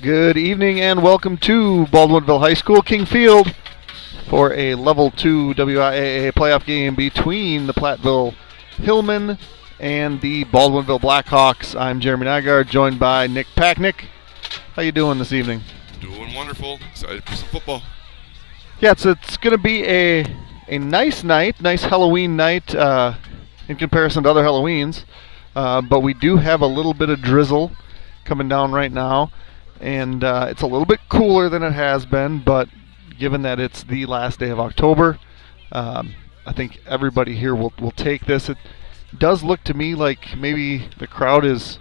Good evening and welcome to Baldwin-Woodville High School, King Field, for a Level 2 WIAA playoff game between the Platteville Hillmen and the Baldwin-Woodville Blackhawks. I'm Jeremy Nygaard, joined by Nick Packnick. How you doing this evening? Doing wonderful. Excited for some football. Yeah, it's going to be a nice night, nice Halloween night in comparison to other Halloweens. But we do have a little bit of drizzle coming down right now. And it's a little bit cooler than it has been, but given that it's the last day of October, I think everybody here will take this. It does look to me like maybe the crowd is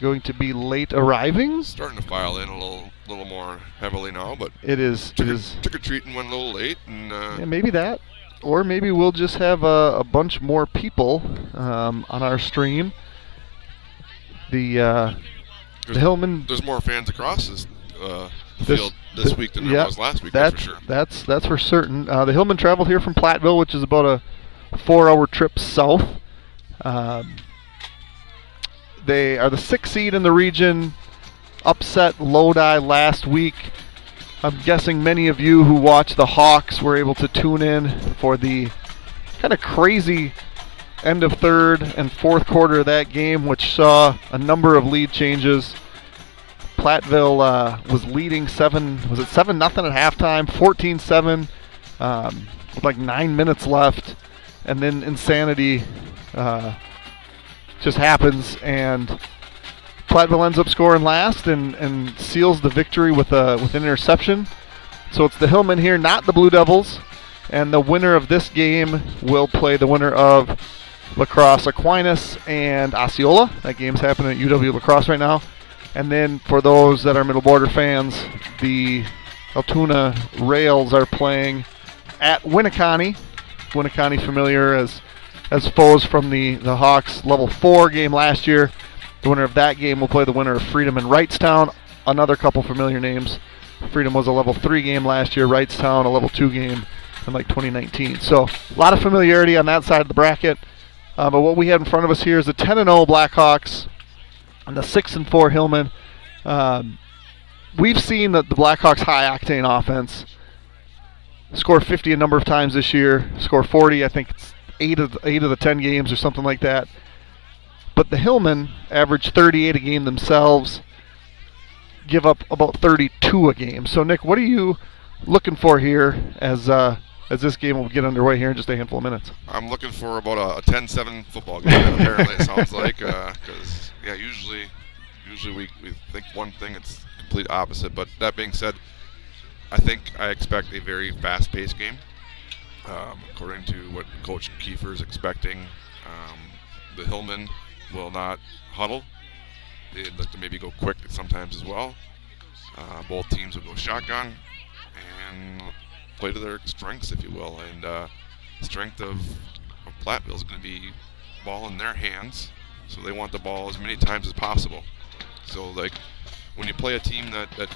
going to be late arriving. Starting to file in a little more heavily now, but it is. Trick-or-treating went a little late, and yeah, maybe that, or maybe we'll just have a bunch more people on our stream. The Hillman. There's more fans across the field this week than there was last week. That's for sure. That's for certain. The Hillmen traveled here from Platville, which is about a 4-hour trip south. They are the 6th seed in the region. Upset Lodi last week. I'm guessing many of you who watch the Hawks were able to tune in for the kind of crazy end of third and fourth quarter of that game, which saw a number of lead changes. Platteville was leading 7-0 at halftime, 14-7 with like 9 minutes left, and then insanity just happens, and Platteville ends up scoring last and seals the victory with an interception. So it's the Hillmen here, not the Blue Devils, and the winner of this game will play the winner of La Crosse Aquinas and Osceola. That game's happening at UW La Crosse right now. And then for those that are Middle Border fans, the Altoona Rails are playing at Winneconne. Winneconne familiar as foes from the Hawks Level 4 game last year. The winner of that game will play the winner of Freedom and Wrightstown. Another couple familiar names. Freedom was a Level 3 game last year. Wrightstown a Level 2 game in like 2019. So a lot of familiarity on that side of the bracket. But what we have in front of us here is the 10-0 Blackhawks and the 6-4 Hillmen. We've seen the Blackhawks' high-octane offense score 50 a number of times this year, score 40, I think it's 8 of the 10 games or something like that. But the Hillmen average 38 a game themselves, give up about 32 a game. So, Nick, what are you looking for here as this game will get underway here in just a handful of minutes? I'm looking for about a 10-7 football game, apparently it sounds like, because, usually we think one thing, it's complete opposite. But that being said, I expect a very fast-paced game. According to what Coach Kiefer is expecting, the Hillmen will not huddle. They'd like to maybe go quick sometimes as well. Both teams will go shotgun and play to their strengths, if you will. And the strength of Platteville is going to be ball in their hands, so they want the ball as many times as possible. So, like, when you play a team that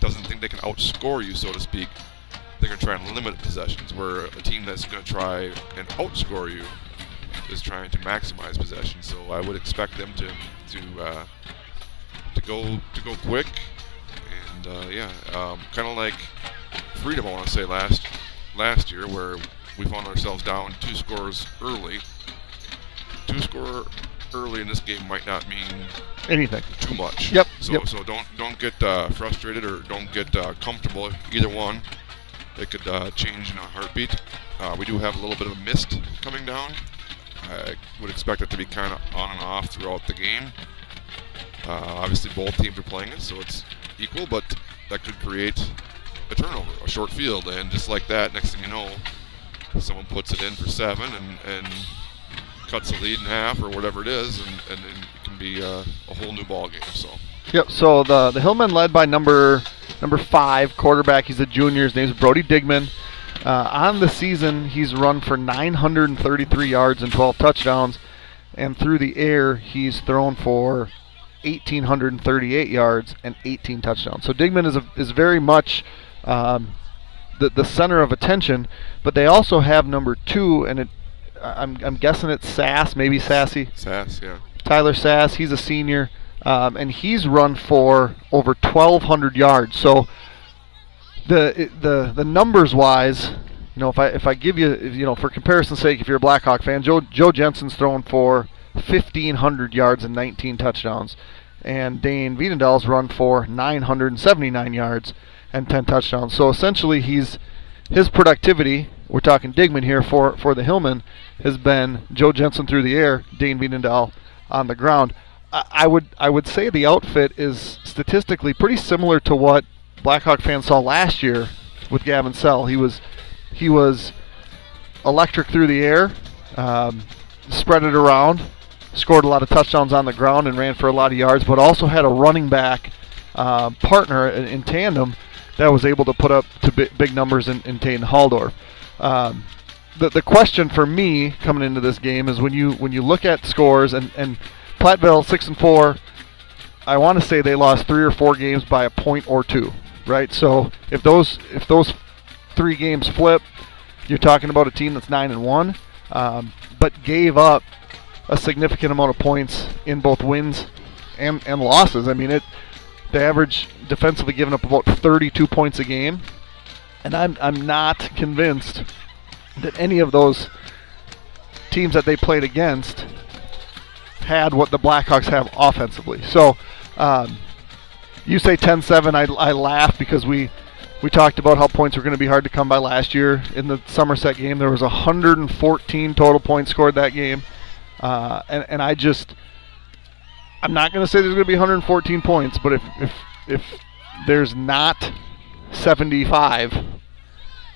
doesn't think they can outscore you, so to speak, they're going to try and limit possessions, where a team that's going to try and outscore you is trying to maximize possession. So I would expect them to go quick, and kind of like Freedom, I want to say last year, where we found ourselves down 2 scores early. 2 score early in this game might not mean anything too much. Yep. So don't get frustrated or don't get comfortable. Either one, it could change in a heartbeat. We do have a little bit of a mist coming down. I would expect it to be kind of on and off throughout the game. Obviously, both teams are playing it, so it's equal, but that could create a turnover, a short field, and just like that, next thing you know, someone puts it in for 7 and cuts the lead in half or whatever it is, and it can be a whole new ball game. So. Yep. So the Hillmen led by number 5 quarterback. He's a junior. His name's Brody Digman. On the season, he's run for 933 yards and 12 touchdowns, and through the air, he's thrown for 1,838 yards and 18 touchdowns. So Digman is very much the center of attention, but they also have number 2, and I'm guessing it's Sass, maybe Sassy. Sass, yeah. Tyler Sass, he's a senior. and he's run for over 1,200 yards. So the numbers wise, if I give you, for comparison's sake, if you're a Blackhawk fan, Joe Jensen's thrown for 1,500 yards and 19 touchdowns, and Dane Wiedendahl's run for 979 yards and 10 touchdowns. So essentially, his productivity, we're talking Digman here for the Hillmen, has been Joe Jensen through the air, Dane Wiedendahl on the ground. I would say the outfit is statistically pretty similar to what Blackhawk fans saw last year with Gavin Sell. He was electric through the air, spread it around, scored a lot of touchdowns on the ground and ran for a lot of yards, but also had a running back partner in tandem that was able to put up to big numbers in Taden Haldorf. The question for me coming into this game is when you look at scores, and Platteville 6-4, I want to say they lost 3 or 4 games by a point or 2, right? So if those 3 games flip, you're talking about a team that's 9-1, but gave up a significant amount of points in both wins and losses. I mean, the average defensively giving up about 32 points a game, and I'm not convinced that any of those teams that they played against had what the Blackhawks have offensively. So you say 10-7, I laugh because we talked about how points were going to be hard to come by last year. In the Somerset game, there was 114 total points scored that game. And I'm not going to say there's going to be 114 points, but if there's not 75,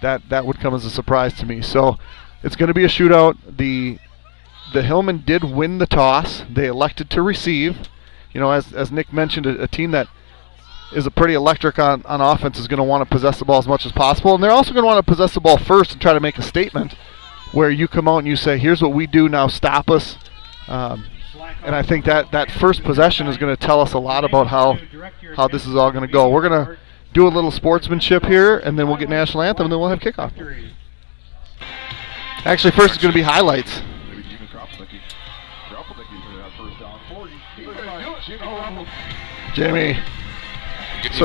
that would come as a surprise to me. So it's going to be a shootout. The Hillmen did win the toss. They elected to receive. As Nick mentioned, a team that is a pretty electric on offense is going to want to possess the ball as much as possible, and they're also going to want to possess the ball first and try to make a statement where you come out and you say, here's what we do, now stop us. And I think that first possession is going to tell us a lot about how this is all going to go. We're going to do a little sportsmanship here, and then we'll get national anthem, and then we'll have kickoff. Actually, first it's going to be highlights. Jamie.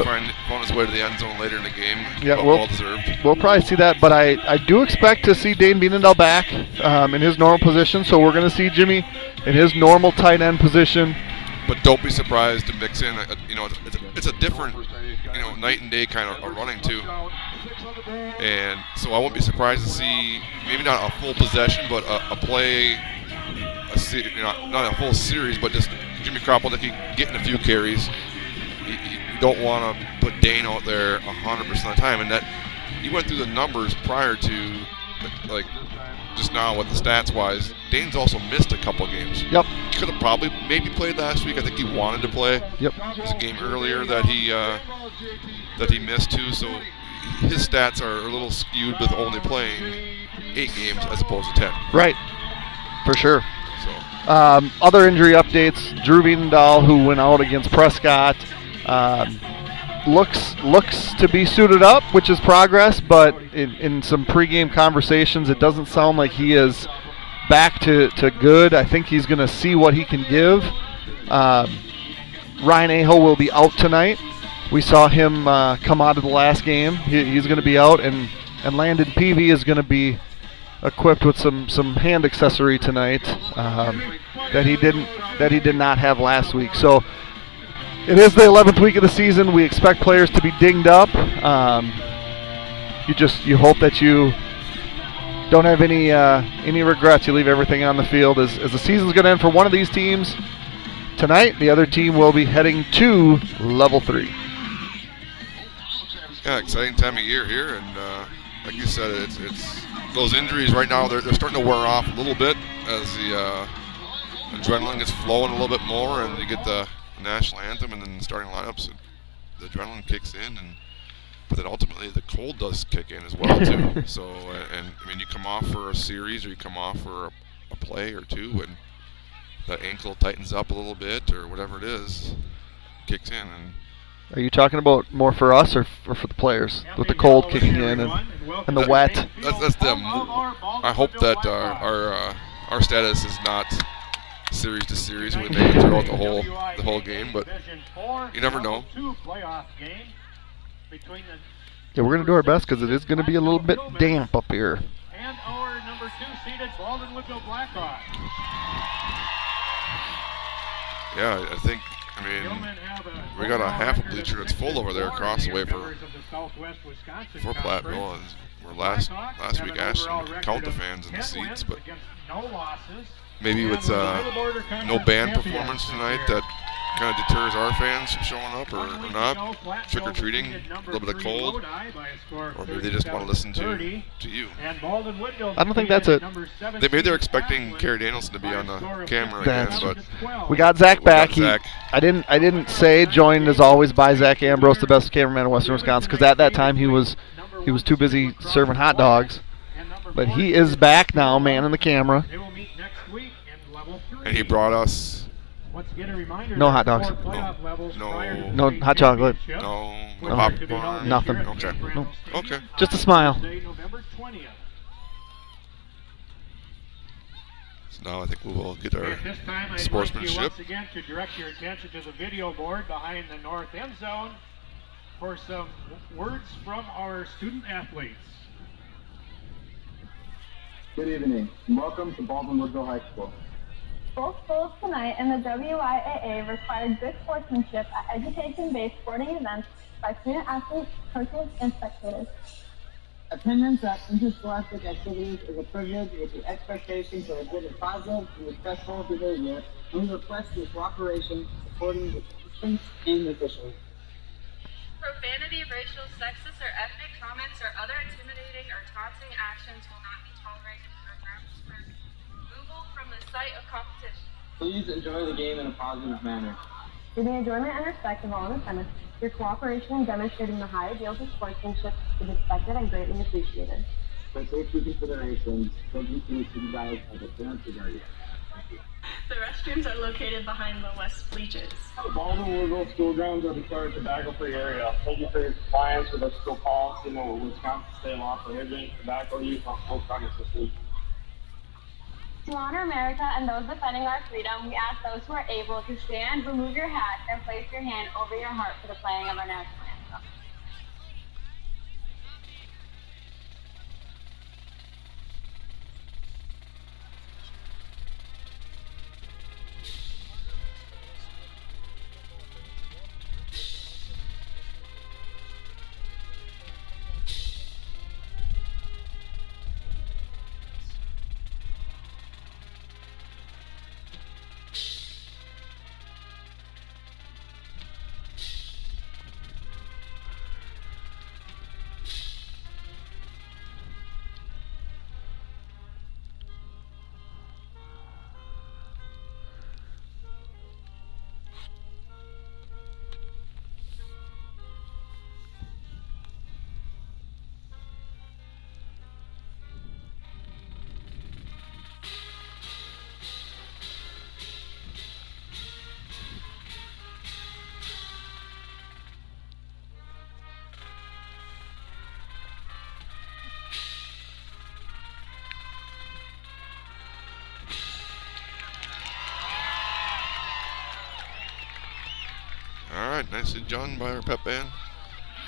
Find his way to the end zone later in the game. Yeah, well deserved. We'll probably see that, but I do expect to see Dane Wiedendahl back in his normal position, so we're going to see Jimmy in his normal tight end position. But don't be surprised to mix in. It's a different, night and day kind of a running too. And so I won't be surprised to see maybe not a full possession, but a play, not a full series, but just Jimmy Kropelnicki getting a few carries. You don't want to put Dane out there 100% of the time, and that you went through the numbers prior to, like just now with the stats wise. Dane's also missed a couple of games. Yep. He could have probably maybe played last week. I think he wanted to play. Yep. There's a game earlier that he missed too. So his stats are a little skewed with only playing 8 games as opposed to 10. Right. For sure. So. Other injury updates: Drew Wiedendahl, who went out against Prescott. Looks to be suited up, which is progress, but in some pregame conversations, it doesn't sound like he is back to good. I think he's going to see what he can give. Ryan Aho will be out tonight. We saw him come out of the last game. He's going to be out, and Landon Peavy is going to be equipped with some hand accessory tonight that he did not have last week. So it is the 11th week of the season. We expect players to be dinged up. You hope that you don't have any regrets. You leave everything on the field as the season's going to end for one of these teams tonight. The other team will be heading to level 3. Yeah, exciting time of year here, and like you said, it's those injuries right now. They're starting to wear off a little bit as the adrenaline gets flowing a little bit more, and you get the national anthem and then the starting lineups. And the adrenaline kicks in, but then ultimately the cold does kick in as well too. So, and I mean, you come off for a series or you come off for a play or two, and that ankle tightens up a little bit or whatever it is, kicks in. And are you talking about more for us or for the players with the cold kicking in and the wet? That's them. I hope that our status is not series to series when they throughout the whole game, but you never know. Yeah, we're going to do our best because it is going to be a little bit damp up here. And our number 2 seeded Baldwin-Woodville Blackhawks. Yeah, I think, we got a half a bleacher that's full over there across the way for Platteville. Where last week Ashton count the fans in the seats, but maybe with no band performance tonight that kind of deters our fans from showing up or not. Trick-or-treating, a little bit of cold, or maybe they just want to listen to you. I don't think that's it. Maybe they're expecting Kerry Danielson to be on the camera again, but we got Zach back. Zach. I didn't say joined as always by Zach Ambrose, the best cameraman in Western Wisconsin, because at that time he was too busy serving hot dogs. But he is back now, manning the camera. And he brought us no hot dogs. No hot chocolate. No popcorn. Nothing. Okay. No. Okay. Just a smile. So now I think we will get our sportsmanship. Once again, to direct your attention to the video board behind the north end zone for some words from our student athletes. Good evening, and welcome to Baldwin-Woodville High School. Both schools tonight and the WIAA required good sportsmanship at education-based sporting events by student athletes, coaches, and spectators. Attendance at interscholastic activities is a privilege with the expectation to exhibit positive and respectful behavior, and we request your cooperation supporting the participants and officials. Profanity, racial, sexist, or ethnic comments or other intimidating or taunting actions will not be tolerated in our grounds for removal from the site of competition. Please enjoy the game in a positive manner. For the enjoyment and respect of all in attendance, your cooperation in demonstrating the high ideals of sportsmanship is expected and greatly appreciated. For safety considerations, children should be supervised by the parents or guardians. The restrooms are located behind the west bleachers. The Baldwin-Woodville school grounds are declared tobacco-free area. Thank you for your compliance with our school policy and Wisconsin state law prohibiting tobacco use on school premises. To honor America and those defending our freedom, we ask those who are able to stand, remove your hat, and place your hand over your heart for the playing of our national anthem. All right, nicely done by our pep band.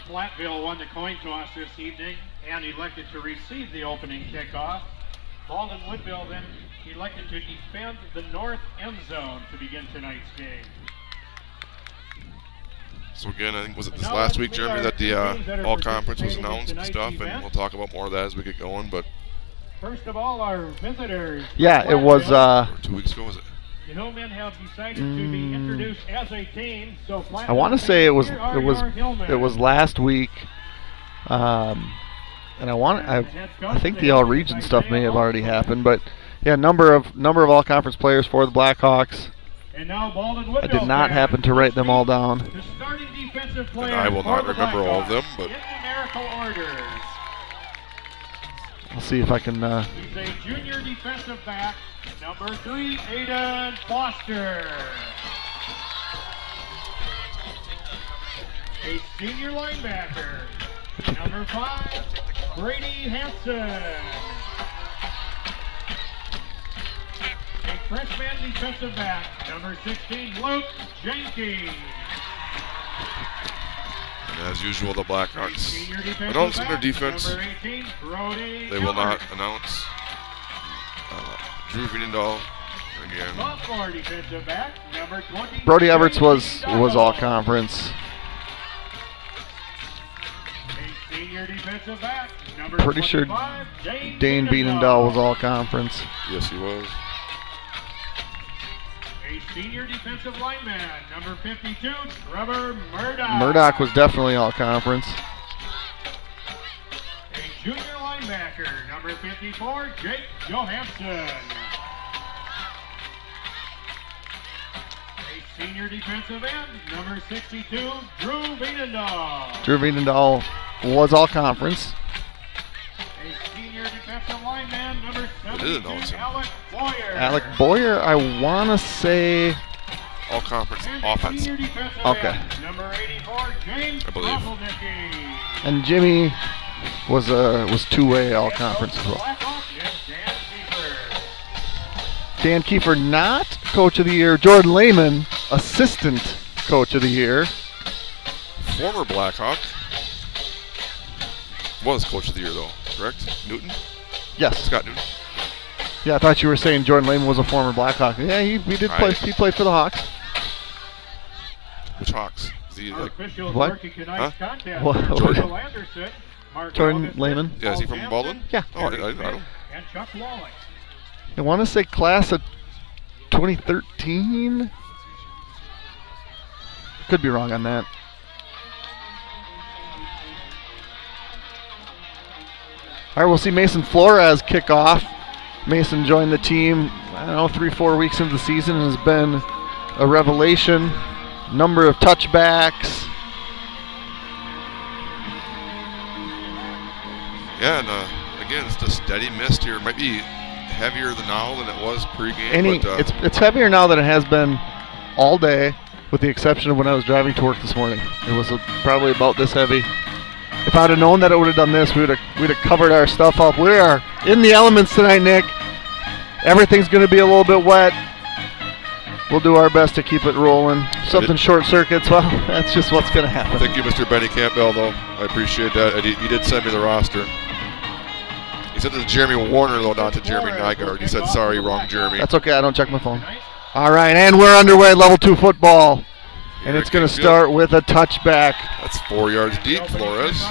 Platville won the coin toss this evening and elected to receive the opening kickoff. Baldwin-Woodville then elected to defend the north end zone to begin tonight's game. So again, I think was it this last week, Jeremy, that the all conference was announced and stuff, and we'll talk about more of that as we get going. But first of all, our visitors. Yeah, it was. 2 weeks ago, was it? The Hillmen have decided to be introduced as a team. So I want to say it was last week, and I think the all region stuff may have already happened, but yeah, number of all conference players for the Blackhawks. And now I did not happen to write them all down. The starting defensive player And I will not remember all of them, but in numerical orders. I'll see if I can. He's a junior defensive back, number 3, Aiden Foster. A senior linebacker, number 5, Brady Hansen. A freshman defensive back, number 16, Luke Jenkins. And as usual, the Blackhawks Senior defensive announcing their back, defense. number 18, Brody They will not Everett. announce Drew Vienendahl again. Sophomore defensive back, number 20, Brody Everts was Dino. all conference. A senior defensive back, number Pretty sure 25, Dane Vienendahl was all conference. Yes, he was. A senior defensive lineman, number 52, Trevor Murdoch. Murdoch was definitely all conference. A junior linebacker, number 54, Jake Johansson. A senior defensive end, number 62, Drew Vienendahl. Drew Vienendahl was all conference. A senior defensive lineman, number It is 72, awesome. Alec Boyer. Alec Boyer, I want to say. All conference And offense. senior defensive Okay. end, number 84, James I believe. Kozelnicki. And Jimmy was two-way all conference as well. Blackhawks is Dan Kiefer. Dan Kiefer, not coach of the year. Jordan Lehman, assistant coach of the year. Former Blackhawk. Was coach of the year, though, correct? Newton? Yes. Scott Newton. Yeah, I thought you were saying Jordan Lehman was a former Blackhawk. Yeah, he did play. He played for the Hawks. Which Hawks? Is he Our like, officials What? working tonight's contest What? are Jordan- Michael Anderson, Mark Jordan Augustin, Lehman? yeah, is he Paul from Baldwin? Jansen, Yeah. Oh, I Terry don't know. Smith, and Chuck Wallach. I want to say class of 2013. Could be wrong on that. All right, we'll see Mason Flores kick off. Mason joined the team, I don't know, 3-4 weeks into the season and has been a revelation. Number of touchbacks. Yeah, and again, it's a steady mist here. It might be heavier now than it was pregame. But, It's heavier now than it has been all day, with the exception of when I was driving to work this morning. It was probably about this heavy. If I'd have known that it would have done this, we'd have covered our stuff up. We are in the elements tonight, Nick. Everything's going to be a little bit wet. We'll do our best to keep it rolling. Something short circuits, well, that's just what's going to happen. Thank you, Mr. Benny Campbell, though. I appreciate that. And he did send me the roster. He said to Jeremy Warner, though, not to Jeremy Nygaard. He said, sorry, wrong Jeremy. That's okay. I don't check my phone. All right, and we're underway, level 2 football. And it's going to start with a touchback. That's 4 yards deep, Flores.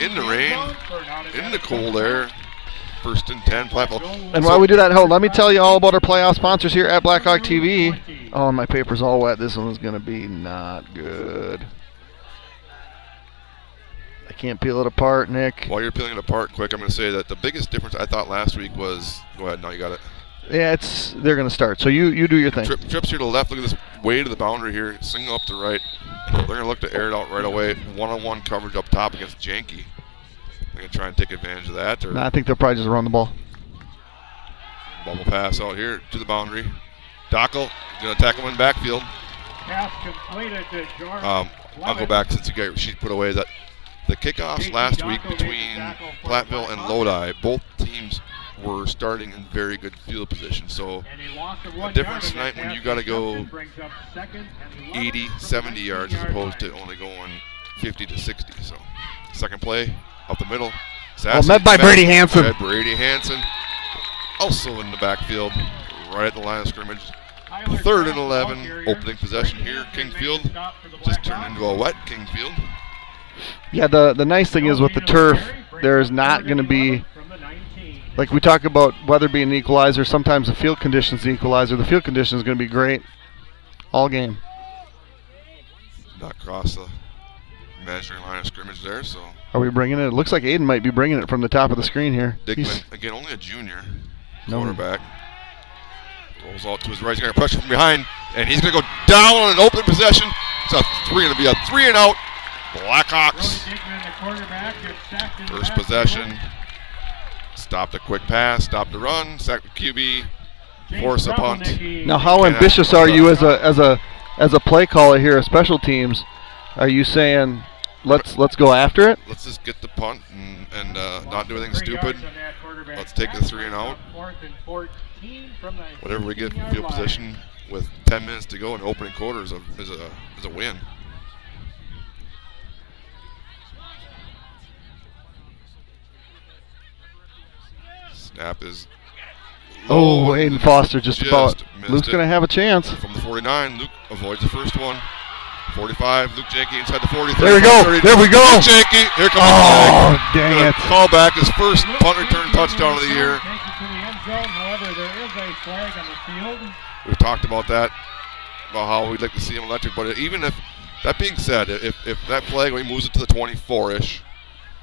In the rain, in the cold air. 1st and 10, Platville. And while we do that, let me tell you all about our playoff sponsors here at Blackhawk TV. Oh, my paper's all wet. This one is going to be not good. I can't peel it apart, Nick. While you're peeling it apart quick, I'm going to say that the biggest difference I thought last week was, go ahead, now you got it. Yeah, they're going to start. So you do your thing. Trips here to the left. Look at this way to the boundary here. Single up to right. They're going to look to air it out right away. One-on-one coverage up top against Janke. They're going to try and take advantage of that. Or No, I think they'll probably just run the ball. bubble pass out here to the boundary. Dockel going to tackle him in backfield. Pass completed to Jordan. I'll go back since you got your sheet put away. That the kickoffs last week between Platteville and Lodi, both teams were starting in very good field position. So the difference tonight when you got to go 80, 70 yards as opposed to only going 50 to 60. So second play up the middle. Met by Brady Hansen. Brady Hansen also in the backfield, right at the line of scrimmage. 3rd and 11, opening possession here. Kingfield just turned into a wet Kingfield. Yeah, the nice thing is with the turf, there's not going to be, like we talk about weather being an equalizer, sometimes the field conditions the equalizer. The field condition is going to be great all game. Not cross the imaginary line of scrimmage there, so. Are we bringing it? It looks like Aiden might be bringing it from the top of the screen here. Dickman, again, only a junior No. quarterback. Rolls out to his right. He's going to pressure from behind, and he's going to go down on an open possession. It's going to be a 3 and out. Blackhawks. First possession. Stopped a quick pass. Stopped the run. Sacked the QB. Force a punt. Now, how ambitious are you as a play caller here at special teams? Are you saying let's go after it. Let's just get the punt and not do anything stupid. Let's take the 3 and out. Whatever we get field position with 10 minutes to go in the opening quarter is a win. Snap is low. Oh, Aiden Foster just about. missed Luke's it. going to have a chance. From the 49, Luke avoids the first one. 45, Luke Janke inside the 40. There we go. 30. There we go. Luke Janke, here comes the flag. Dang it. Call back his first punt return touchdown of the year. However, there is a flag on the field. We've talked about that, about how we'd like to see him electric. But even if, that being said, if that flag only moves it to the 24-ish,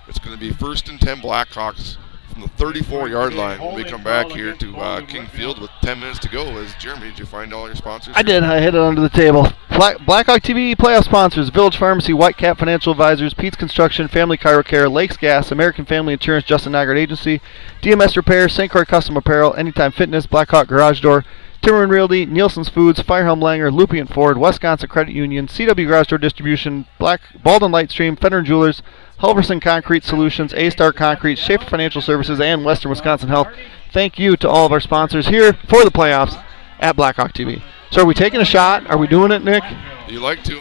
it's going to be 1st and 10 Blackhawks from the 34-yard line when we come back here to King Field with 10 minutes to go. Jeremy, did you find all your sponsors? I did. I hit it under the table. Blackhawk TV playoff sponsors: Village Pharmacy, Whitecap Financial Advisors, Pete's Construction, Family Chiro Care, Lakes Gas, American Family Insurance, Justin Nygaard Agency, DMS Repair, St. Croix Custom Apparel, Anytime Fitness, Blackhawk Garage Door, Timmerman Realty, Nielsen's Foods, Firehelm Langer, Lupien Ford, Wisconsin Credit Union, CW Garage Door Distribution, Baldwin Lightstream, Fenner Jewelers, Halverson Concrete Solutions, A-Star Concrete, Schaefer Financial Services, and Western Wisconsin Health. Thank you to all of our sponsors here for the playoffs at Blackhawk TV. So are we taking a shot? Are we doing it, Nick? You like to,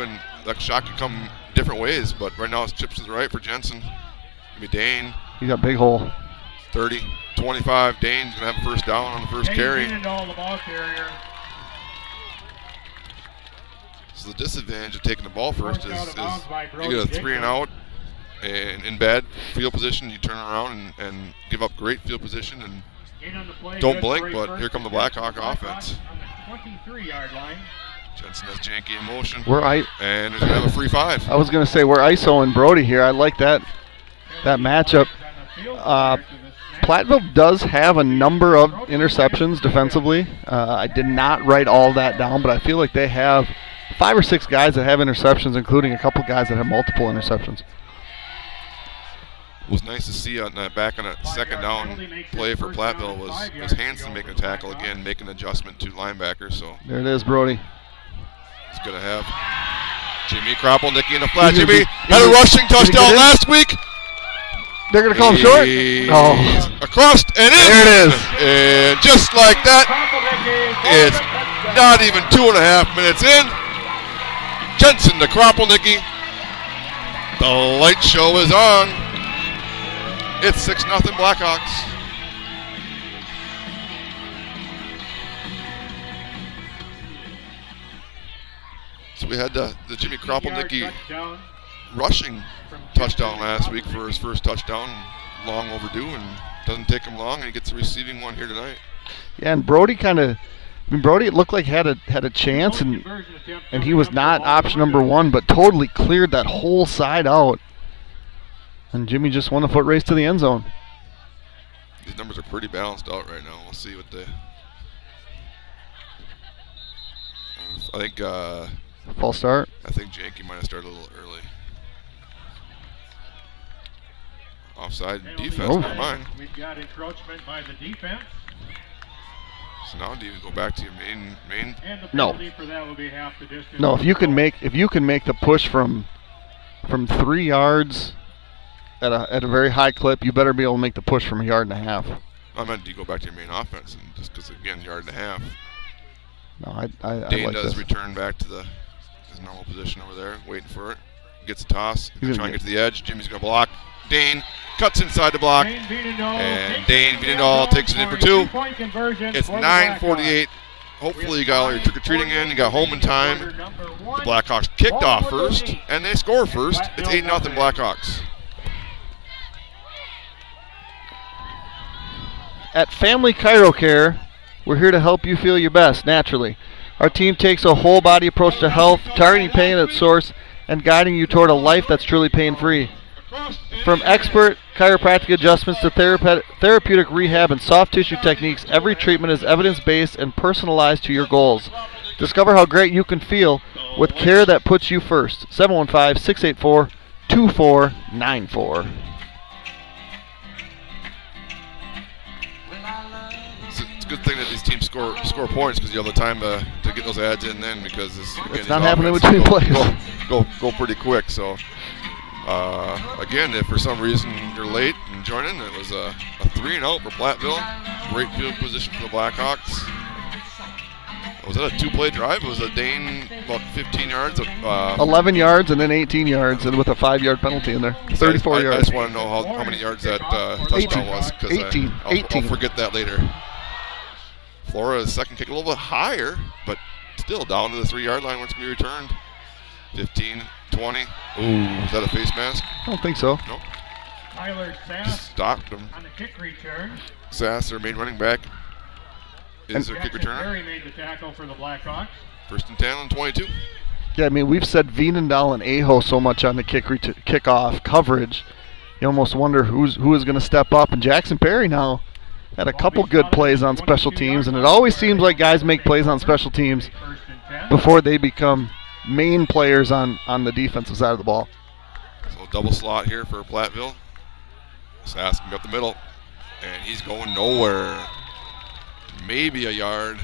and that shot can come different ways, but right now it's chips to the right for Jensen. Maybe Dane. He's got a big hole. 30, 25, Dane's going to have a first down on the first carry. So the disadvantage of taking the ball first is you get a 3 and out, and in bad field position, you turn around and give up great field position and don't blink, but here come the Blackhawk offense. 23-yard line. Jensen has Janke in motion, and he's going to have a free 5. I was going to say we're ISO and Brody here. I like that matchup. Platteville does have a number of interceptions defensively. I did not write all that down, but I feel like they have 5 or 6 guys that have interceptions, including a couple guys that have multiple interceptions. It was nice to see on that back on a second down play for Platteville was Hansen making a tackle again, making an adjustment to linebacker. So there it is, Brody. It's going to have Jimmy Kropelnicki in the flat. Jimmy had a rushing touchdown last week. They're going to call him short? Oh. Across and in. There it is. And just like that, it's not even 2.5 minutes in. Jensen to Kropelnicki. The light show is on. It's 6-0 Blackhawks. So we had the Jimmy Kropelnicki rushing touchdown last week for his first touchdown. Long overdue, and doesn't take him long, and he gets the receiving one here tonight. Yeah, and Brody Brody, it looked like had a chance, and he was not option number 1, but totally cleared that whole side out. And Jimmy just won a foot race to the end zone. These numbers are pretty balanced out right now. We'll see what they. I think. False start. I think Janke might have started a little early. Offside defense. Never mind. We've got encroachment by the defense. So now do you go back to your main? No. For that will be half the distance. No, if you can make the push from 3 yards at a very high clip, you better be able to make the push from 1.5 yards. I meant do you go back to your main offense, and just because again 1.5 yards. No, I Dane like does this. return back to his normal position over there, waiting for it. Gets a toss. He's trying to get to the edge. Jimmy's going to block. Dane cuts inside the block. And Dane Viendahl takes it in for 2. It's 9:48. Hopefully you got all your trick-or-treating in. You got home in time. The Blackhawks kicked off first, and they score first. It's 8-0 Blackhawks. At Family Chiro Care, we're here to help you feel your best, naturally. Our team takes a whole-body approach to health, targeting pain at source, and guiding you toward a life that's truly pain-free. From expert chiropractic adjustments to therapeutic rehab and soft tissue techniques, every treatment is evidence-based and personalized to your goals. Discover how great you can feel with care that puts you first. 715-684-2494. It's good thing that these teams score points because you have the time to get those ads in then because it's not happening between plays. Go pretty quick. So again, if for some reason you're late and joining, it was a 3-0 for Platteville. Great field position for the Blackhawks. Was that a 2-play drive? It was a Dane about 15 yards. 11 yards and then 18 yards, and with a 5-yard penalty in there. 34 yards. I just want to know how many yards that touchdown was. 18. I'll forget that later. Flora's second kick a little bit higher, but still down to the 3-yard line where it's going to be returned. 15, 20. Ooh, is that a face mask? I don't think so. Nope. Tyler Sass Just stopped him. on the kick return. Sass, their main running back, is their kick Jackson returner. Perry made the tackle for the Blackhawks. 1st and 10 on 22. Yeah, I mean, we've said Veenendahl and Aho so much on the kickoff coverage. You almost wonder who is going to step up. And Jackson Perry now had a couple good plays on special teams, and it always seems like guys make plays on special teams before they become main players on the defensive side of the ball. So double slot here for Platteville. Sass can go up the middle, and he's going nowhere. Maybe a yard.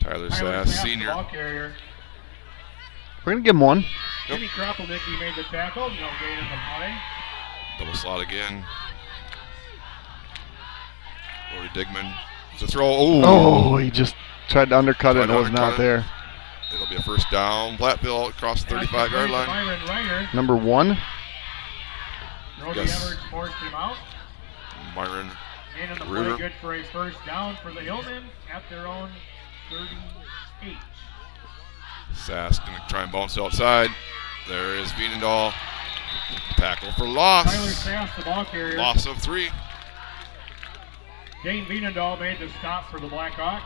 Tyler Sass, senior. We're going to give him one. Yep. Jimmy Kropelnicki made the tackle. No gain in the play. Double slot again. Lori Digman. It's a throw. Oh, he just tried to undercut it and it was not there. It'll be a 1st down. Platteville across the 35-yard line. Byron Reiner. Number 1. Brody Yes. Everett forced him out. Myron Gain in the Ruder. play, good for a 1st down for the Hillmen at their own 38. Sass going to try and bounce it outside. There is Veenendahl. Tackle for loss. Tyler Sass, the ball carrier. Loss of 3. Dane Veenendahl made the stop for the Blackhawks.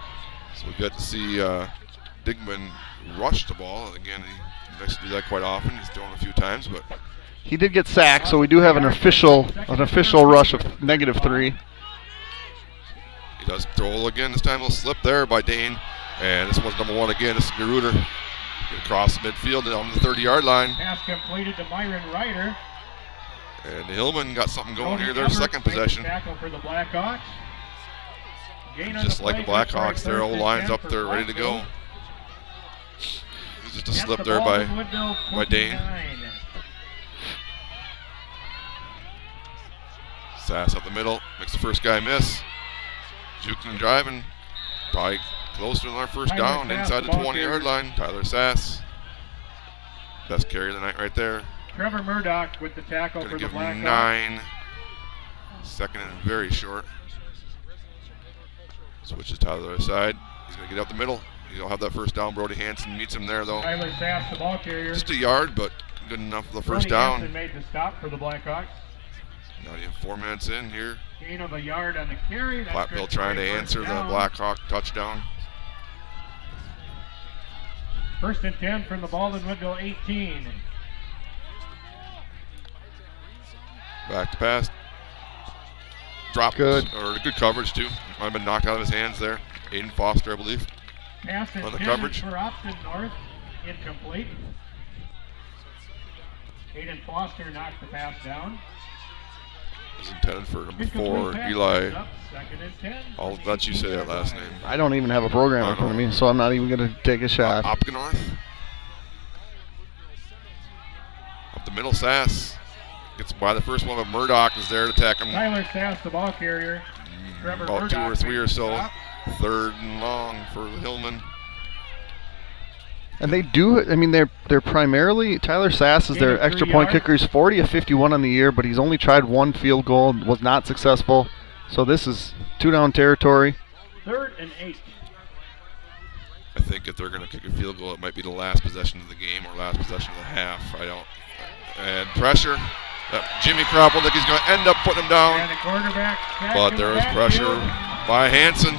So we got to see Digman rush the ball. Again, he likes to do that quite often. He's done it a few times, but He did get sacked, so we do have an official rush of -3. he does throw again. This time he'll slip there by Dane. And this one's number 1 again. This is Garuder. Across midfield and on the 30-yard line. Pass completed to Myron Ryder. And the Hillmen got something going Brody here. Their Everett second made the possession. Tackle for the Blackhawks. Gain on Just like play, the good for a Blackhawks, their 1st old and line's 10 up for there ready to go. Platteville. It was just a At slip the there by Baldwin-Woodville Dane. 29. Sass up the middle. Makes the first guy miss. Juking and driving. Probably closer than our 1st Tyler down Sass, inside the the ball 20-yard line. Tyler Sass. Best carry of the night right there. Trevor Murdoch with the tackle Going for to the give him Blackhawks. 9. 2nd and very short. Switches to the other side. He's going to get up the middle. He'll have that 1st down. Brody Hansen meets him there, though. Tyler Sass, the ball carrier. Just a yard, but good enough for the 1st Brody down. Hansen made the stop for the Blackhawks. Not even 4 minutes in here. Gain of a yard on the carry. That's Platteville good for trying a to 1st answer the down. Blackhawk touchdown. 1st and 10 from the Baldwin-Woodville 18. Back to pass. Drop. Good. Or good coverage, too. Might have been knocked out of his hands there. Aiden Foster, I believe. Pass On the intended coverage. for Upton North. Incomplete. Aiden Foster knocked the pass down. It was intended for number 4, Incomplete pass Eli. goes up, 2nd and 10. I'll let you say that last name. I don't even have a program in front of me, so I'm not even going to take a shot. Opgenorth. Up the middle, Sass. Gets by the first one, but Murdoch is there to attack him. Tyler Sass, the ball carrier. Trevor About 2 or Murdoch 3 or made the so. stop. 3rd and long for the Hillmen. And they do, I mean, they're primarily, Tyler Sass is their Gain of 3 extra point yards. kicker. He's 40 of 51 on the year, but he's only tried 1 field goal and was not successful. So this is 2-down territory. 3rd and 8. I think if they're going to kick a field goal, it might be the last possession of the game or last possession of the half. I don't. And pressure. Jimmy Kropelnicki's going to end up putting him down. And the quarterback. back But to there the is pressure backfield. by Hansen.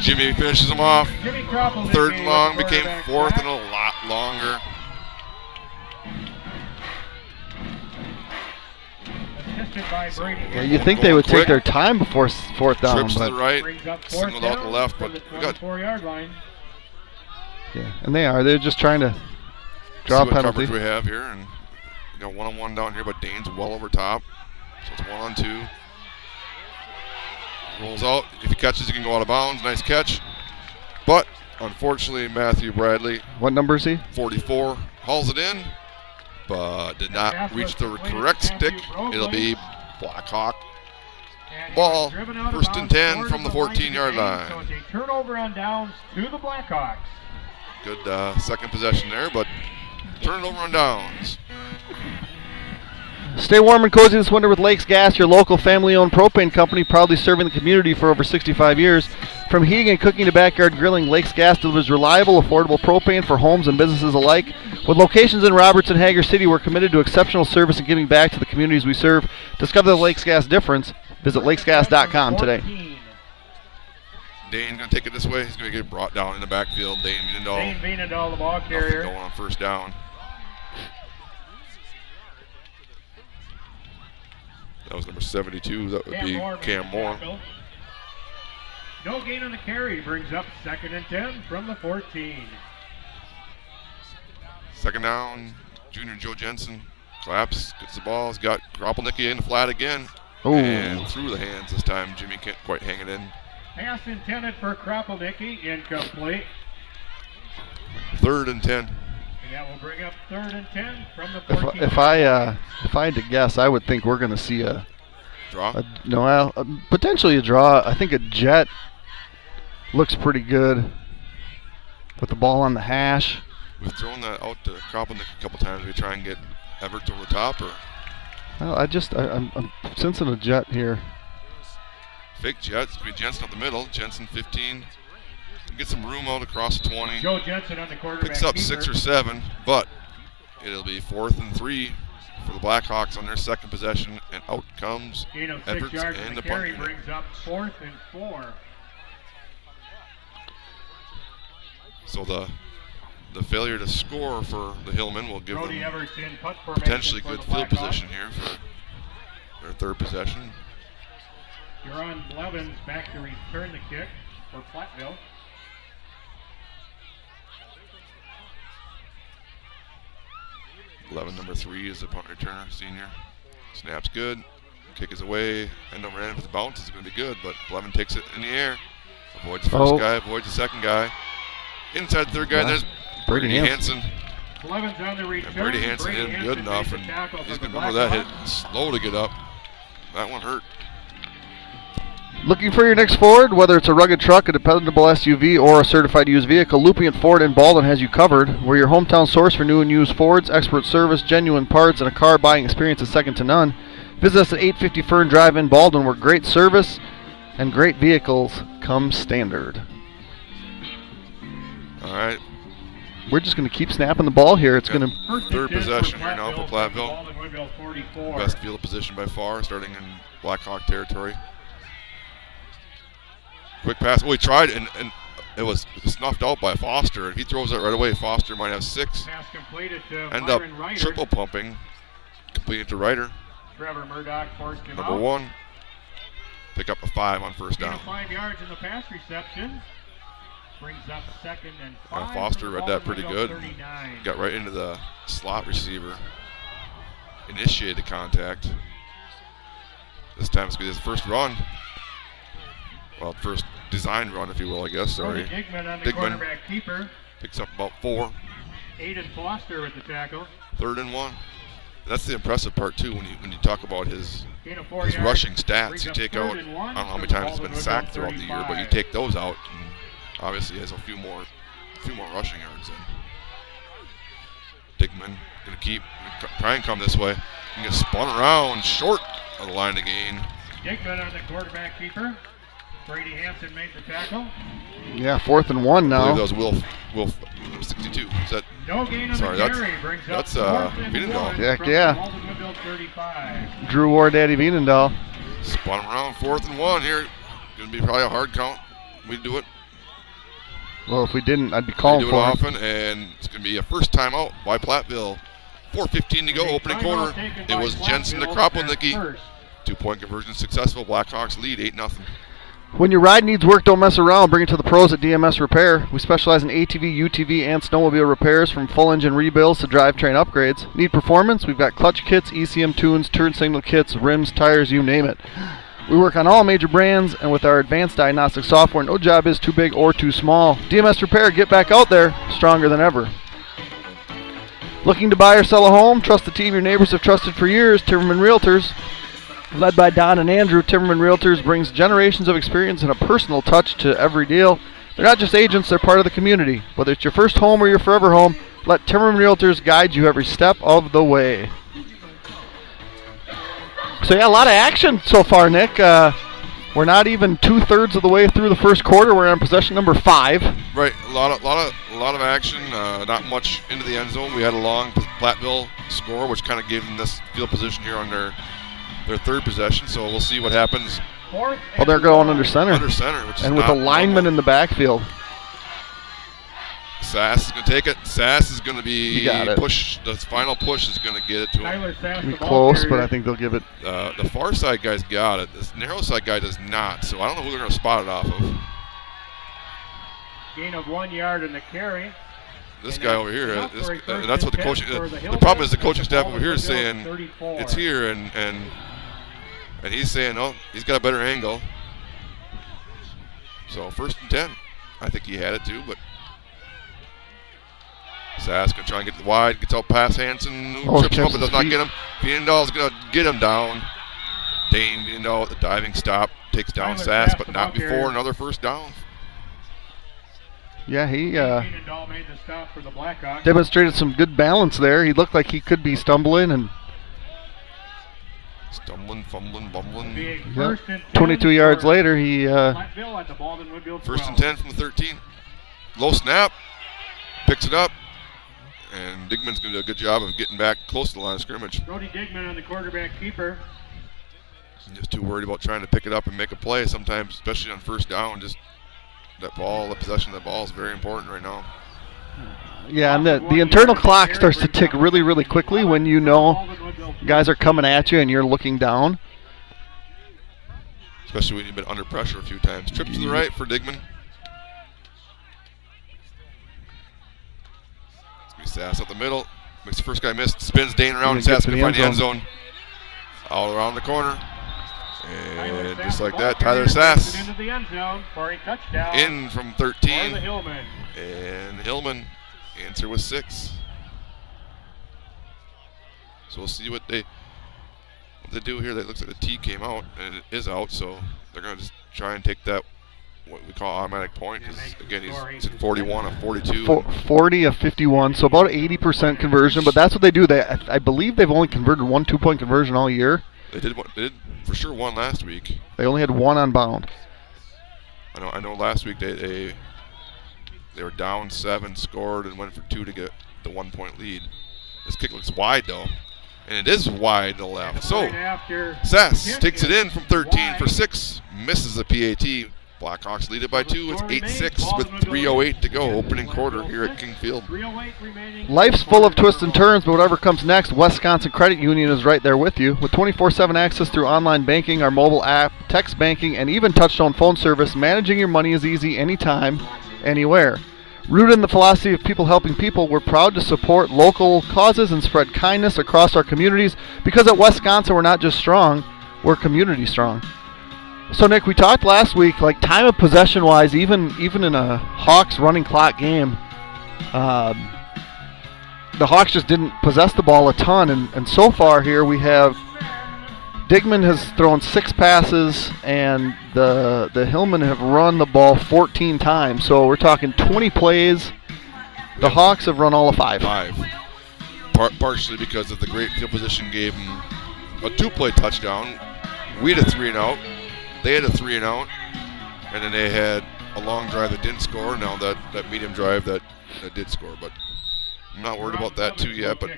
Jimmy finishes him off. Jimmy Kropelnicki 3rd and with long the became quarterback 4th sack. and a lot longer. Assisted by Brady. Yeah, you think they would take their time before 4th down, Trips to the but right. Brings up 4th Singled out down the left, from but the we got 24-yard line. yeah, and they are. They're just trying to draw a see what penalty. coverage we have here, and we got 1-on-1 down here, but Dane's well over top, so it's 1-on-2. Rolls out. If he catches, he can go out of bounds. Nice catch. But, unfortunately, Matthew Bradley, What number is he? 44, hauls it in, but did not reach the correct stick. It'll be Blackhawk ball, first and 10 from the 14-yard line. So it's a turnover on downs to the Blackhawks. Good second possession there, but turn it over on downs. Stay warm and cozy this winter with Lakes Gas, your local family-owned propane company, proudly serving the community for over 65 years. From heating and cooking to backyard grilling, Lakes Gas delivers reliable, affordable propane for homes and businesses alike. With locations in Roberts and Hager City, we're committed to exceptional service and giving back to the communities we serve. Discover the Lakes Gas difference. Visit lakesgas.com today. Dane going to take it this way. He's going to get brought down in the backfield. Dane Vienendahl, the ball carrier. Nothing going on first down. That was number 72. That would be Cam Moore. No gain on the carry. Brings up 2nd and 10 from the 14. Second down. Junior Joe Jensen claps, gets the ball. He's got Kropelnicki in the flat again. Ooh. And through the hands this time. Jimmy can't quite hang it in. Pass intended for Kropelnicki. Incomplete. 3rd and 10. And that will bring up 3rd and 10 from the 14. If I had to guess, I would think we're going to see a draw. Potentially a draw. I think a jet looks pretty good with the ball on the hash. We've thrown that out to Kropelnicki a couple times. We try and get Everett over the top, or well, I'm sensing a jet here. fake jet. It's going to be Jensen up the middle. Jensen 15. Get some room out across the 20. Joe Jensen on the quarterback. Picks up keeper. 6 or 7, but it'll be 4th and 3 for the Blackhawks on their second possession, and out comes Gain of 6 Everett yards and and the the carry punt. brings up 4th and 4. So the failure to score for the Hillmen will give Brody them Everett in punt formation potentially for good the field Blackhawks. position here for their third possession. Jaron Blevins back to return the kick for Platteville. Number 3 is the punt returner, senior. Snap's good. Kick is away. End over end. If the bounce is going to be good, but Blevin takes it in the air. Avoids the first guy, avoids the second guy. Inside the third guy, there's Brady Hansen. Blevins on the return. And Brady Hansen hit him good enough, and he's going to remember that hit. Slow to get up. That one hurt. Looking for your next Ford? Whether it's a rugged truck, a dependable SUV, or a certified used vehicle, Lupien Ford in Baldwin has you covered. We're your hometown source for new and used Fords, expert service, genuine parts, and a car buying experience is second to none. Visit us at 850 Fern Drive in Baldwin, where great service and great vehicles come standard. All right. We're just going to keep snapping the ball here. It's going to third possession here now for Platteville. Baldwin-Woodville 44. Best field position by far, starting in Blackhawk territory. Quick pass. Oh, he tried, and it was snuffed out by Foster. If he throws it right away, Foster might have 6. Pass completed to End up Myron Ryder. triple pumping. Completed to Ryder. Trevor Murdoch forced him Number out. 1. Pick up a 5 on first Gain down. of 5 yards in the pass reception. Brings up 2nd and 5. Foster read that pretty good. 39. Got right into the slot receiver. Initiated contact. This time it's going to be his first run. Well, first design run, if you will, I guess. Sorry. Brody Digman on the quarterback keeper. Picks up about 4. Aiden Foster with the tackle. 3rd and 1. That's the impressive part too. When you talk about his Gain of 4 his yards. rushing stats, Brings you up take 3rd out. and 1 I don't know how many for times he's been Baldwin-Woodville sacked throughout the year, but you 35. take those out, and obviously he has a few more rushing yards. Digman gonna try and come this way. He gets spun around short of the line to gain. Digman on the quarterback keeper. Brady Hansen made the tackle. yeah, 4th and 1 I now. believe that was Will 62. Is that No gain on Sorry, the that's- carry. Brings that's, up 4th and Vienendahl. 1 Heck from yeah. Baldwin-Woodville 35. Drew Ward, Daddy Vienendahl. spun around 4th and 1 here? Gonna be probably a hard count. We do it. Well, if we didn't, I'd be We calling do it for him. often, and it's going to be a first time out by Platteville. 4:15 to go, opening quarter. It was Jensen to Kropelnicki. 2-point conversion successful. Blackhawks lead 8-0. When your ride needs work, don't mess around. Bring it to the pros at DMS Repair. We specialize in ATV, UTV, and snowmobile repairs, from full engine rebuilds to drivetrain upgrades. Need performance? We've got clutch kits, ECM tunes, turn signal kits, rims, tires, you name it. We work on all major brands, and with our advanced diagnostic software, no job is too big or too small. DMS Repair, get back out there, stronger than ever. Looking to buy or sell a home? Trust the team your neighbors have trusted for years, Timmerman Realtors. Led by Don and Andrew, Timmerman Realtors brings generations of experience and a personal touch to every deal. They're not just agents, they're part of the community. Whether it's your first home or your forever home, let Timmerman Realtors guide you every step of the way. So yeah, a lot of action so far, Nick. We're not even 2/3 of the way through the first quarter. We're on possession number 5. Right, a lot of action. Not much into the end zone. We had a long Platteville score, which kind of gave them this field position here on their third possession. So we'll see what happens. Well, they're going under center. Under center, which is and with a lineman in the backfield. Sass is going to take it. Sass is going to be push. The final push is going to get it to him. It's going to be close, but I think they'll give it. The far side guy's got it. This narrow side guy does not. So I don't know who they're going to spot it off of. Gain of 1 yard in the carry. This guy over here, that's what the coaching. The problem is the coaching staff over here is saying it's here, and he's saying, oh, he's got a better angle. So 1st and 10. I think he had it too, but Sass going to try and get it wide, gets out past Hansen, trips him up, but does not get him. Viendahl's going to get him down. Dane Viendahl with the diving stop takes down Sass, but not before another first down. Yeah, he made the stop for the Blackhawks. Demonstrated some good balance there. He looked like he could be stumbling and fumbling, bumbling. Yep. 22 yards later, he. 1st and 10 from the 13. Low snap, picks it up, and Digman's going to do a good job of getting back close to the line of scrimmage. Brody Digman on the quarterback keeper. Just too worried about trying to pick it up and make a play sometimes, especially on first down. Just that ball, the possession of that ball is very important right now. Yeah, and the internal clock starts to tick really, really quickly when you know guys are coming at you and you're looking down. Especially when you've been under pressure a few times. Trip to the right for Digman. Sass up the middle. Makes the first guy miss. Spins Dane around. And Sass can find the end zone. All around the corner. And just like that, Tyler Sass in from 13. And Hillman answer with 6. So we'll see what they do here. It looks like the T came out, and it is out. So they're going to just try and take that, what we call automatic point, because again he's at 41 of 42. 40 of 51, so about 80% conversion. But that's what they do. I believe they've only converted 1 2-point conversion all year. They did for sure one last week. They only had 1 on bound. I know. Last week they were down 7, scored, and went for 2 to get the 1-point lead. This kick looks wide though, and it is wide to the left. So Sass takes it in from 13 for 6, misses the PAT. Blackhawks lead it by 2. It's 8-6 with 3:08 to go. Opening quarter here at King Field. Life's full of twists and turns, but whatever comes next, Wisconsin Credit Union is right there with you. With 24/7 access through online banking, our mobile app, text banking, and even touch-tone phone service, managing your money is easy anytime, anywhere. Rooted in the philosophy of people helping people, we're proud to support local causes and spread kindness across our communities, because at Wisconsin we're not just strong, we're community strong. So Nick, we talked last week, like time of possession wise, even in a Hawks running clock game, the Hawks just didn't possess the ball a ton, and so far here we have Digman has thrown 6 passes, and the Hillmen have run the ball 14 times. So we're talking 20 plays. The Hawks have run all of 5. Partially because of the great field position gave them a 2-play touchdown. We had a 3-and-out. They had a 3-and-out, and then they had a long drive that didn't score. Now that medium drive that did score, but I'm not worried about that too yet. But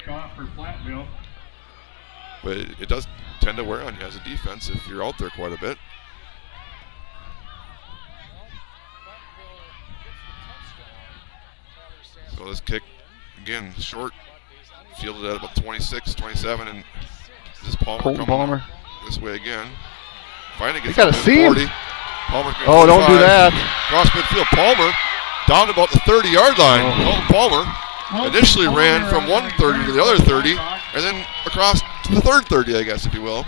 it does tend to wear on you as a defense if you're out there quite a bit. So this kick, again, short, fielded at about 26, 27, and this Palmer this way again. Finally gets got a seam. 40. Oh, don't do that. Cross midfield. Palmer down about the 30-yard line. Palmer initially ran from one 30 to the other 30, and then across to the third 30, I guess, if you will.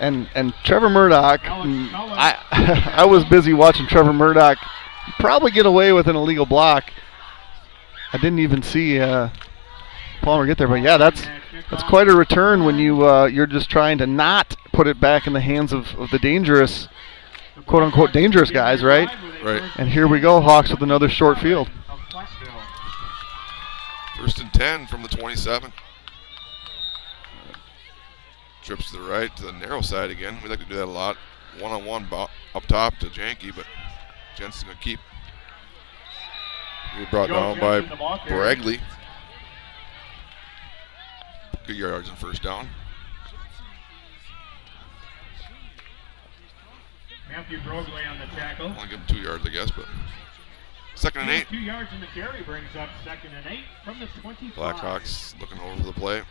And Trevor Murdoch, I was busy watching Trevor Murdoch probably get away with an illegal block. I didn't even see Palmer get there, but yeah, that's quite a return when you're just trying to not put it back in the hands of the dangerous, quote unquote dangerous guys, right? Right. And here we go, Hawks with another short field. 1st and 10 from the 27. Trips to the right to the narrow side again. We like to do that a lot. One-on-one up top to Janke, but Jensen's going to keep. He brought down by Bragley. Good yards and first down. Matthew Brogley on the tackle. Only give him 2 yards, I guess, but 2nd and 8. 2 yards in the carry brings up 2nd and 8 from the 25. Blackhawks looking over the play.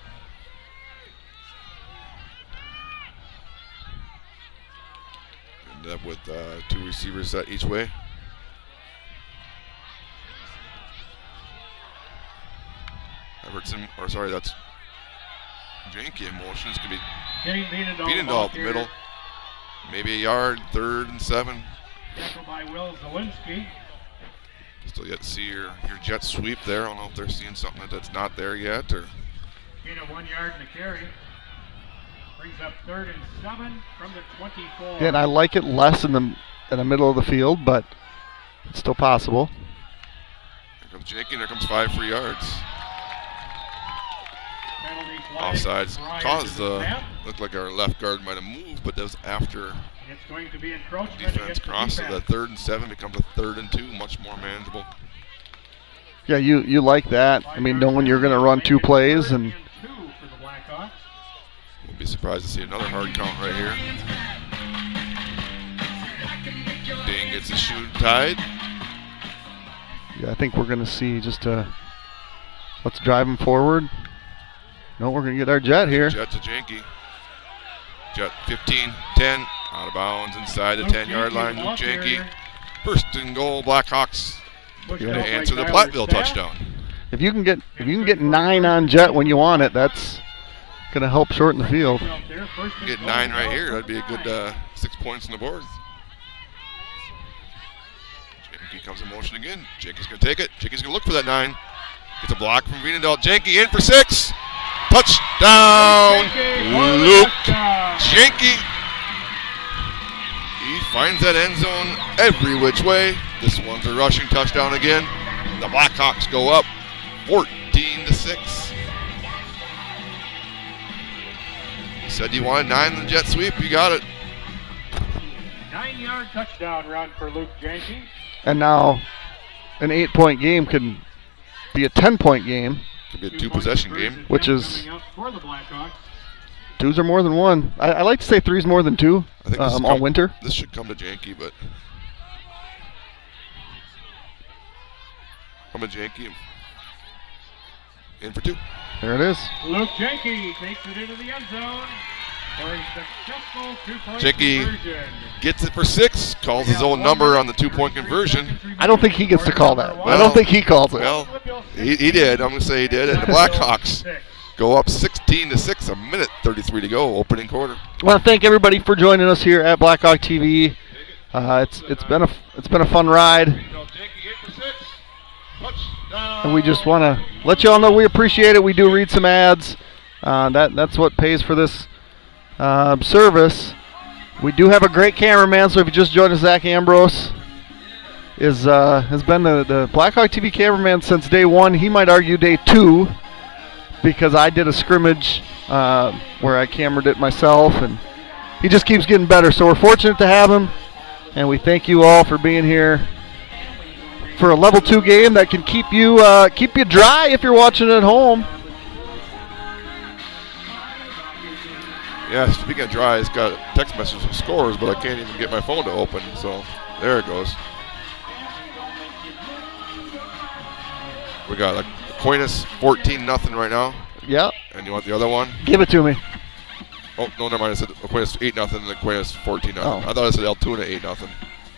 End up with 2 receivers set each way. That's Janke in motion. It's going to be Beatendahl up the middle. Maybe a yard, 3rd and 7. Tackled by Will Zielinski. Still yet to see your jet sweep there. I don't know if they're seeing something that's not there yet. Or Gain of 1 yard in the carry. Brings up 3rd and 7 from the 24. Yeah, and I like it less in the middle of the field, but it's still possible. Here comes Janke, and there comes 5 free yards. Offsides caused looked like our left guard might have moved, but that was after it's going to be encroachment defense crossed, so that 3rd and 7 becomes a 3rd and 2, much more manageable. Yeah, you like that. I mean, knowing you're going to run 2 plays, and we'll be surprised to see another hard count right here. Dane gets the shoe tied. Yeah, I think we're going to see just let's drive him forward. No, we're going to get our jet here. Jet to Janke. Jet 15, 10, out of bounds inside the 10-yard line. Luke Janke. 1st and goal, Blackhawks. Going to answer the Platteville touchdown. If you can get 9 on jet when you want it, that's going to help shorten the field. Get 9 right here. That'd be a good 6 points on the board. Janke comes in motion again. Janke's going to take it. Janke's going to look for that 9. Gets a block from Beatendahl. Janke in for 6. Touchdown, Luke Janke. He finds that end zone every which way. This one's a rushing touchdown again. The Blackhawks go up 14-6. You said you wanted 9 in the jet sweep. You got it. 9-yard touchdown run for Luke Janke. And now an 8-point game could be a 10-point game. Could be a 2-possession game. Which is 2s are more than 1. I like to say 3's more than 2 I think all winter. This should come to Janke, but come to Janke in for 2. There it is. Luke Janke takes it into the end zone for a successful 2-point Janke conversion. Gets it for 6, calls his own number on the 2-point conversion. I don't think he gets to call that. I don't think he calls it. Well, he did. I'm going to say he did. And the Blackhawks go up 16-6, a minute 33 to go, opening quarter. I want to thank everybody for joining us here at Blackhawk TV. It's been a fun ride. And we just want to let you all know we appreciate it. We do read some ads. That's what pays for this service. We do have a great cameraman, so if you just joined us, Zach Ambrose has been the Blackhawk TV cameraman since day 1. He might argue day 2, because I did a scrimmage where I cameraed it myself, and he just keeps getting better. So we're fortunate to have him, and we thank you all for being here for a level 2 game that can keep you dry if you're watching at home. Yeah, speaking of dry, it's got a text message from scores, but I can't even get my phone to open, so there it goes. We got Aquinas 14-0 right now. Yep. And you want the other one? Give it to me. Oh, no, never mind. I said Aquinas 8-0 and Aquinas 14-0. Oh. I thought I said Altoona 8-0,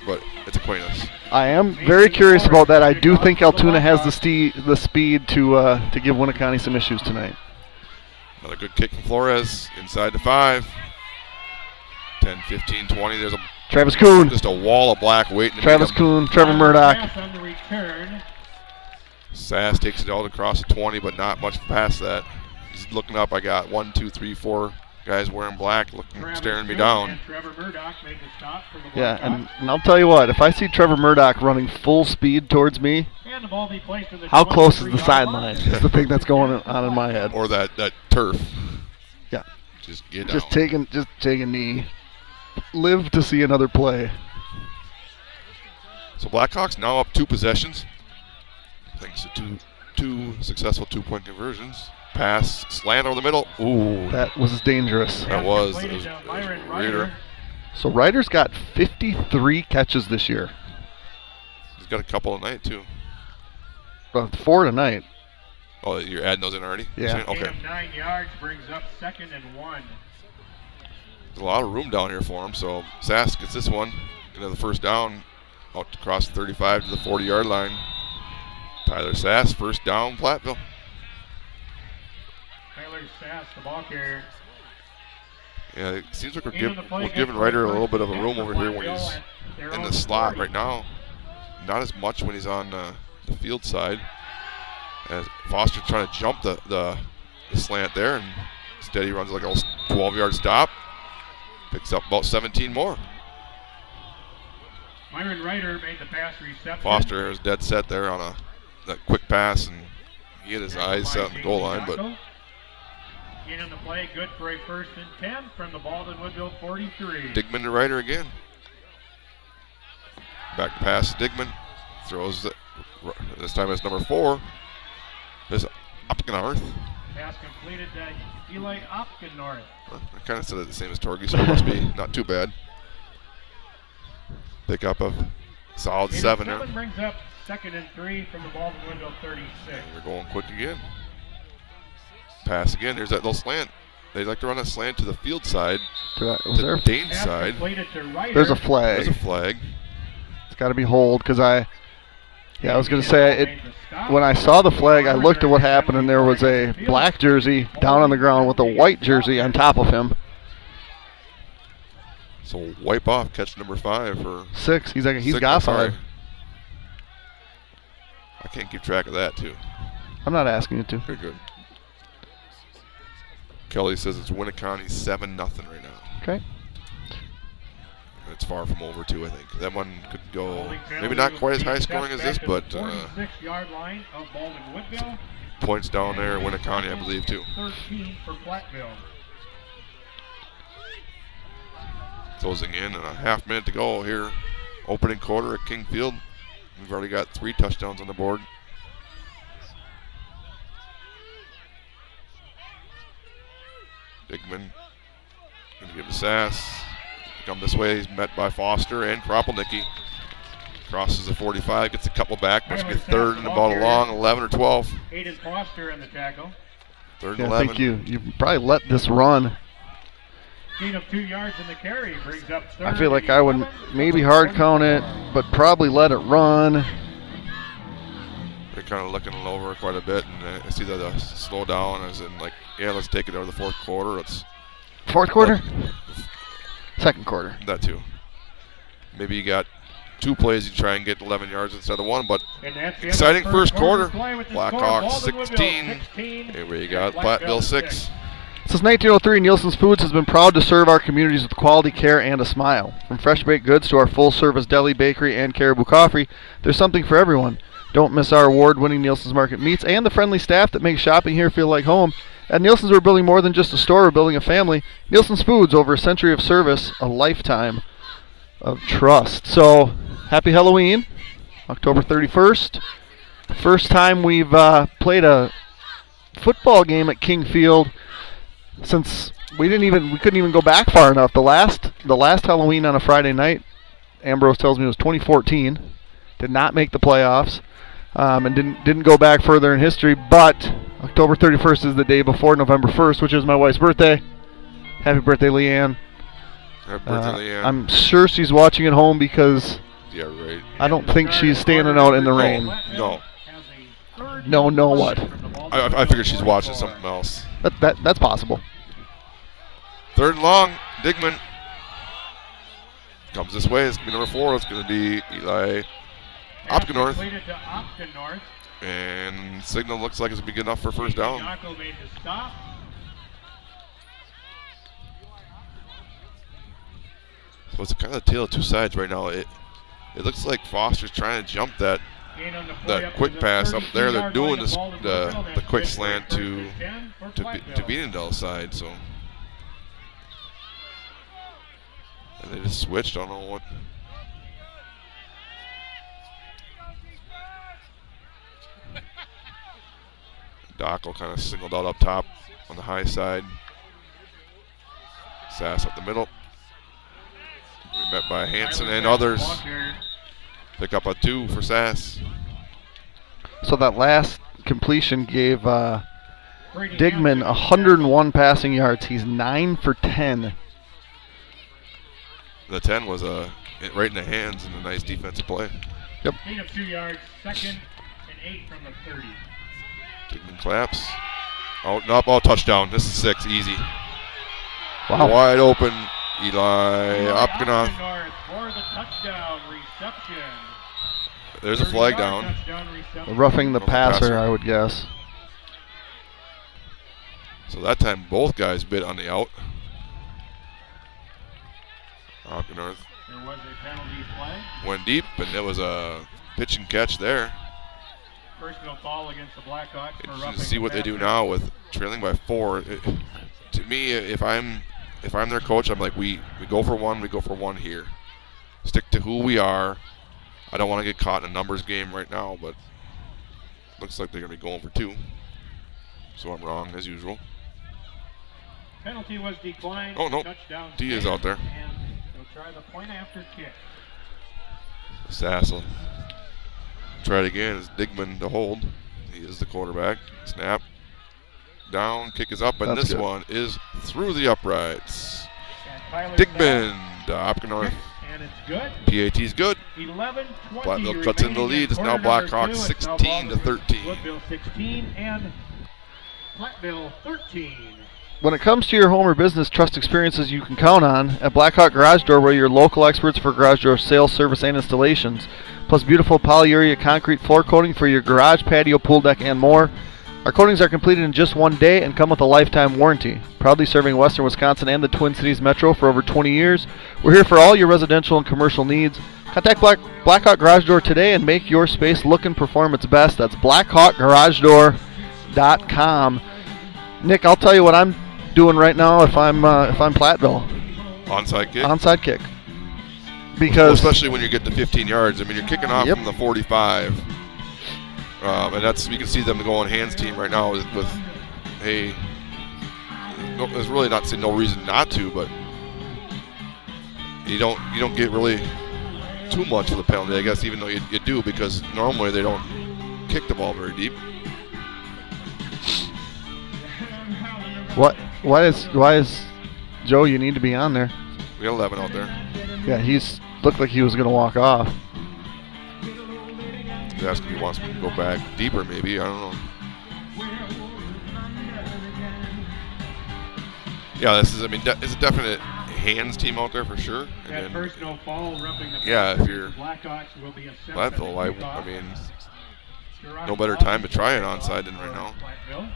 but it's Aquinas. I am very curious about that. I do think Altoona has the speed to give Winneconne some issues tonight. Another good kick from Flores inside the 5. 10, 15, 20. There's Travis Kuhn. just a wall of black waiting to Travis meet him. Kuhn, Trevor Murdoch. Pass on the return. Sass takes it out across the 20, but not much past that. He's looking up. I got 1, 2, 3, 4 guys wearing black, staring me down. And Trevor Murdoch made the stop for the Yeah, Blackhawks. and I'll tell you what, if I see Trevor Murdoch running full speed towards me, And the ball be placed in the how close is the 23-yard sideline? line. Is the thing that's going on in my head. Or that turf. Yeah. Just get down. Just take a knee. Live to see another play. So Blackhawks now up 2 possessions. Thanks to two successful 2-point conversions. Pass, slant over the middle. Ooh. That was dangerous. That was. It Completed was to it Myron was Reader. Ryder. So Ryder's got 53 catches this year. He's got a couple tonight, too. 4 tonight. Oh, you're adding those in already? Yeah. Okay. Gain of 9 yards brings up 2nd and 1. There's a lot of room down here for him. So Sass gets this one. Gonna have the first down out across the 35 to the 40-yard line. Tyler Sass, first down, Platteville. Tyler Sass, the ball carrier. Yeah, it seems like Gain on the play we're gets giving the Ryder a first little bit of a down room for over here when Platteville he's at their in own the slot 40. right now. Not as much when he's on the field side. As Foster trying to jump the slant there, and instead he runs like a 12-yard stop. Picks up about 17 more. Myron Ryder made the pass reception. Foster is dead set there on that quick pass, and he had his eyes set on the goal line, but Gain on the play, good for a 1st and 10 from the Baldwin-Woodville 43. Digman to Ryder again. Back pass, Digman throws it. This time it's number 4. There's Opkenarth. Pass completed to Eli Opkennorth. I kind of said it the same as Torgy, so it must be not too bad. Pick up a solid 7 there. 7 brings up 2nd and 3 from the Baldwin-Woodville 36. They're going quick again. Pass again. There's that little slant. They like to run a slant to the field side, Was there? to Dane's Pass side. completed to Ryder. There's a flag. There's a flag. It's got to be hold because I was going to say it. When I saw the flag, I looked at what happened, and there was a black jersey down on the ground with a white jersey on top of him. So wipe off catch number 5 for 6. He's six, got sorry. 5. I can't keep track of that too. I'm not asking you to. Very good. Kelly says it's Winneconne 7-0 right now. Okay. It's far from over too, I think. That one could go Holding maybe penalty not will quite as be high stepped scoring as back this, to the but 46-yard line of Baldwin-Woodville. points down there in Winneconne, I believe too. 13 for Platteville. Closing in and a half minute to go here. Opening quarter at King Field. We've already got 3 touchdowns on the board. Digman going to give to Sass. Come this way, he's met by Foster and Kropelnicki. Crosses the 45, gets a couple back. Must be 3rd and about a long 11 or 12. Aiden Foster in the tackle. 3rd and Yeah, I 11. think you probably let this run. Gain of 2 yards in the carry brings up 3rd. I feel like I would maybe hard count it, but probably let it run. They're kind of looking over quite a bit, and I see that slow down as in like, yeah, let's take it over the 4th quarter. It's 4th quarter? 2nd quarter. that too. Maybe you got 2 plays, you try and get 11 yards instead of 1, but And that's the end of exciting the first quarter. play with the Blackhawks score, Baldwin-Woodville 16. Here we got Platteville 6. Since 1903, Nielsen's Foods has been proud to serve our communities with quality care and a smile. From fresh baked goods to our full-service deli, bakery, and Caribou Coffee, there's something for everyone. Don't miss our award-winning Nielsen's Market Meats and the friendly staff that makes shopping here feel like home. At Nielsen's, we're building more than just a store, we're building a family. Nielsen's Foods, over a century of service, a lifetime of trust. So, happy Halloween, October 31st. First time we've played a football game at King Field since we couldn't even go back far enough. The last Halloween on a Friday night, Ambrose tells me, was 2014. Did not make the playoffs, and didn't go back further in history. But October 31st is the day before November 1st, which is my wife's birthday. Happy birthday, Leanne. Happy birthday, Leanne. I'm sure she's watching at home because Yeah, right. I don't think she's standing out in the rain. No. No, what? I figured she's watching something else. That's possible. 3rd and long, Digman Comes this way. It's going to be number 4. It's going to be Eli Opgenorth. Completed to Opgenorth. And signal looks like it's going to be good enough for first down. Jocko made the stop. So it's kind of the tale of two sides right now. It looks like Foster's trying to jump that quick pass up there. They're doing this, the quick slant to Bienendal's side. So and they just switched. I don't know what. Dockel kind of singled out up top on the high side. Sass up the middle. Met by Hanson and others. Pick up a 2 for Sass. So that last completion gave Digman 101 passing yards. He's 9 for 10. The 10 was right in the hands and a nice defensive play. Yep. Gain of 2 yards, 2nd and 8 from the 30. Digman claps. Oh, nope, touchdown. This is 6, easy. Wow. Wide open, Eli Opgenorth. For the touchdown reception. There's a flag down. Roughing the passer, I would guess. So that time both guys bit on the out. Opgenorth There was a penalty flag. went deep, and there was a pitch and catch there. Personal foul against the Blackhawks for And roughing to see the what they do passer. now with trailing by 4. To me, if I'm their coach, I'm like, we go for 1, we go for 1 here. Stick to who we are. I don't want to get caught in a numbers game right now, but looks like they're going to be going for 2. So I'm wrong, as usual. Penalty was declined. Oh, no. Touchdown D is stand, out there. And they'll try the point after kick. Sassel. Try it again. It's Digman to hold. He is the quarterback. Snap. Down. Kick is up, and That's this good. one is through the uprights. And Tyler Digman to Opgenorth. and it's good. PAT's good. 11-20 Platville cuts into the lead. It's now Blackhawks 16 to 13. Woodville 16 and Platville 13. When it comes to your home or business, trust experiences you can count on at Blackhawk Garage Door, we're your local experts for garage door sales, service, and installations. Plus beautiful polyurea concrete floor coating for your garage, patio, pool deck, and more. Our coatings are completed in just 1 day and come with a lifetime warranty. Proudly serving Western Wisconsin and the Twin Cities Metro for over 20 years. We're here for all your residential and commercial needs. Contact Blackhawk Garage Door today and make your space look and perform its best. That's blackhawkgaragedoor.com. Nick, I'll tell you what I'm doing right now if I'm Platteville. Onside kick. Onside kick. Well, Because especially when you get to 15 yards. I mean, you're kicking off Yep. from the 45. And that's, you can see them going hands team right now with hey, no, there's really not no reason not to, but you don't get really too much of the penalty, I guess, even though you do, because normally they don't kick the ball very deep. why is Joe? You need to be on there. We got 11 out there. Yeah, he's looked like he was going to walk off. He's asking if he wants to go back deeper, maybe. I don't know. Yeah, this is. I mean, it's a definite hands team out there for sure. And That then, personal foul roughing the yeah, passer. if you're Blackhawks will be assessed Platville, at the I kickoff. mean, Gerard no better Baldwin time to try an kickoff onside than right for now. Platteville.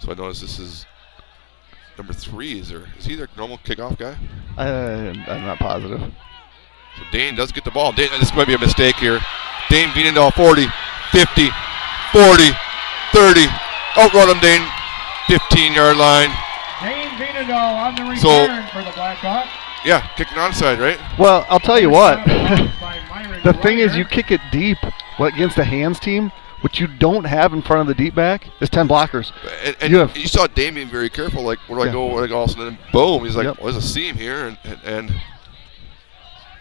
So I notice this is number 3. Is he their normal kickoff guy? I'm not positive. So Dane does get the ball. Dane, this might be a mistake here. Dane Bienendal 40, 50, 40, 30. Outrun him, Dane. 15-yard line. Dane Bienendal on the So- return for the Blackhawks. Yeah, kicking onside, right? Well, I'll tell you what. By Myron The thing is, Ryder. you kick it deep against a hands team. What you don't have in front of the deep back is 10 blockers. And You have- you saw Dane being very careful. Like, where do I Yeah. go? Where do I go? All of a sudden, boom. He's like, Yep. well, there's a seam here. And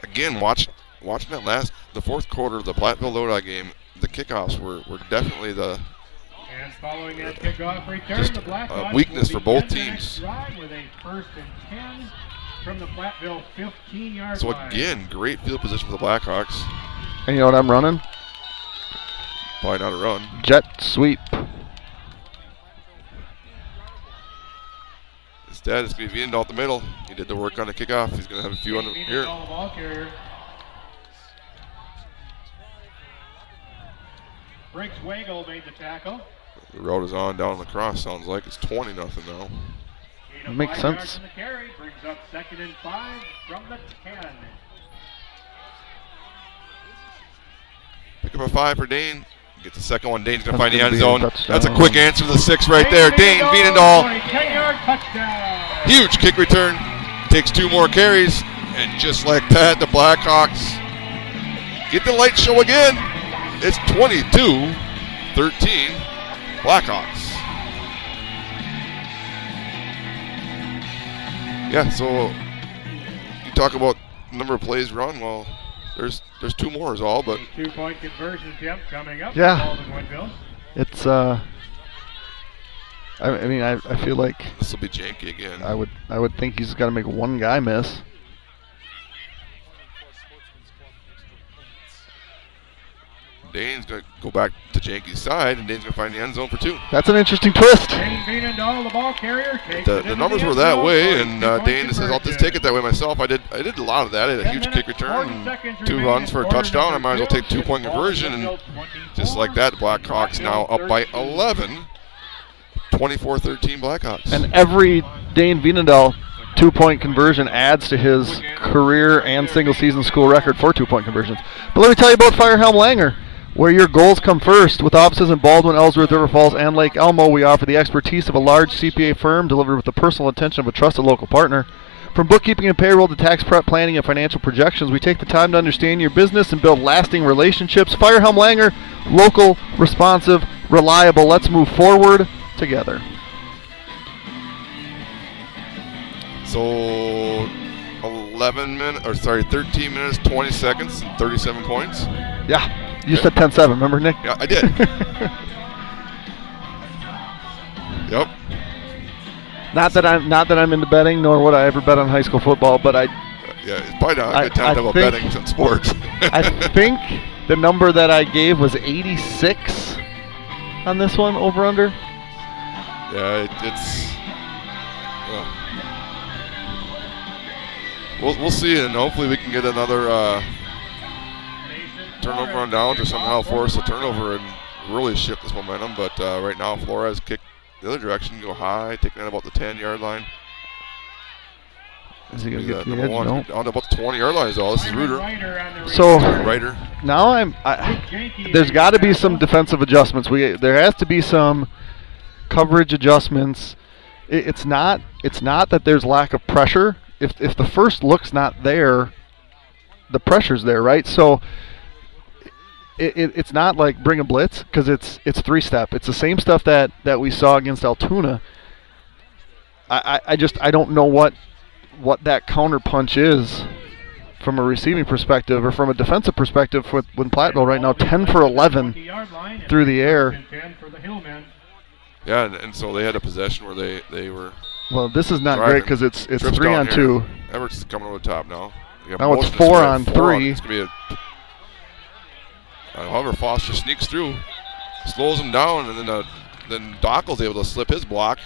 again, watching the fourth quarter of the Platteville Lodi game, the kickoffs were definitely the And following that kickoff return, Just the a Blackhawks weakness will for both begin the next teams. drive with a 1st and 10 from the Platteville 15-yard so line. again, great field position for the Blackhawks. And you know what I'm running? Probably not a run. Jet sweep. Instead, it's going to be Viendahl at the middle. He did the work on the kickoff. He's going to have a few on here. Viendahl, the ball carrier. Briggs Wagle made the tackle. The road is on down the cross. Sounds like it's 20-0 now. It makes sense. The carry brings up 2nd and 5 from the 10. Pick up a 5 for Dane. Get the second one. Dane's going to That's find the gonna end be a zone. touchdown. That's a quick answer to the 6 right there. Dane Viendahl. 10-yard touchdown. Huge kick return. Takes 2 more carries. And just like that, the Blackhawks get the light show again. It's 22-13 Blackhawks. Yeah, so you talk about number of plays run. Well, there's 2 more is all, but 2-point conversion attempt coming up. Yeah. Baldwin-Woodville. It's I mean I feel like this will be janky again. I would think he's got to make one guy miss. Dane's going to go back to Janky's side, and Dane's going to find the end zone for 2. That's an interesting twist. Dane Viendahl, the ball carrier, takes The it into numbers the were end that zone way, for a and 2-point Dane says, "I'll just take it that way myself." I did a lot of that. I had a 10 huge minutes, kick return, 40 seconds and 2 remaining runs for a in quarter touchdown. I number might as well 2. take 2-point conversion, and just like that, the Blackhawks now up by 11. 24-13 Blackhawks. And every Dane Viendahl 2-point conversion adds to his career and single-season school record for 2-point conversions. But let me tell you about Firehelm Langer, where your goals come first. With offices in Baldwin, Ellsworth, River Falls, and Lake Elmo, we offer the expertise of a large CPA firm delivered with the personal attention of a trusted local partner. From bookkeeping and payroll to tax prep planning and financial projections, we take the time to understand your business and build lasting relationships. Firehelm Langer, local, responsive, reliable. Let's move forward together. So 13 minutes, 20 seconds, and 37 points. Yeah, you said 10-7, remember, Nick? Yeah, I did. Yep. Not that I'm into betting, nor would I ever bet on high school football, but Yeah, it's probably not a good time to have a betting on sports. I think the number that I gave was 86 on this one, over under. Yeah, it's. We'll see, and hopefully we can get another turnover on downs or somehow force a turnover and really shift this momentum. But right now, Flores kicked the other direction, go high, taking it about the 10-yard line. Is he going to get to the number edge? one, No. on about the 20-yard line is all. This is Reuter. So Ryder. now there's got to be some defensive adjustments. There has to be some coverage adjustments. It's not that there's lack of pressure. If the first look's not there, the pressure's there, right? So it's not like bring a blitz, because it's 3-step. It's the same stuff that we saw against Altoona. I don't know what that counter punch is from a receiving perspective or from a defensive perspective when Platteville right now 10 for 11 through the air. Yeah, and so they had a possession where they were. Well, this is not driving. great because it's Trips 3 down on here. 2. Everett's is coming over the top now. Now it's 4 on 3. It's going to be however, Foster sneaks through, slows him down, and then Dockel's able to slip his block.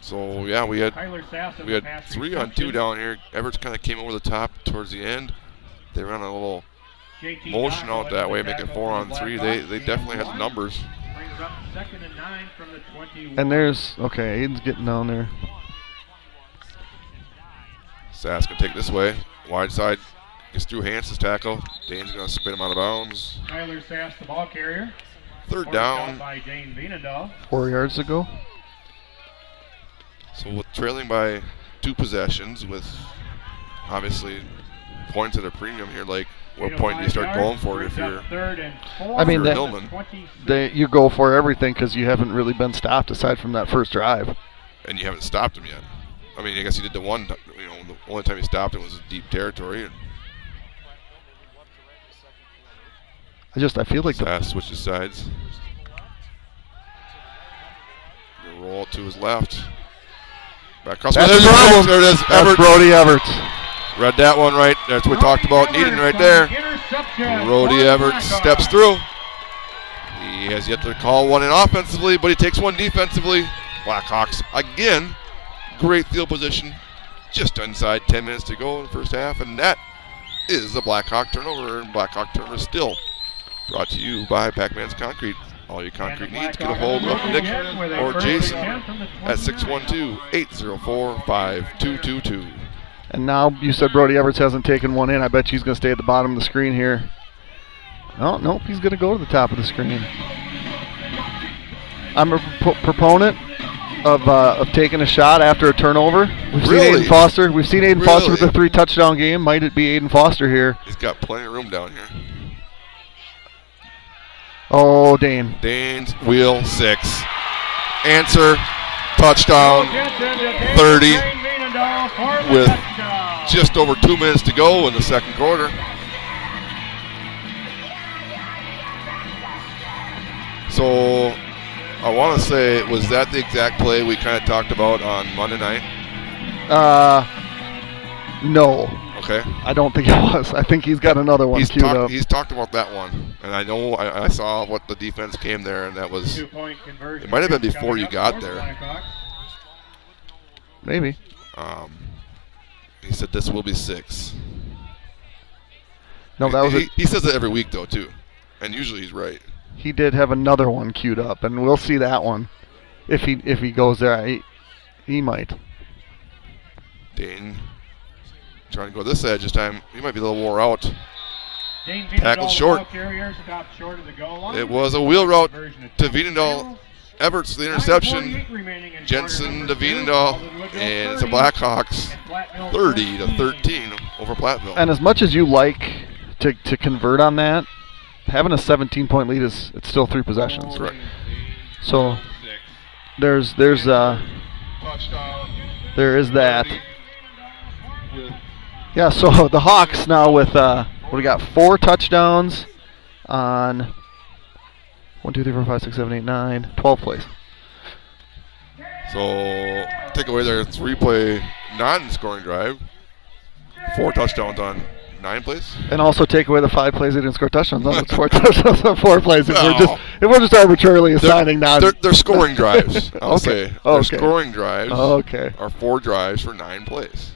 So yeah, we had 3 on 2 down here. Everett's kind of came over the top towards the end. They ran a little motion out that way, making 4 on 3. They definitely had the numbers. And there's Aiden's getting down there. Sass can take this way. Wide side gets through Hans's tackle. Dane's going to spin him out of bounds. Tyler Sass, the ball carrier. 3rd down. By Dane Viendahl. 4 yards to go. So with trailing by 2 possessions, with obviously points at a premium here, like what point do you start going for if you're? I mean, Hillman. You go for everything because you haven't really been stopped aside from that first drive. And you haven't stopped him yet. I mean, I guess you did the one. The only time you stopped him was deep territory. And I feel like Sass switches sides. The roll to his left. Back across. That's the problem. There it is. That's Brody Everett. Read that one right. That's what we talked about needing right there. Brody Everett steps through. He has yet to call one in offensively, but he takes one defensively. Blackhawks again great field position, just inside 10 minutes to go in the first half, and that is the Blackhawk turnover, and Blackhawk turnover still brought to you by Pac-Man's Concrete. All your concrete needs, get a hold of Nick or Jason at 612-804-5222. And now you said Brody Everts hasn't taken one in. I bet he's going to stay at the bottom of the screen here. Oh, nope, he's going to go to the top of the screen. I'm a proponent of taking a shot after a turnover. We've seen Aiden Foster. We've seen Aiden Foster with a 3-touchdown game. Might it be Aiden Foster here? He's got plenty of room down here. Oh, Dane. Dane's wheel 6. Answer, touchdown, 30 with just over 2 minutes to go in the second quarter. So I want to say, was that the exact play we kind of talked about on Monday night? No. Okay. I don't think it was. I think he's got another one queued up. He's talked about that one, and I know I saw what the defense came there, and that was, it might have been before you got there. Maybe. He said this will be 6. No, that was he says it every week though too, and usually he's right. He did have another one queued up, and we'll see that one if he goes there. He might. Dane trying to go this edge this time. He might be a little wore out. Tackled short. It was a wheel route to Veenendahl. Everts the interception. Jensen to Veenendahl, and it's a Blackhawks 30-13 over Platteville. And as much as you like to convert on that, having a 17-point lead it's still 3 possessions. Correct. So there is that. Yeah, so the Hawks now with what do we got? 4 touchdowns on 1, 2, 3, 4, 5, 6, 7, 8, 9, 12 plays. So take away their 3-play non-scoring drive. 4 touchdowns on 9 plays. And also take away the 5 plays they didn't score touchdowns on. It's 4 touchdowns on 4 plays. If we're just arbitrarily assigning they're scoring drives, I'll say. Their scoring drives are 4 drives for 9 plays.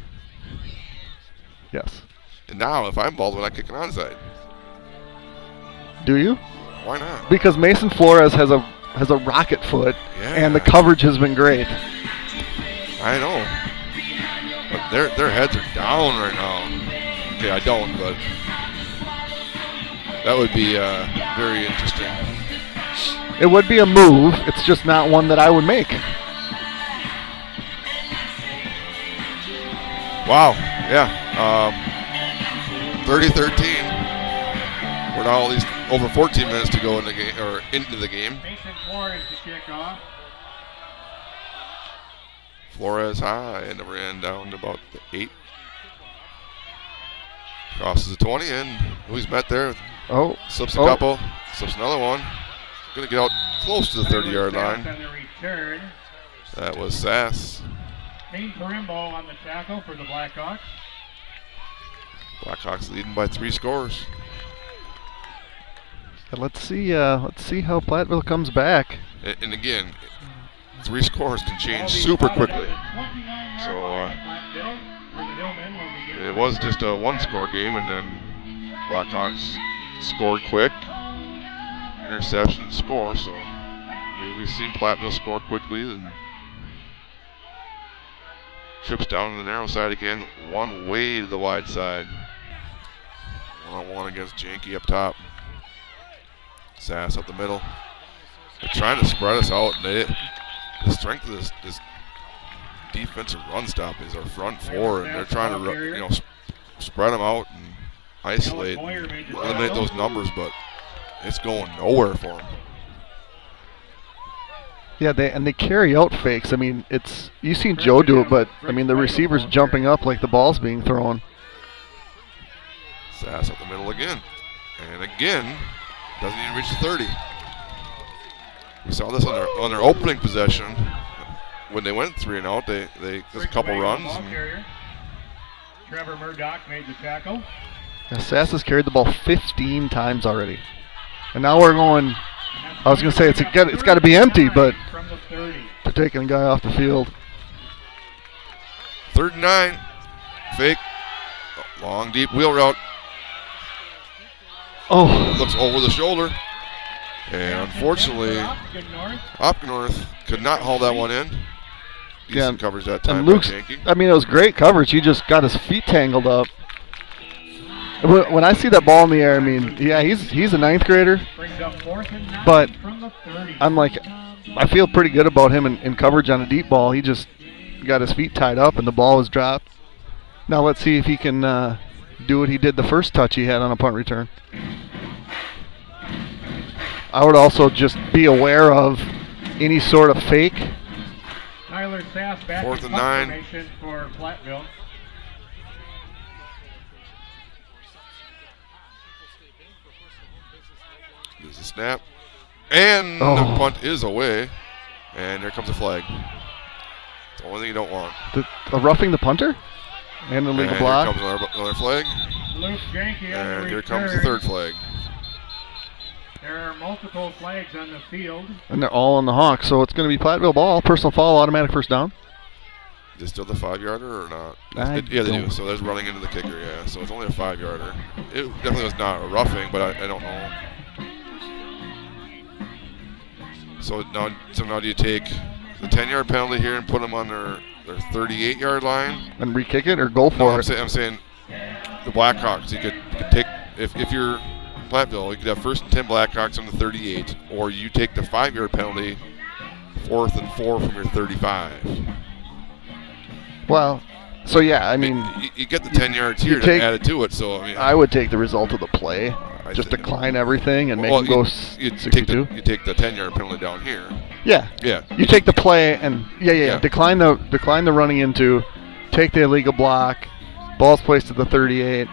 Yes. And now, if I'm Baldwin, I kick an onside. Do you? Why not? Because Mason Flores has a rocket foot, and the coverage has been great. I know. But their heads are down right now. Okay, I don't, but that would be very interesting. It would be a move. It's just not one that I would make. Wow. Yeah. 30-13. We're now at least over 14 minutes to go in the game, or into the game. Mason Flores to kick off. Flores high and ran down to about the 8. Crosses the 20, and who's met there? Slips a couple, slips another one. Going to get out close to the 30-yard line. That was Sass. Main Parimbo on the tackle for the Blackhawks. Blackhawks leading by 3 scores. Let's see how Platteville comes back. And again, 3 scores can change super quickly. So it was just a 1-score game, and then Blackhawks scored quick. Interception, score. So we've seen Platteville score quickly, and trips down to the narrow side again. One way to the wide side. 1-on-1 against Janke up top. Sass up the middle. They're trying to spread us out. The strength of this defensive run stop is our front 4, and they're trying to spread them out and isolate, eliminate those numbers, but it's going nowhere for them. Yeah, they carry out fakes. I mean, you've seen Joe do it, but I mean the receiver's jumping up like the ball's being thrown. Sass up the middle again, and again doesn't even reach the 30. We saw this on their opening possession when they went 3 and out. There's a couple runs. Trevor Murdoch made the tackle. Yeah, Sass has carried the ball 15 times already, and now we're going. I was going to say it's got to be empty, but they're taking a guy off the field. 3rd and 9. Fake. Long, deep wheel route. Oh. Looks over the shoulder. And unfortunately, Opgenorth could not haul that one in. Decent coverage that time. And Luke's, I mean, it was great coverage. He just got his feet tangled up. When I see that ball in the air, I mean, yeah, he's a 9th grader. But I'm like, I feel pretty good about him in coverage on a deep ball. He just got his feet tied up and the ball was dropped. Now let's see if he can do what he did the first touch he had on a punt return. I would also just be aware of any sort of fake. Tyler Sass back 4th and 9 for Platteville. There's a snap. And the punt is away. And there comes a flag. It's the only thing you don't want. A roughing the punter? And the legal block. Here comes another flag. Luke Janke on the And here return. comes the 3rd flag. There are multiple flags on the field. And they're all on the Hawks, so it's going to be Platteville ball. Personal foul, automatic first down. Is it still the 5-yarder or not? Yeah, they do. So there's running into the kicker, yeah. So it's only a 5-yarder. It definitely was not a roughing, but I don't know. So now do you take the 10-yard penalty here and put them on their 38-yard line? And re-kick it or go for it? I'm saying the Blackhawks, you could take, if you're Platteville, you could have 1st and 10 Blackhawks on the 38, or you take the 5-yard penalty, 4th and 4 from your 35. Well, so yeah, I mean, you get the 10 yards here to add it to it. So I mean, I would take the result of the play, just decline everything and make them go 62. You take the 10-yard penalty down here. Yeah. Yeah. You take the play and decline the running into, take the illegal block, ball's placed at the 38.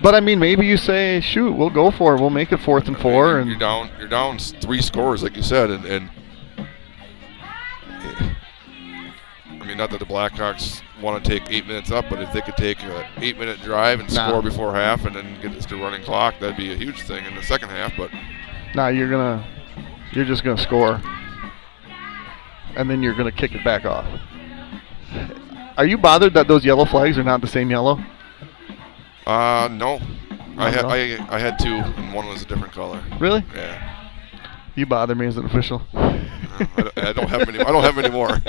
But I mean, maybe you say, shoot, we'll go for it. We'll make it 4th and 4. And you're down 3 scores, like you said, and I mean, not that the Blackhawks want to take 8 minutes up, but if they could take an 8-minute drive and score before half, and then get this to running clock, that'd be a huge thing in the second half. But you're just gonna score, and then you're gonna kick it back off. Are you bothered that those yellow flags are not the same yellow? No. I had 2, and one was a different color. Really? Yeah. You bother me as an official. I don't have any. I don't have any more.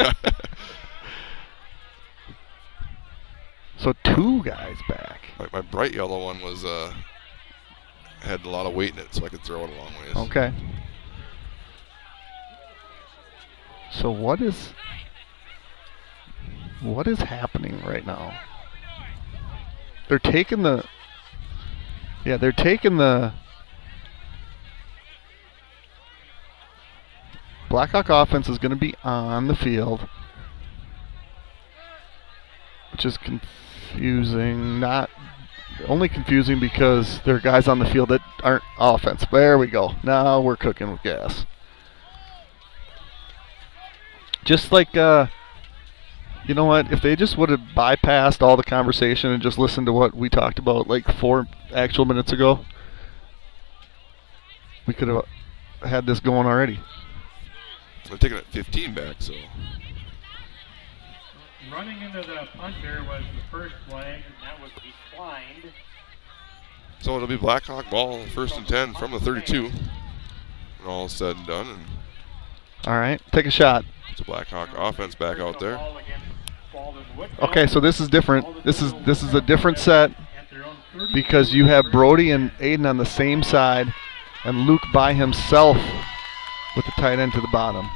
So 2 guys back. My bright yellow one was had a lot of weight in it, so I could throw it a long ways. Okay. So what is happening right now? They're taking the Blackhawk offense is going to be on the field, which is confusing. Not only confusing because there are guys on the field that aren't offense. There we go. Now we're cooking with gas. Just like, you know what? If they just would have bypassed all the conversation and just listened to what we talked about like 4 actual minutes ago, we could have had this going already. They're taking it 15 back, so. Running into the punter was the first flag, and that was declined. So it'll be Blackhawk ball, 1st and 10 from the 32. And all said and done. And all right, take a shot. It's a Blackhawk offense back out there. Okay, so this is different. This is a different set because you have Brody and Aiden on the same side, and Luke by himself with the tight end to the bottom.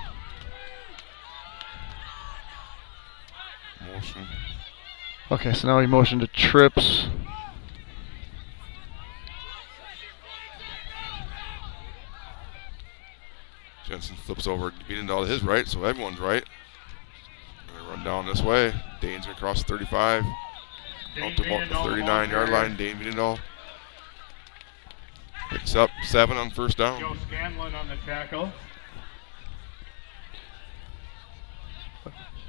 Motion. Okay, so now he motioned to trips. Jensen flips over Wiedendahl to his right, so everyone's right. Run down this way. Dane's across 35. Out to about the 39-yard line. Dane Wiedendahl picks up 7 on 1st down. Joe Scanlon on the tackle.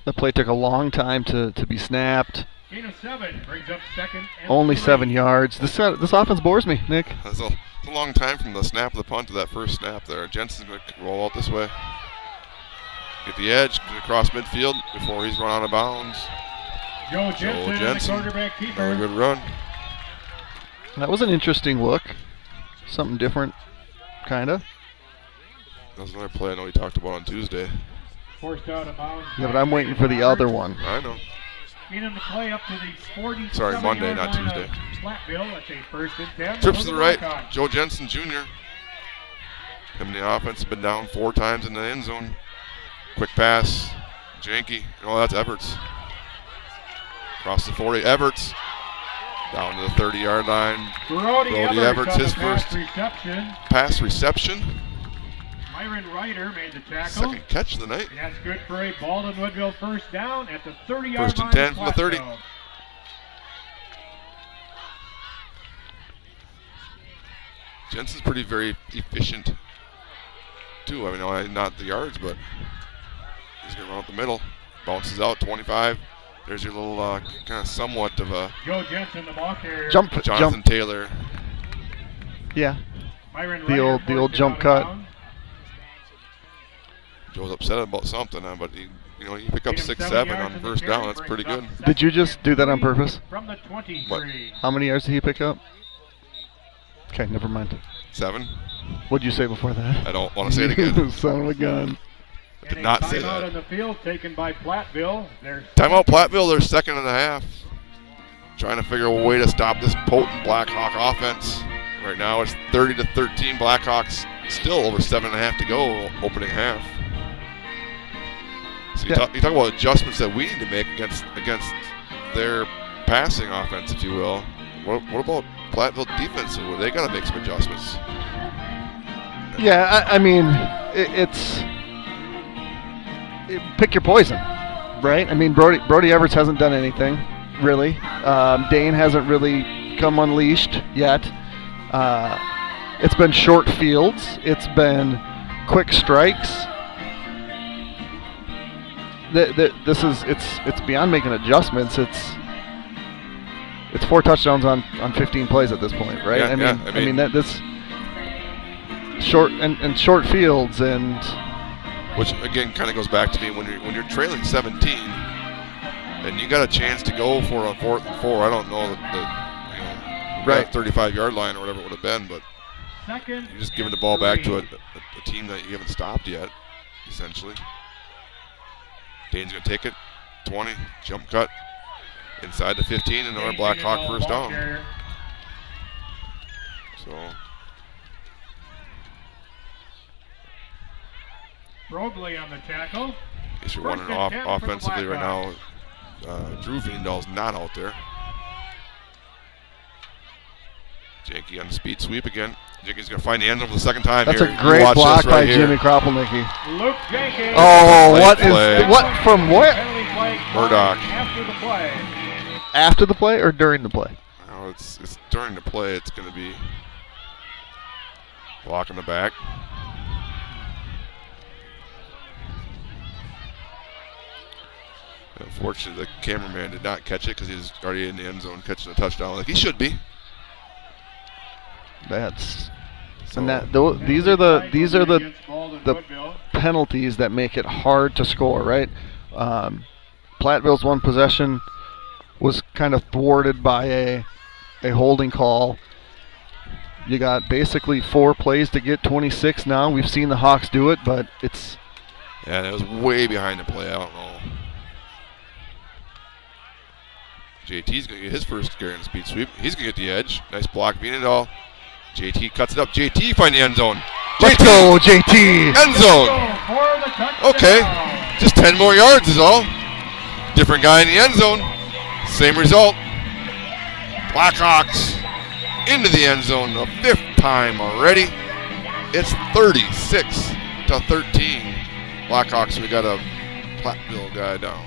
The play took a long time to be snapped. Gain of 7 brings up 2nd and Only 3. 7 yards. This offense bores me, Nick. That's a long time from the snap of the punt to that first snap there. Jensen's going to roll out this way. Get the edge, get across midfield before he's run out of bounds. Joe Jensen, the quarterback keeper. Another good run. That was an interesting look. Something different, kind of. That was another play I know we talked about on Tuesday. Forced out of bounds. Yeah, but I'm waiting for the other one. I know. Meaning the play up to the 40. Sorry, Monday, not Tuesday. Platteville, that's a first and 10. Trips to the right. Joe Jensen Jr. Him and the offense have been down 4 times in the end zone. Quick pass. Janky. Oh, that's Everts. Across the 40. Everts. Down to the 30-yard line. Brody Everts, his first pass reception. Myron Ryder made the tackle. Second catch of the night. That's good for a Baldwin-Woodville first down at the 30-yard line. First and 10 from the 30. Jensen's very efficient, too. I mean, not the yards, but he's going to run up the middle. Bounces out, 25. There's your little kind of somewhat of a Joe Jensen, the ball carrier. Jonathan Taylor. Yeah. Myron the old jump cut. Joe's upset about something, but you pick up 6-7 on first down. That's pretty good. Did you just do that on purpose? From the 23. What? How many yards did he pick up? Okay, never mind. 7. What'd you say before that? I don't want to say it again. Son of a gun. I did not say that. Timeout on the field taken by Platteville. Timeout Platteville, they're second and a half. Trying to figure a way to stop this potent Blackhawk offense. Right now it's 30-13. Blackhawks still over 7.5 to go opening half. So you talk about adjustments that we need to make against their passing offense, if you will. What about Platteville defense? They got to make some adjustments. Yeah, I mean, pick your poison, right? I mean, Brody Everts hasn't done anything, really. Dane hasn't really come unleashed yet. It's been short fields. It's been quick strikes. It's beyond making adjustments. It's 4 touchdowns on 15 plays at this point, right? Yeah, I mean this short and short fields, and which again kind of goes back to me when you're trailing 17 and you got a chance to go for a 4th and 4. I don't know that 35-yard line or whatever it would have been, but you're just giving the ball back to a team that you haven't stopped yet, essentially. Dane's going to take it. 20, jump cut. Inside the 15, and another Blackhawk first down. So. Robley on the tackle. In case you're wondering offensively right now, Drew Veendal's not out there. Janky on the speed sweep again. Janky's going to find the end zone for the second time. That's here. a great block by Jimmy Kropelnicki. Luke Jenkins. Oh, what from what? Murdoch. After the play. After the play or during the play? Oh, it's during the play. It's going to be block in the back. Unfortunately, the cameraman did not catch it because he's already in the end zone catching a touchdown like he should be. These are the penalties that make it hard to score, right? Platteville's one possession was kind of thwarted by a holding call. You got basically 4 plays to get 26 now. We've seen the Hawks do it, but it's... Yeah, that was way behind the play. I don't know. JT's going to get his first carry on the speed sweep. He's going to get the edge. Nice block, Viendahl. JT cuts it up. JT find the end zone. Let's go, JT! End zone. Okay. Just 10 more yards is all. Different guy in the end zone. Same result. Blackhawks into the end zone the 5th time already. It's 36-13. Blackhawks, we got a Platteville guy down.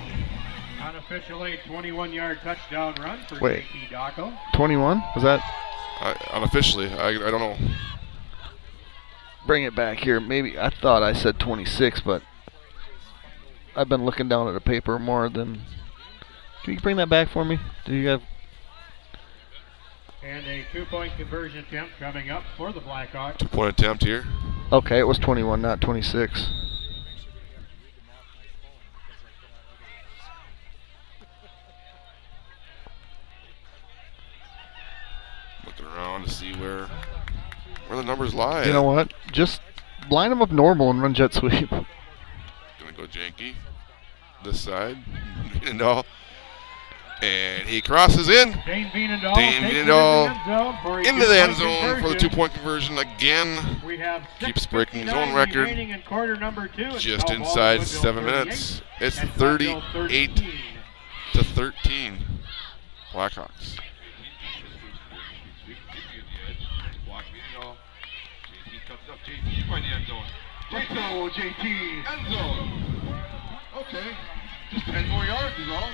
Unofficially 21-yard touchdown run for Wait. JT Dockel. 21? Was that? Unofficially, I don't know. Bring it back here. Maybe I thought I said 26, but I've been looking down at the paper more than. Can you bring that back for me? Do you have? And a 2-point conversion attempt coming up for the Blackhawks. 2-point attempt here. Okay, it was 21, not 26. numbers lie. You know what? Just line them up normal and run jet sweep. Gonna go Janky. This side. No. And he crosses in. Dane Veenendahl into the end zone for the 2-point conversion again. Keeps breaking his own record. Just inside 7 minutes. It's 38 to 13. Blackhawks. JT. End zone. Okay. Just 10 more yards is all.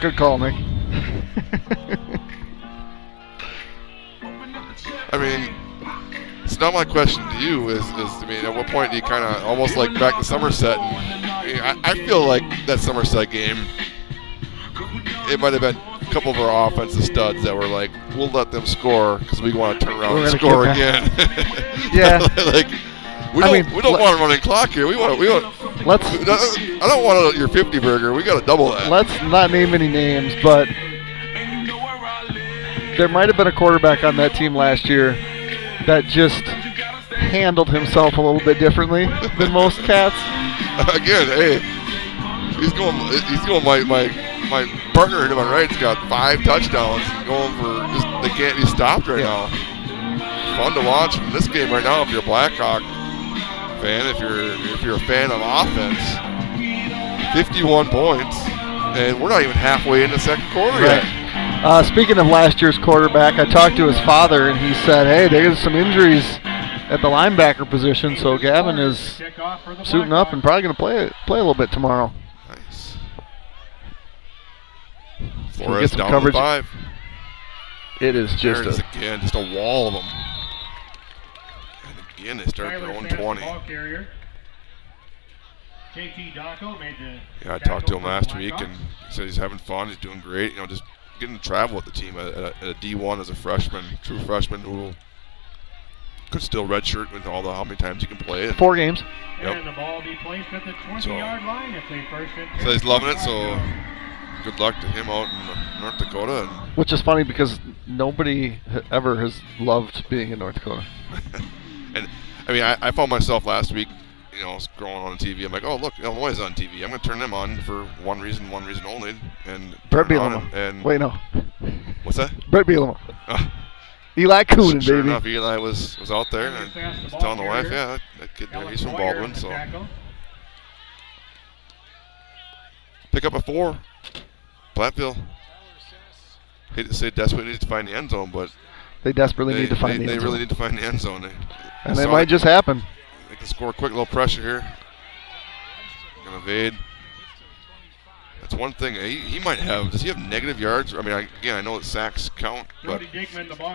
Good call, Nick. I mean, it's not my question to you. I mean, at what point do you kind of almost like back to Somerset? And, I feel like that Somerset game, it might have been a couple of our offensive studs that were like, we'll let them score because we want to turn around and score again. Yeah. Like, we don't want a running clock here. We want. Let's. I don't want your 50 burger. We got to double that. Let's not name any names, but there might have been a quarterback on that team last year that just handled himself a little bit differently than most cats. Again, hey, he's going. My partner to my right's got 5 touchdowns and going for just they can't be stopped right now. Fun to watch in this game right now if you're a Blackhawk fan, if you're a fan of offense. 51 points, and we're not even halfway in the second quarter yet. Speaking of last year's quarterback, I talked to his father, and he said, hey, there's some injuries at the linebacker position, so Gavin is suiting up and probably going to play a little bit tomorrow. Nice. Get Flores some down coverage. to 5. It is just again, just a wall of them. And again, they start their own 20. Yeah, I talked to him last week, and he said he's having fun. He's doing great. You know, just getting to travel with the team at a D1 as a freshman, true freshman who could still redshirt with all the how many times he can play it. 4 games. Yep. And the ball will be placed at the 20-yard line if they first hit. So he's loving it. So good luck to him out in North Dakota. Which is funny because nobody ever has loved being in North Dakota. And I mean, I found myself last week, you know, scrolling on TV. I'm like, oh look, Illinois is on TV. I'm going to turn them on for one reason only. And Brett Bielema. Wait, no. What's that? Brett Bielema. Eli Coonan, sure baby. Enough, Eli was out there and was telling the wife, yeah, that kid there, he's from Baldwin, so. Pick up a 4. Platville. Hate to say desperately need to find the end zone, but they desperately need to find the end zone. They really need to find the end zone. And it might just happen. They can score a quick little pressure here. Gonna evade. That's one thing. He might have. Does he have negative yards? I mean, I know that sacks count, but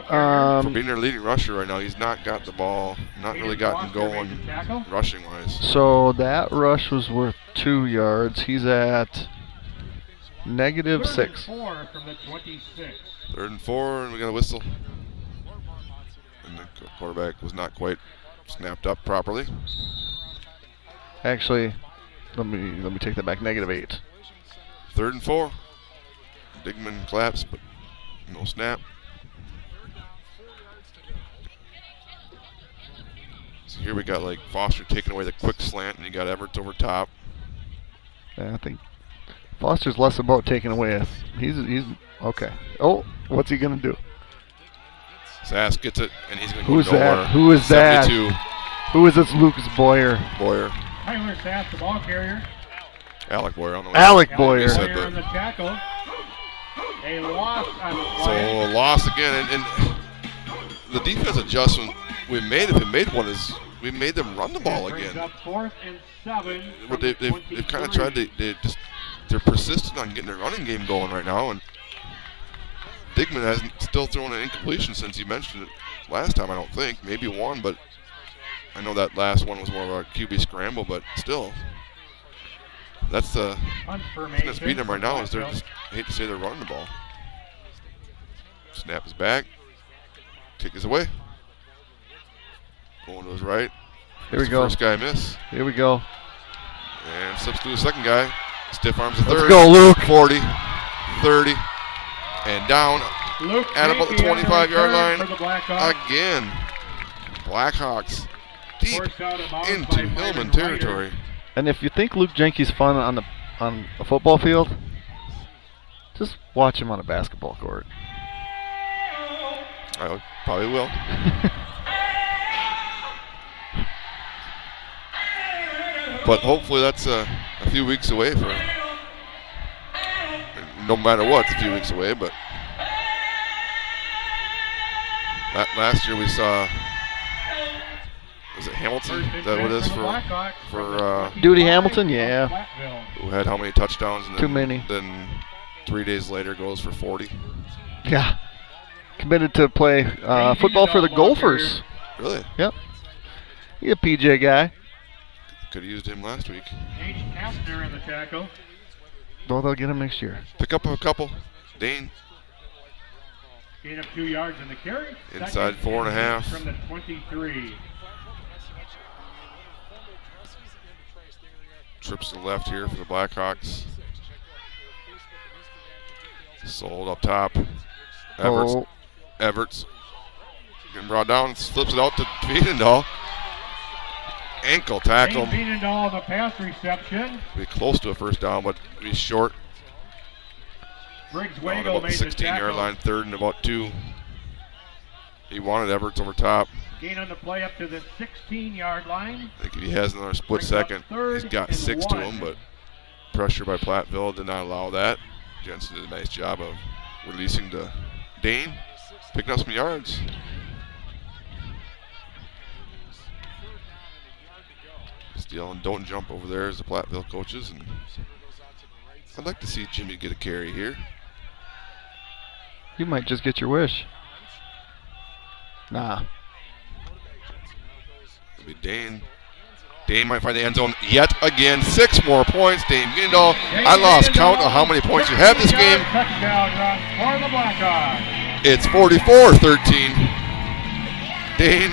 for being their leading rusher right now, he's not got the ball, not really gotten going rushing wise. So that rush was worth 2 yards. He's at negative 6. 3rd and 4, and we got a whistle. And the quarterback was not quite snapped up properly. Actually, let me take that back. Negative 8. 3rd and 4. Digman claps, but no snap. So here we got like Foster taking away the quick slant, and you got Everett over top. Yeah, I think Foster's less about taking away. He's okay. Oh, what's he gonna do? Sass gets it, and he's gonna go Who's nowhere. that? Who is 72. that? Who is this? Lucas Boyer. Tyler Sass, the ball carrier. Alec Boyer on the way. Alec Boyer. On the tackle. A loss on the play. So a loss again, and the defense adjustment we made, if we made one, is we made them run the ball again. Up 4th and 7. But they've kind of tried to they're persistent on getting their running game going right now, and Digman hasn't still thrown an incompletion since you mentioned it last time. I don't think, maybe one, but I know that last one was more of a QB scramble, but still. That's the thing that's beating them right now is they're just, I hate to say they're running the ball. Snap is back. Kick is away. Going to his right. Here we go. First guy miss. Here we go. And substitute the second guy. Stiff arms the third. Let's go, Luke. 40, 30, and down Luke at about the 25-yard line again. Blackhawks deep Forced out of bounds into by Hillman Byron territory. And if you think Luke Jenke's fun on a football field, just watch him on a basketball court. I probably will. But hopefully that's a few weeks away for. No matter what, it's a few weeks away. But last year we saw. Was it Hamilton? Is that what it is for Duty Hamilton? Yeah. Who had how many touchdowns? And Too many. Then 3 days later goes for 40. Yeah. Committed to play football for the Gophers. Really? Yep. He's a PJ guy. Could have used him last week. H. Kastner in the tackle. Well, they'll get him next year. Pick up a couple. Dane. Gain of 2 yards in the carry. Inside 4.5. From the 23. Trips to the left here for the Blackhawks. Sold up top. Everts getting brought down, slips it out to Veenendahl. Ankle tackle. Veenendahl, the pass reception. Be close to a first down, but be short. Briggs On Wago about the made the 16-yard tackle. line, 3rd and about 2. He wanted Everts over top. Gain on the play up to the 16-yard line. I think if he has another split second, he's got 6 to him, but pressure by Platteville did not allow that. Jensen did a nice job of releasing to Dane, picking up some yards. Still, and don't jump over there as the Platteville coaches. And I'd like to see Jimmy get a carry here. You might just get your wish. Nah. It'll be Dane. Dane might find the end zone yet again. 6 more points. Dane Veenendahl. I lost count of how many points you have this game. Touchdown run for the Blackhawks. It's 44-13. Dane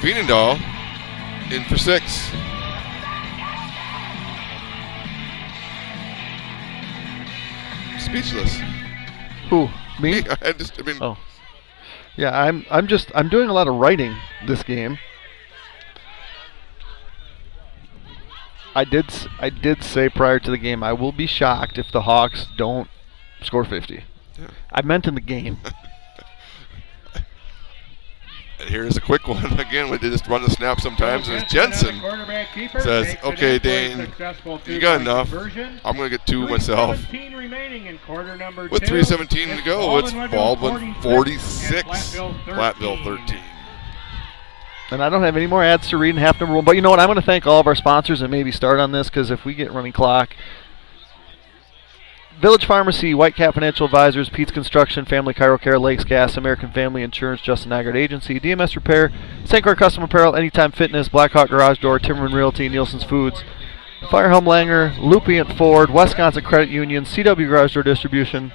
Veenendahl in for 6. Speechless. Who? Me? Oh. Yeah, I'm doing a lot of writing this game. I did say prior to the game I will be shocked if the Hawks don't score 50. Yeah. I meant in the game. And here's a quick one. Again, we did just run the snap sometimes, and it's Jensen says, okay, Dane, you got enough. I'm going to get 2 myself. With 3:17 to go, it's Baldwin 46, Platteville 13. And I don't have any more ads to read in half number 1. But you know what? I'm going to thank all of our sponsors and maybe start on this, because if we get running clock. Village Pharmacy, Whitecap Financial Advisors, Pete's Construction, Family Chiro Care, Lakes Gas, American Family Insurance, Justin Aggard Agency, DMS Repair, St. Clair Custom Apparel, Anytime Fitness, Blackhawk Garage Door, Timberman Realty, Nielsen's Foods, Firehelm Langer, Lupient Ford, Wisconsin Credit Union, CW Garage Door Distribution,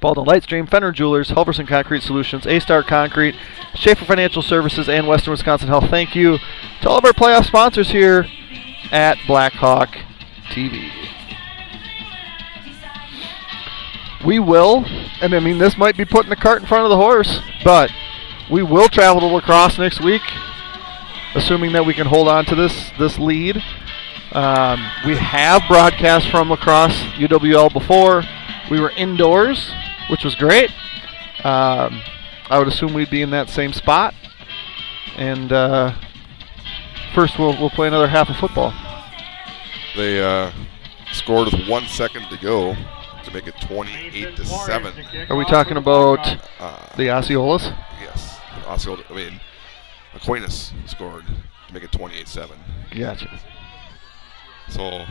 Baldwin Lightstream, Fenner Jewelers, Hulverson Concrete Solutions, A-Star Concrete, Schaefer Financial Services, and Western Wisconsin Health. Thank you to all of our playoff sponsors here at Blackhawk TV. We will, and I mean this might be putting the cart in front of the horse, but we will travel to La Crosse next week, assuming that we can hold on to this lead. We have broadcast from La Crosse UWL before. We were indoors, which was great. I would assume we'd be in that same spot. And first we'll play another half of football. They scored with 1 second to go to make it 28-7. Are we talking about the Osceolas? Yes. Aquinas scored to make it 28-7. Gotcha. So,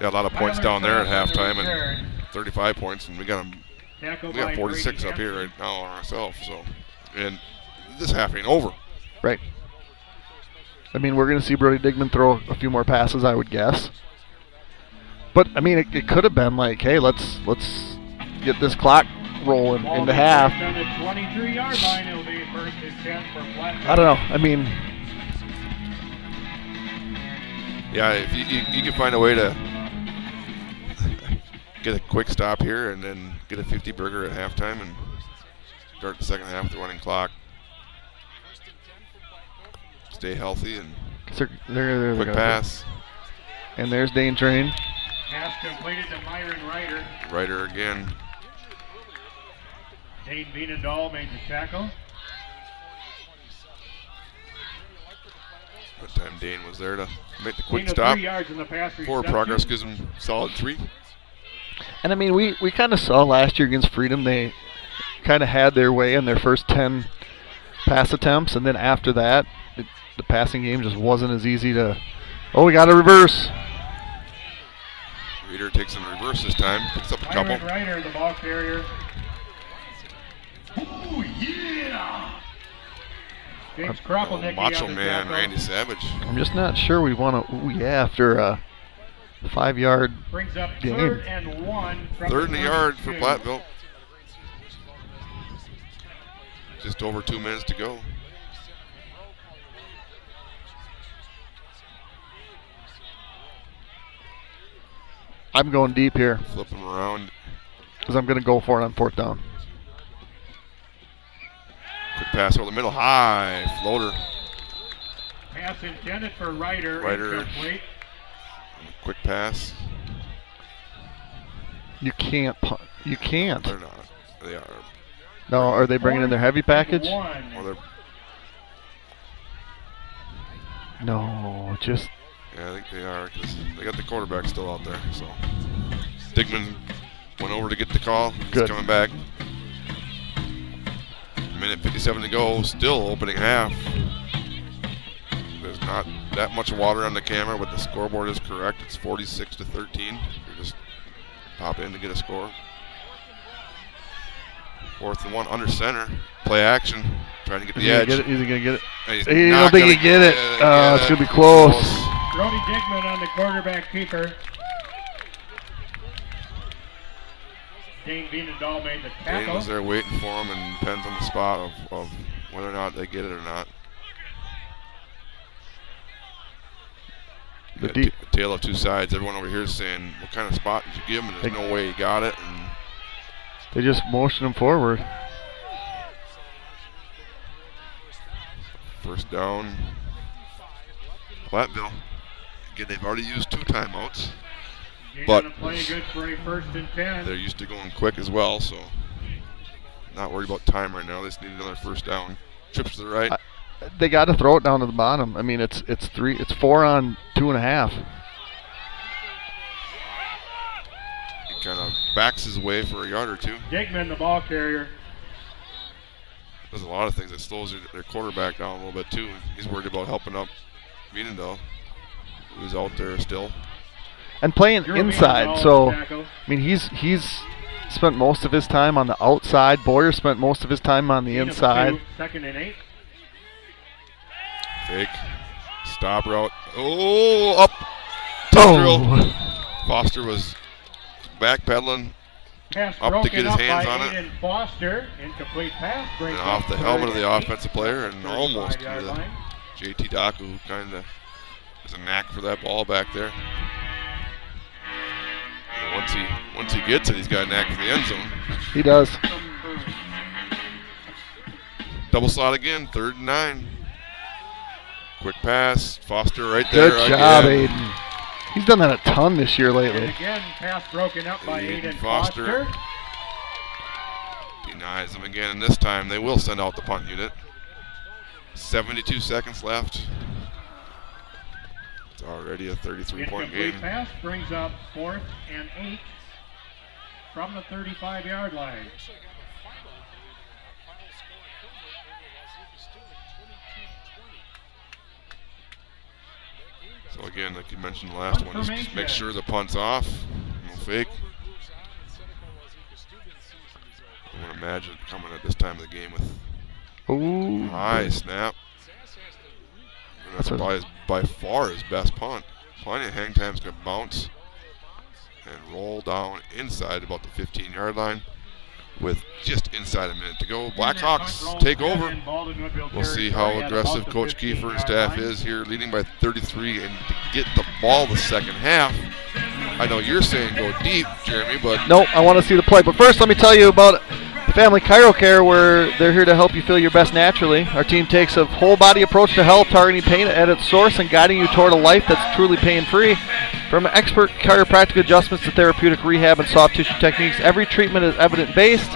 yeah, a lot of points down there at halftime and 35 points, and we got 46 up here right now ourselves. So, and this half ain't over. Right. I mean, we're going to see Brody Digman throw a few more passes, I would guess. But I mean, it could have been like, hey, let's get this clock rolling into half. I don't know. I mean, yeah, if you can find a way to get a quick stop here and then get a 50 burger at halftime and start the second half with the running clock. stay healthy and Quick pass. And there's Dane Train. Pass completed to Myron Ryder. Ryder again. Dane Vienendahl made the tackle. That time Dane was there to make the quick Gain of stop. 3 yards in the pass Forward reception. progress gives them solid 3. And I mean, we kind of saw last year against Freedom, they kind of had their way in their first 10 pass attempts, and then after that, the passing game just wasn't as easy to. Oh, we got a reverse. Reader takes in reverse this time, picks up a couple. Myron Ryder, the ball carrier. Oh, yeah! James Kropelnicki Macho on the Man tackle. Randy Savage. I'm just not sure we want to. After a 5-yard Brings up gain. 3rd and 1. From 3rd and a yard for 22. Platteville. Just over 2 minutes to go. I'm going deep here Flip him around. because I'm going to go for it on 4th down. Quick pass over the middle. High floater. Pass intended for Ryder. Ryder. Incomplete. Quick pass. You can't. You can't. They're not. They are. No, are they bringing in their heavy package? Or they're, No, just. yeah, I think they are because they got the quarterback still out there. So Digman went over to get the call. Good. He's coming back. Minute 57 to go. Still opening half. There's not that much water on the camera, but the scoreboard is correct. It's 46-13. You just pop in to get a score. 4th and 1 under center. Play action. Trying to get the edge. Is he going to get it? And he's I not don't think gonna he get it. Yeah, It's going to be close. Brody Digman on the quarterback keeper. Dane Vienendahl made the Dane tackle. was there waiting for him, and depends on the spot of whether or not they get it or not. The Yeah, deep. tale of two sides. Everyone over here is saying, what kind of spot did you give him? And there's no way he got it. And They just motion him forward. first down. Platteville. Again, they've already used 2 timeouts. You're But gonna play good for a 1st and 10. they're used to going quick as well, so not worried about time right now. They just need another first down. Trips to the right. They got to throw it down to the bottom. I mean, it's 4 on 2.5. He kind of backs his way for a yard or 2. Digman, the ball carrier. There's a lot of things that slows their quarterback down a little bit too. He's worried about helping up Vienendahl, who's out there still. And playing Drew inside, Vienendahl so tackle. I mean he's spent most of his time on the outside. Boyer spent most of his time on the Gain of inside. 2, 2nd and 8. Fake. Stop route. Oh, up. Tough drill. Oh, Foster was backpedaling Pass up to broken get his up hands by on it. Aiden Foster. Incomplete pass. And Brings off up the 3rd helmet of the and 8. offensive player and almost to 35-yard the line. JT Daku, who kind of has a knack for that ball back there. And once he gets it, he's got a knack for the end zone. he does. Double slot again, 3rd and 9. Quick pass, Foster right there. Good job, again. Aiden. He's done that a ton this year And lately. again, pass broken up by Aiden Aiden Foster. Foster. Denies him again, and this time they will send out the punt unit. 72 seconds left. It's already a 33-point game. Incomplete pass brings up 4th and 8 from the 35-yard line. So again, like you mentioned the last one, just make sure the punt's off. No fake. I would imagine it coming at this time of the game with Ooh. high snap. And that's probably by far his best punt. Plenty of hang time's going to bounce and roll down inside about the 15-yard line with just inside a minute to go. Blackhawks take over. We'll see how aggressive Coach Kiefer and staff is here, leading by 33 and to get the ball the second half. I know you're saying go deep, Jeremy, but No, I want to see the play. But first, let me tell you about Family Chiro Care, where they're here to help you feel your best naturally. Our team takes a whole body approach to health, targeting pain at its source and guiding you toward a life that's truly pain-free. From expert chiropractic adjustments to therapeutic rehab and soft tissue techniques, every treatment is evidence-based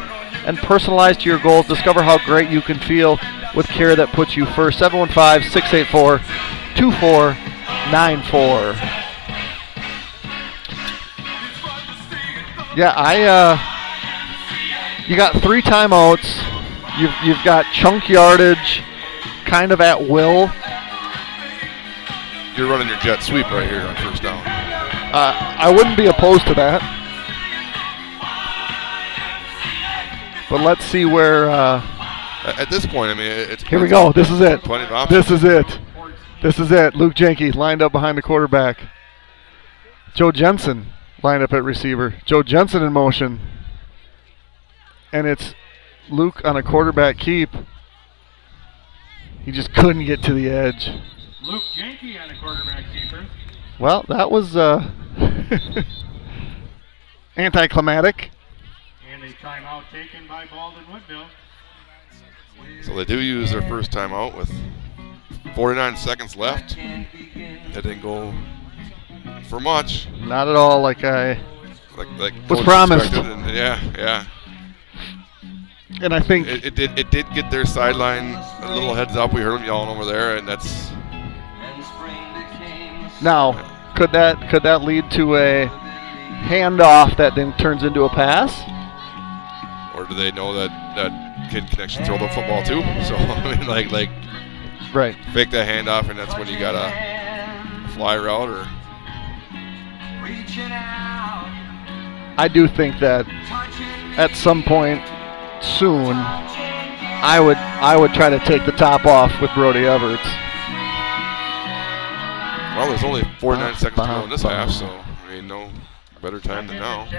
and personalized to your goals. Discover how great you can feel with care that puts you first. 715-684-2494. Yeah, you got 3 timeouts. You've got chunk yardage kind of at will. You're running your jet sweep right here on first down. I wouldn't be opposed to that. But let's see where... at this point, I mean, it's... Here we go. This is it. Plenty of options. This is it. This is it. Luke Jenke lined up behind the quarterback. Joe Jensen lined up at receiver. Joe Jensen in motion. And it's Luke on a quarterback keep. He just couldn't get to the edge. Luke Jenke on a quarterback keeper. Well, that was anticlimactic. And a timeout taken by Baldwin-Woodville. So they do use their first timeout with 49 seconds left. That didn't go for much. Not at all like I was Coach promised. And yeah. And I think it did get their sideline a little heads up. We heard them yelling over there, and that's... Now, could that lead to a handoff that then turns into a pass? Or do they know that kid can actually throw the football too? So I mean, like right, fake that handoff, and that's when you got a fly route or... I do think that at some point soon, I would try to take the top off with Brody Everts. Well, there's only 49 seconds to go in this half, so I mean, no better time than now. You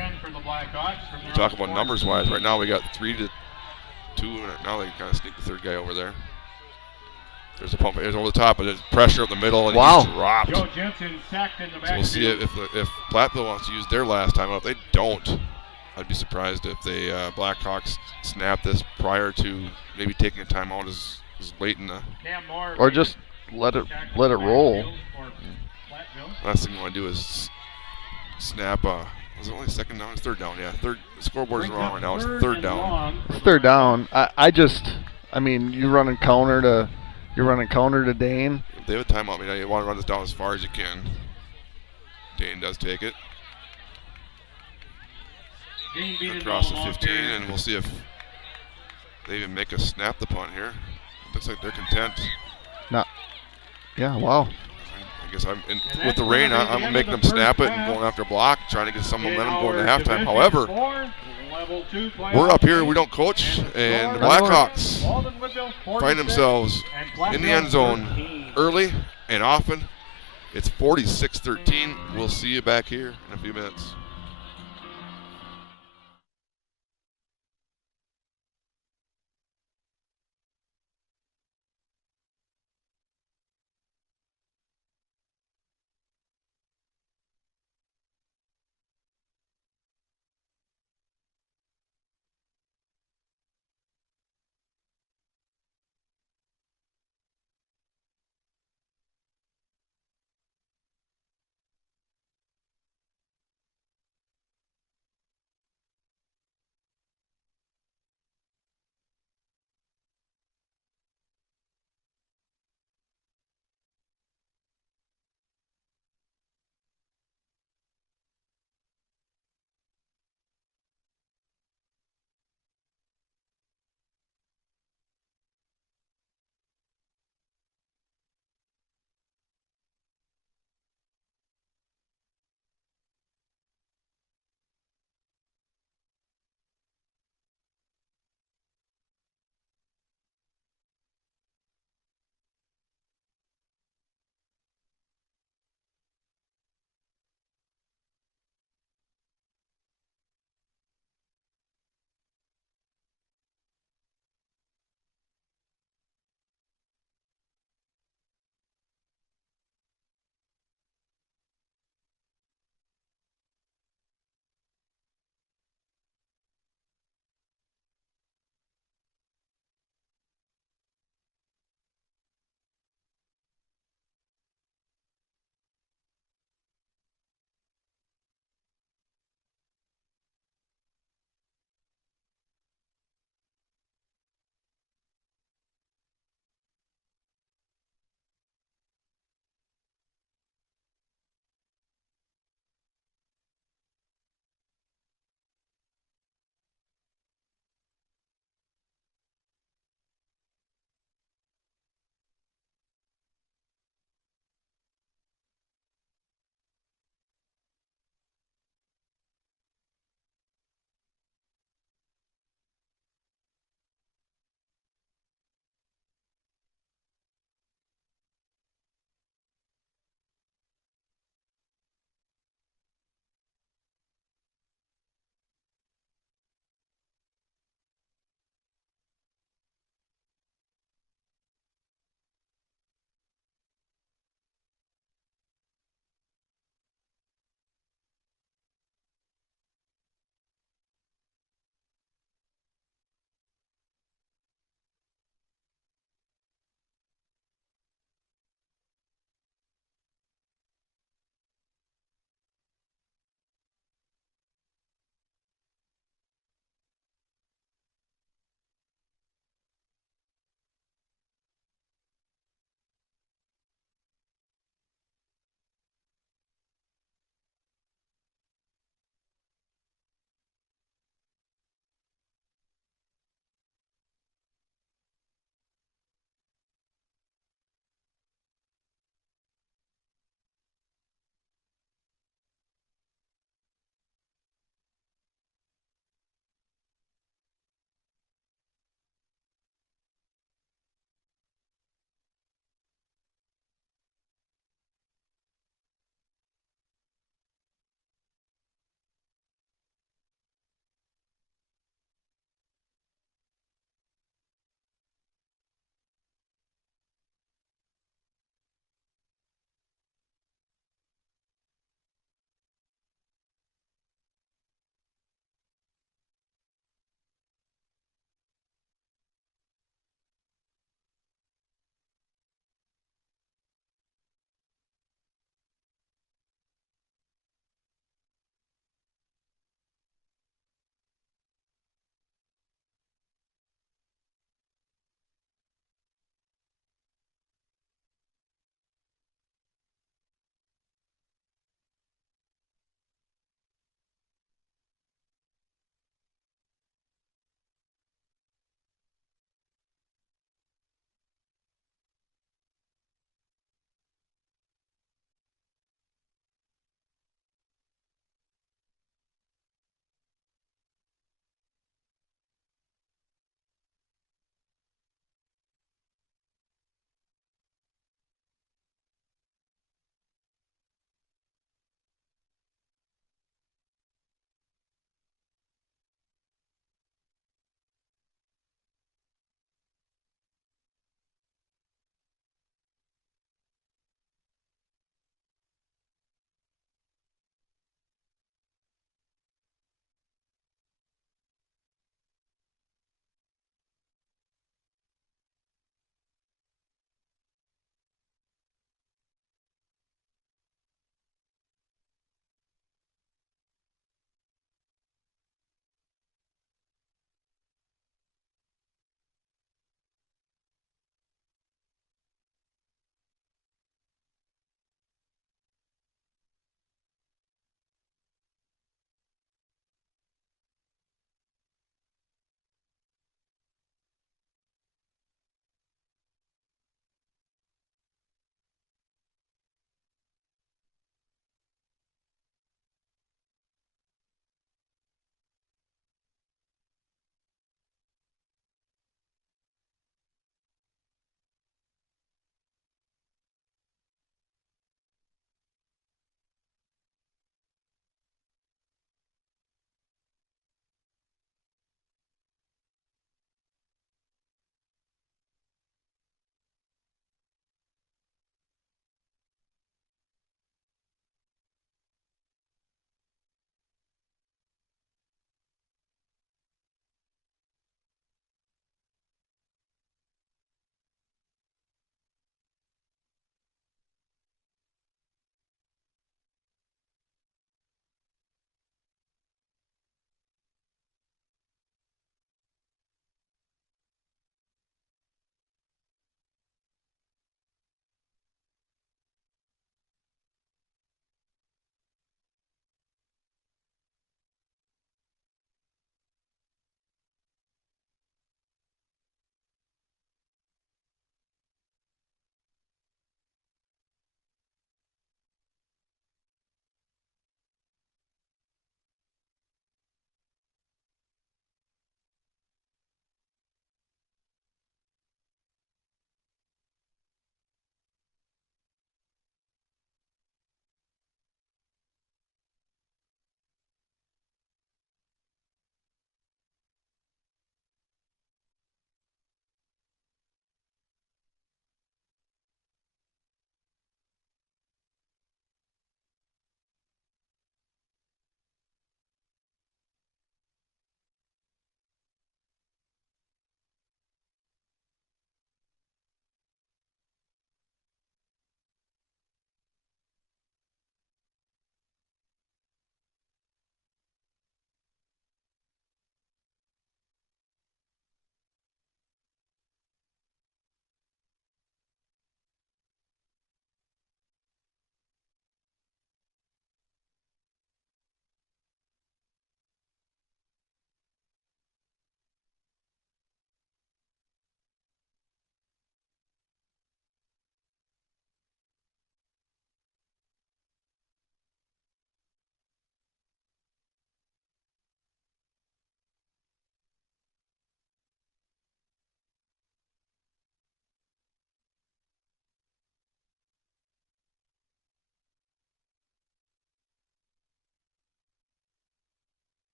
talk about numbers-wise. Right now we got 3-2, and now they kind of sneak the third guy over there. There's a pump. It's over the top, but there's pressure up the middle, and he's dropped. Joe Jensen sacked in the back. So we'll see if Platville wants to use their last time out. If they don't, I'd be surprised if the Blackhawks snap this prior to maybe taking a timeout as late in the... Or just let it roll. Last thing you want to do is snap. Was it only second down? It's third down. Yeah, third. The scoreboard's wrong right now. It's third down. It's third down. I mean, you're running counter to Dane. If they have a timeout, I mean, you want to run this down as far as you can. Dane does take it across the 15, and we'll see if they even make a snap the punt here. Looks like they're content. No. Yeah. Wow. I guess with the rain, I'm making them snap it and going after block, trying to get some momentum going to halftime. However, we're up here, we don't coach, and the Blackhawks find themselves in the end zone early and often. It's 46-13. We'll see you back here in a few minutes.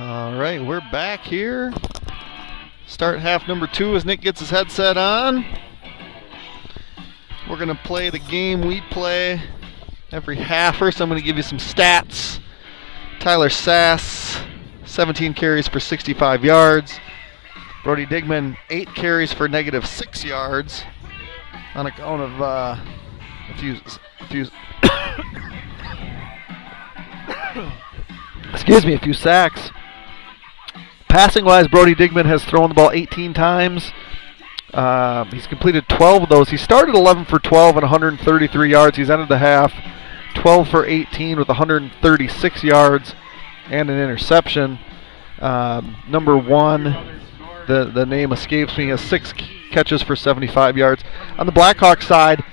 All right, we're back here. Start half number 2 as Nick gets his headset on. We're going to play the game we play every half. First, I'm going to give you some stats. Tyler Sass, 17 carries for 65 yards. Brody Digman, 8 carries for -6 yards on account of a few excuse me, a few sacks. Passing-wise, Brody Digman has thrown the ball 18 times. He's completed 12 of those. He started 11 for 12 and 133 yards. He's ended the half 12 for 18 with 136 yards and an interception. Number 1, the name escapes me, has 6 catches for 75 yards. On the Blackhawks side,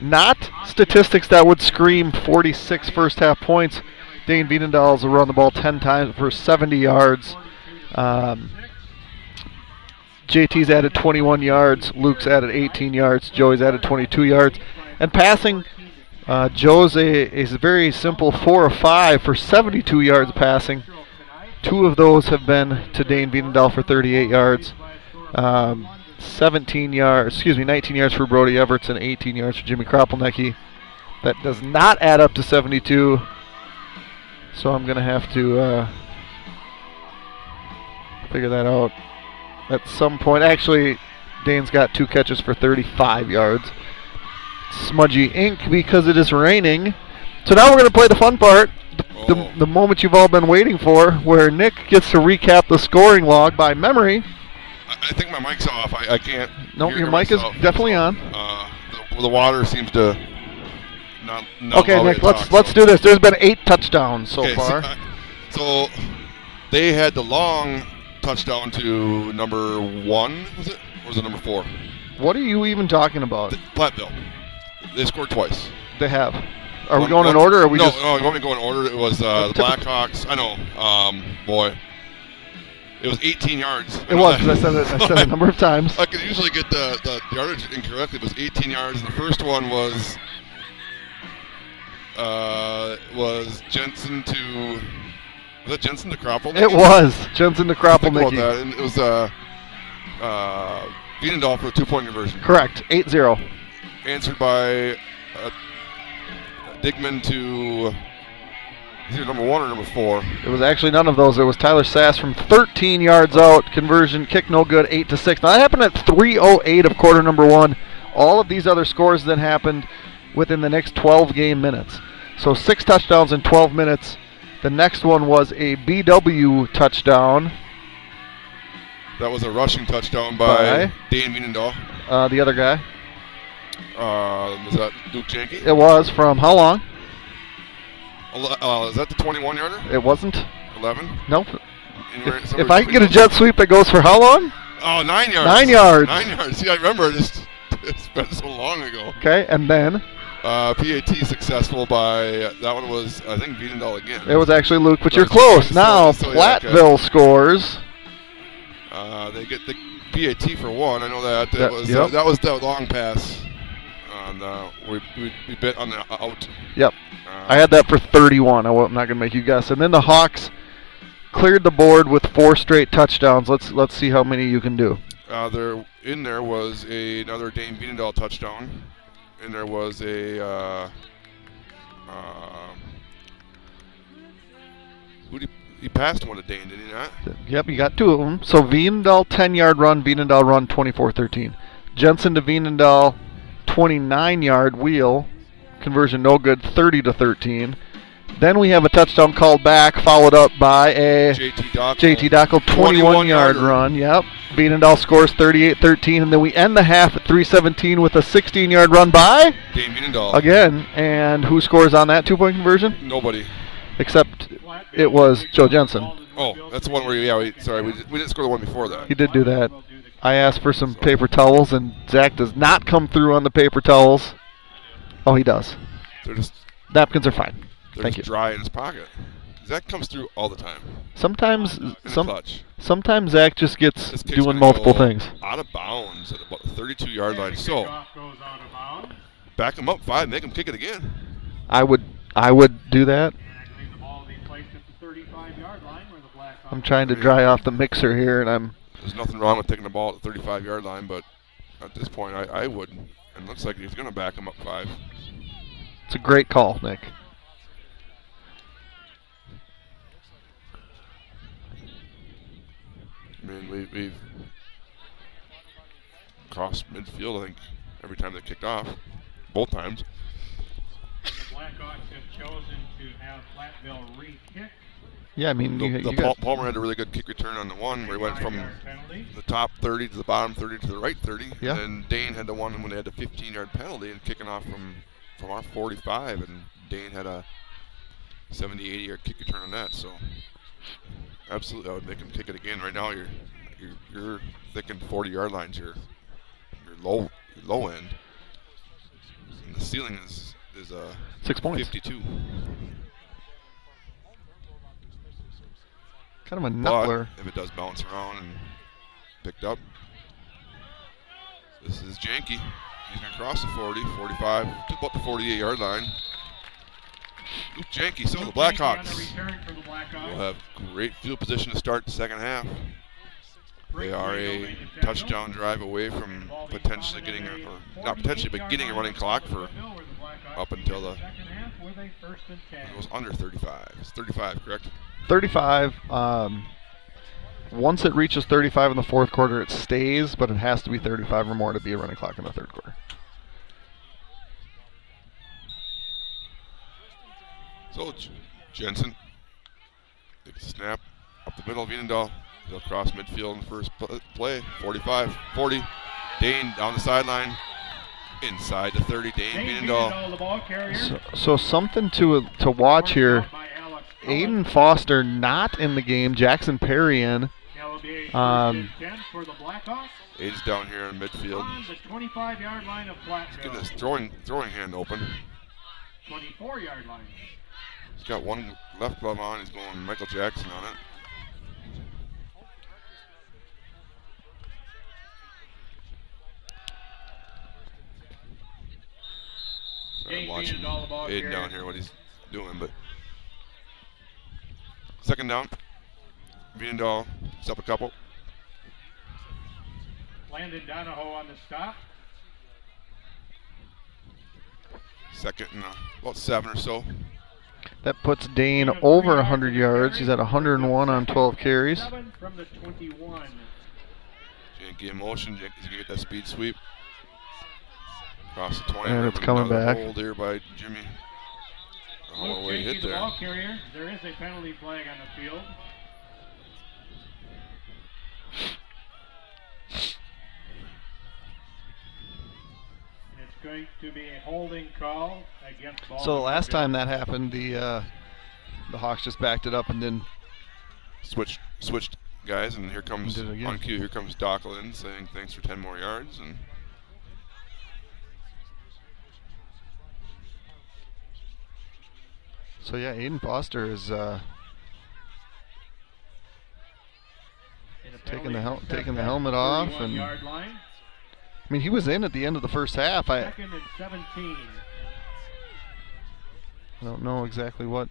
not statistics that would scream 46 first-half points. Dane Veenendaal's run the ball 10 times for 70 yards. JT's added 21 yards. Luke's added 18 yards. Joey's added 22 yards. And passing, Joe's is a very simple 4 of 5 for 72 yards passing. 2 of those have been to Dane Veenendaal for 38 yards. 19 yards for Brody Everts and 18 yards for Jimmy Kropelnicki. That does not add up to 72. So I'm going to have to figure that out at some point. Actually, Dane's got 2 catches for 35 yards. Smudgy ink because it is raining. So now we're going to play the fun part, the moment you've all been waiting for, where Nick gets to recap the scoring log by memory. I think my mic's off. I can't. No, your mic is definitely on. The water seems to not okay, Nick, let's do this. There's been 8 touchdowns so far. So they had the long touchdown to number 1, was it? Or was it number 4? What are you even talking about? Platville. They scored twice. They have. Are we going in order? Or are we no, you want me to go in order? It was the Blackhawks. I know. Boy. It was 18 yards. It was, because I said it a number of times. I could usually get the yardage incorrectly. It was 18 yards, and the first one was Jensen to... Was that Jensen to Kropelnicki? It was Jensen to Kropelnicki. And it was Veenendaal for a 2-point conversion. Correct, 8-0. Answered by Digman to either number 1 or number 4. It was actually none of those. It was Tyler Sass from 13 yards out. Conversion, kick no good, 8-6. Now that happened at 3:08 of quarter number 1. All of these other scores then happened within the next 12 game minutes. So 6 touchdowns in 12 minutes. The next one was a BW touchdown. That was a rushing touchdown by Dane Veenendaal. The other guy. Was that Luke Janke? It was from how long? Is that the 21-yarder? It wasn't. 11? Nope. If I can get a jet sweep that goes for how long? Oh, 9 yards. 9 yards. 9 yards. See, I remember it's been so long ago. Okay, and then? PAT successful by, that one was, I think, Veenendaal again. It was actually Luke, but you're close. Now, Platteville scores. They get the PAT for 1. I know that. Yep. That was the long pass. We bit on the out. Yep. I had that for 31. I'm not going to make you guess. And then the Hawks cleared the board with 4 straight touchdowns. Let's see how many you can do. There was another Dane Veenendaal touchdown. And there was he passed one to Dane, did he not? Yep, you got 2 of them. So Veenendaal 10-yard run, Veenendaal run 24-13. Jensen to Veenendaal 29-yard wheel, conversion no good, 30-13. Then we have a touchdown called back, followed up by a JT Dockel 21-yard run. Yep. Veenendaal scores 38-13, and then we end the half at 3:17 with a 16-yard run by Dane Veenendaal. Again, and who scores on that 2-point conversion? Nobody. Except it was Joe Jensen. Oh, that's the one where, we didn't score the one before that. He did do that. I asked for some paper towels, and Zach does not come through on the paper towels. Oh, he does. Napkins are fine. Thank you. Dry in his pocket. Zach comes through all the time. Sometimes Zach just gets doing multiple things. Out of bounds at about the 32-yard line. So back him up 5, make him kick it again. I would do that. I'm trying to dry off the mixer here, and There's nothing wrong with taking the ball at the 35-yard line, but at this point, I would. And it looks like he's going to back him up 5. It's a great call, Nick. I mean, we've crossed midfield, I think, every time they kicked off. Both times. The Blackhawks have chosen to have Platteville re-kick. Yeah, I mean, Palmer had a really good kick return on the one where he went from the top 30 to the bottom 30 to the right 30. Yeah. And then Dane had the one when they had the 15-yard penalty and kicking off from our 45, and Dane had a 70, 80-yard kick return on that. So absolutely, I would make him kick it again. Right now, you're thinking 40-yard lines. You're low end, and the ceiling is 6 points. 52. Kind of a knuckler. But if it does bounce around and picked up, this is Janke. He's going to cross the 40, 45, to about the 48-yard line. Luke Janke, so the Blackhawks will have great field position to start the second half. They are a touchdown drive away from potentially getting, or not potentially, but getting a running clock for up until it was under 35. It's 35, correct? 35. Once it reaches 35 in the fourth quarter, it stays, but it has to be 35 or more to be a running clock in the third quarter. So Jensen takes a snap up the middle of Vienendahl. He'll cross midfield in the first play. 45, 40. Dane down the sideline. Inside the 30, Dane Vienendahl. So something to watch here. Aiden Foster not in the game. Jackson Perry in. Aiden's down here in midfield. He's getting his throwing hand open. 24-yard line. He's got one left glove on. He's going Michael Jackson on it. Sorry, I'm watching Aiden down here what he's doing, but second down. Vienendahl step a couple. Landon Donahoe on the stop. Second and about 7 or so. That puts Dane over 100 yards. He's at 101 on 12 carries. From the 21. Janke in motion. Janke's going to get that speed sweep. Across the 20. And it's coming back. Hold here by Jimmy. Oh, way hit there. The ball carrier. There is a penalty flag on the field. It's going to be a holding call against Baldwin-Woodville. So the last time that happened, the Hawks just backed it up and then switched guys, and here comes did it again. on cue. Here comes Docklin saying thanks for 10 more yards, and so yeah, Aiden Foster is taking the helmet off, and I mean he was in at the end of the first half. Second and 17. I don't know exactly what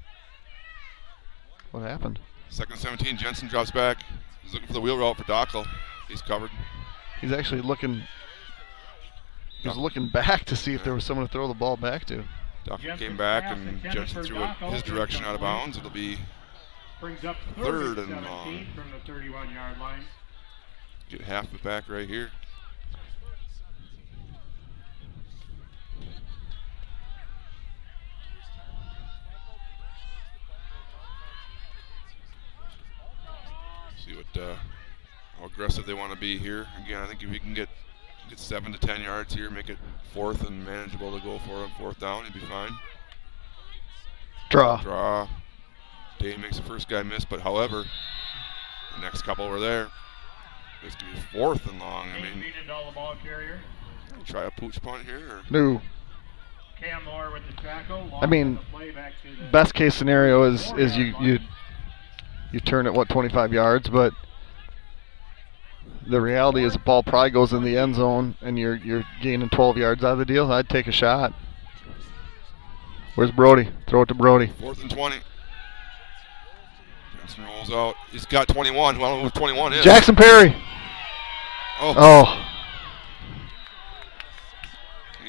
happened. Second 17. Jensen drops back. He's looking for the wheel route for Dockel. He's covered. He's actually looking. He was looking back to see if there was someone to throw the ball back to. Dockel came back and Jensen threw it his direction out of bounds. It'll be brings up third and 17 from the 31-yard line. Get half it back right here. See what how aggressive they want to be here. Again, I think if you can get 7 to 10 yards here, make it fourth and manageable to go for on fourth down, you'd be fine. Draw. Dane makes the first guy miss, but however, the next couple were there. It's going to be fourth and long. I mean, the ball carrier. Try a pooch punt here? Or? No. Cam Moore with the tackle. I mean, best case scenario is you turn it 25 yards, but the reality is the ball probably goes in the end zone and you're gaining 12 yards out of the deal. I'd take a shot. Where's Brody? Throw it to Brody. 4th and 20. Johnson rolls out. He's got 21. I don't know who 21 is. Jackson Perry. Oh.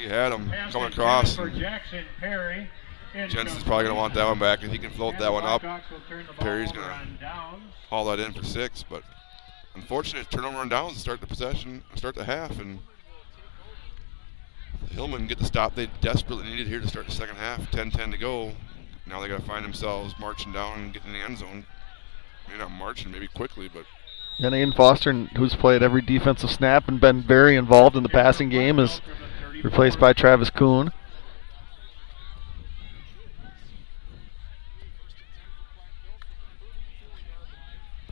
He had him coming across. For Jackson Perry. Jensen's probably going to want that one back. If he can float that one up, Perry's going to haul that in for 6. But unfortunately, turnover on downs to start the possession, start the half, and the Hillmen get the stop they desperately needed here to start the second half. 10-10 to go. Now they got to find themselves marching down and getting in the end zone. Maybe not marching, maybe quickly, but. And Aiden Foster, who's played every defensive snap and been very involved in the passing game, is replaced by Travis Kuhn.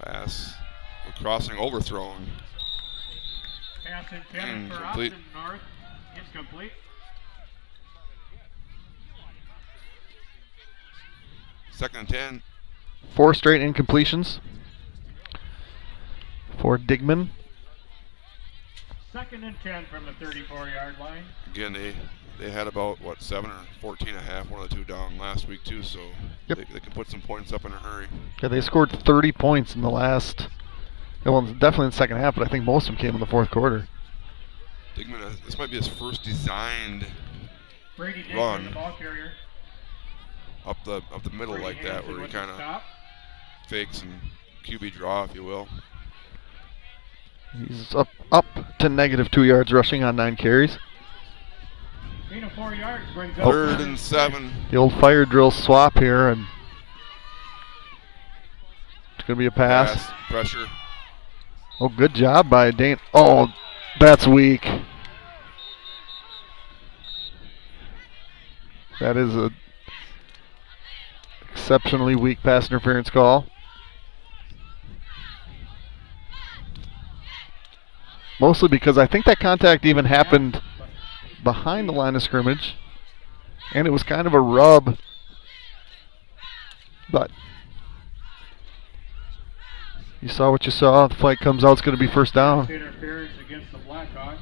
Pass. Crossing overthrown. Pass intended for Incomplete. Upton North. Incomplete. Second and 10. 4 straight incompletions for Digman. Second and 10 from the 34-yard line. Again, they had about, 7 or 14 and a half, one of the two down last week too, so Yep. they can put some points up in a hurry. Yeah, they scored 30 points in the last, well, definitely in the second half, but I think most of them came in the fourth quarter. Digman, this might be his first designed Brady Digman, run the ball carrier. up the middle Brady like that, Hansen where he with the kind of stop. fakes and QB draw, if you will. He's up to negative 2 yards rushing on 9 carries. Gain of 4 yards brings up 3rd and 7. The old fire drill swap here, and it's going to be a pass. Pressure. Oh, good job by Dane. Oh, that's weak. That is a exceptionally weak pass interference call. Mostly because I think that contact even happened behind the line of scrimmage, and it was kind of a rub. But you saw what you saw. The flag comes out. It's going to be first down. Interference against the Blackhawks.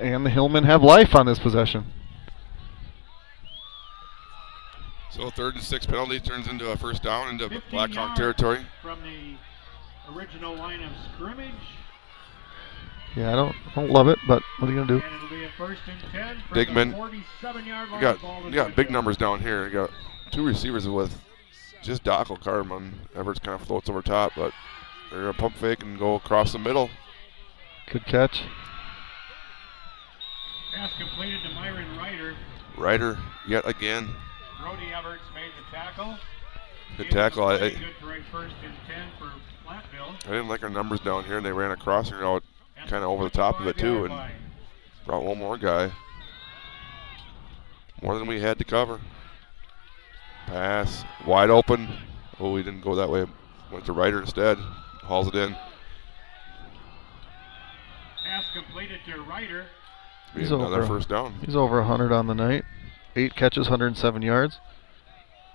And the Hillmen have life on this possession. So 3rd and 6 penalty turns into a first down into 15 Blackhawk yards territory. From the original line of scrimmage. Yeah, I don't love it, but what are you going to do? And it'll be a first and 10 from Digman. the 47-yard line. You got Baldwin-Woodville. big numbers down here. You got 2 receivers with just Dockel, Carman. Everett kind of floats over top, but they're going to pump fake and go across the middle. Good catch. Pass completed to Myron Ryder. Ryder yet again. Brody Everts made the tackle. Good tackle. I Good for a first and 10 for Platville. didn't like our numbers down here, and they ran a crossing route kind of over the top of it too, and brought one more guy. More than we had to cover. Pass wide open. Oh, he didn't go that way. Went to Ryder instead. Hauls it in. Pass completed to Ryder. Be He's another over. first down. He's over 100 on the night. 8 catches, 107 yards.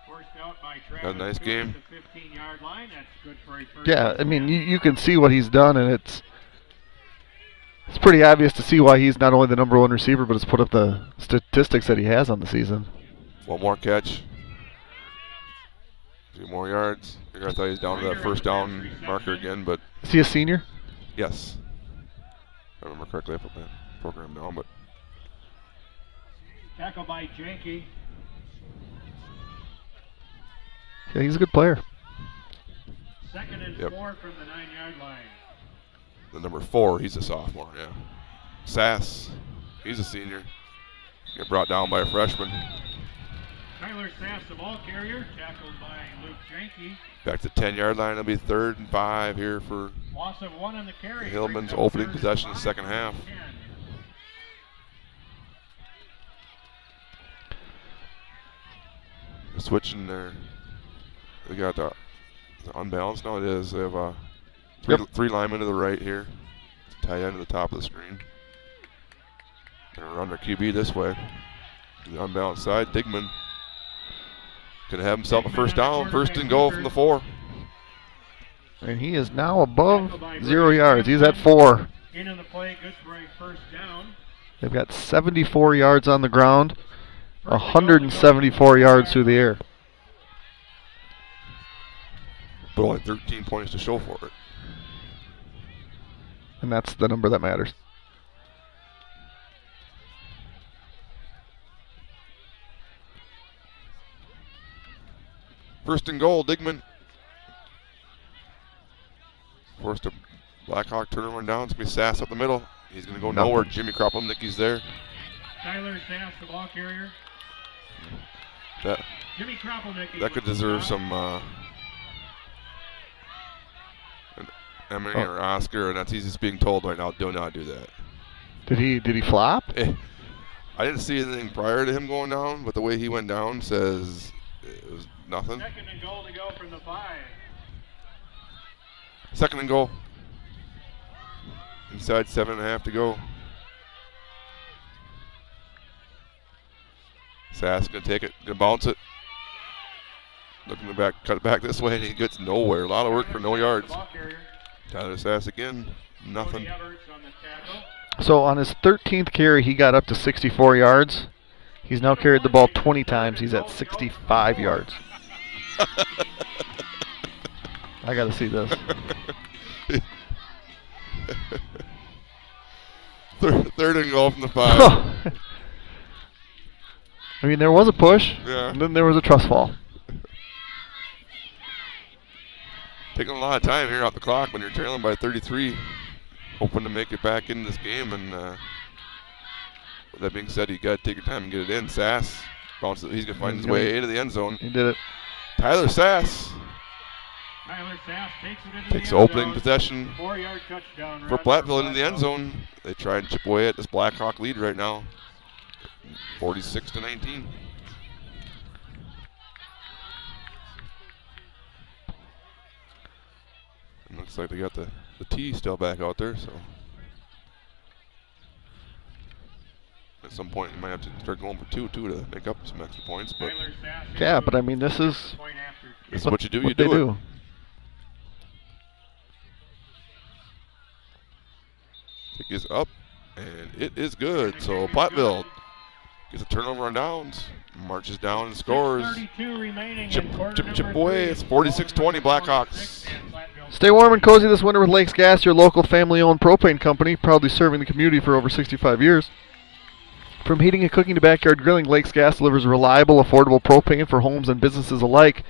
Forced out by Got a Travis nice Kuhn game. at the 15-yard line. That's good for a first Yeah, and I mean, 10. you can see what he's done, and it's pretty obvious to see why he's not only the number 1 receiver, but it's put up the statistics that he has on the season. One more catch. 2 more yards. I thought he was down to that first down marker again, but Is he a senior? yes. If I remember correctly, I put my program down, but Tackle by Janke. Yeah, he's a good player. Second and Yep. 4 from the 9-yard line. the number 4, he's a sophomore, yeah. Sass, he's a senior. Get brought down by a freshman. Tyler Sass, the ball carrier, tackled by Luke Janke. Back to 10-yard line. It'll be 3rd and 5 here for Loss of 1 on the carry. the Hillmen's Brings up opening 3rd and possession in the 5 second from half. 10. They're switching there. They got the unbalanced now. It is. They have three linemen to the right here. Tight end to the top of the screen. They're gonna run their QB this way. To the unbalanced side. Digman could have himself a first down. First and goal from the 4. And he is now above 0 yards. He's at 4. In on the play, good for a first down. They've got 74 yards on the ground, 174 yards through the air. but only 13 points to show for it. And that's the number that matters. First and goal, Digman. Forced a Blackhawk turnover down. It's going to be Sass up the middle. He's going to go nowhere. Jimmy Kropelnicki's there. Tyler Sass, the ball carrier. Jimmy Kropelnicki. That could deserve some an Emmy or Oscar, and that's he's being told right now, do not do that. Did he flop? I didn't see anything prior to him going down, but the way he went down says it was nothing. Second and goal to go from the 5. Second and goal. Inside 7.5 to go. Sass gonna take it, gonna bounce it. Looking to back, cut it back this way, and he gets nowhere. A lot of work for no yards. Tyler Sass again, nothing. So on his 13th carry, he got up to 64 yards. He's now carried the ball 20 times. He's at 65 yards. I got to see this. Third and goal from the 5. I mean, there was a push, yeah. And then there was a trust fall. Taking a lot of time here off the clock when you're trailing by 33. Hoping to make it back in this game. And with that being said, you got to take your time and get it in. Sass bounces. He's going to find his way into the end zone. He did it. Tyler Sass. Takes the opening possession for Platteville into the end zone. They try and chip away at this Blackhawk lead right now, 46-19. It looks like they got the T still back out there, so at some point you might have to start going for 2 to make up some extra points. But yeah, but I mean, this is what you do. You do it. Kick is up, and it is good. So Platteville gets a turnover on downs, marches down and scores. Chip away. It's 46-20 Blackhawks. Stay warm and cozy this winter with Lakes Gas, your local family-owned propane company, proudly serving the community for over 65 years. From heating and cooking to backyard grilling, Lakes Gas delivers reliable, affordable propane for homes and businesses alike.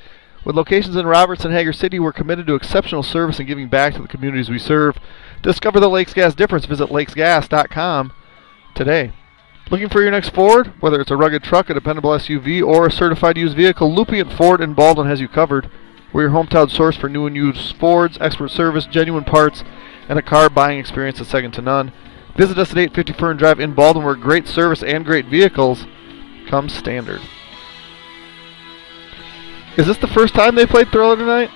With locations in Roberts and Hager City, we're committed to exceptional service and giving back to the communities we serve. Discover the Lakes Gas difference. Visit lakesgas.com today. Looking for your next Ford? Whether it's a rugged truck, a dependable SUV, or a certified used vehicle, Lupient Ford in Baldwin has you covered. We're your hometown source for new and used Fords, expert service, genuine parts, and a car buying experience that's second to none. Visit us at 850 Fern Drive in Baldwin, where great service and great vehicles come standard. Is this the first time they played Thriller tonight?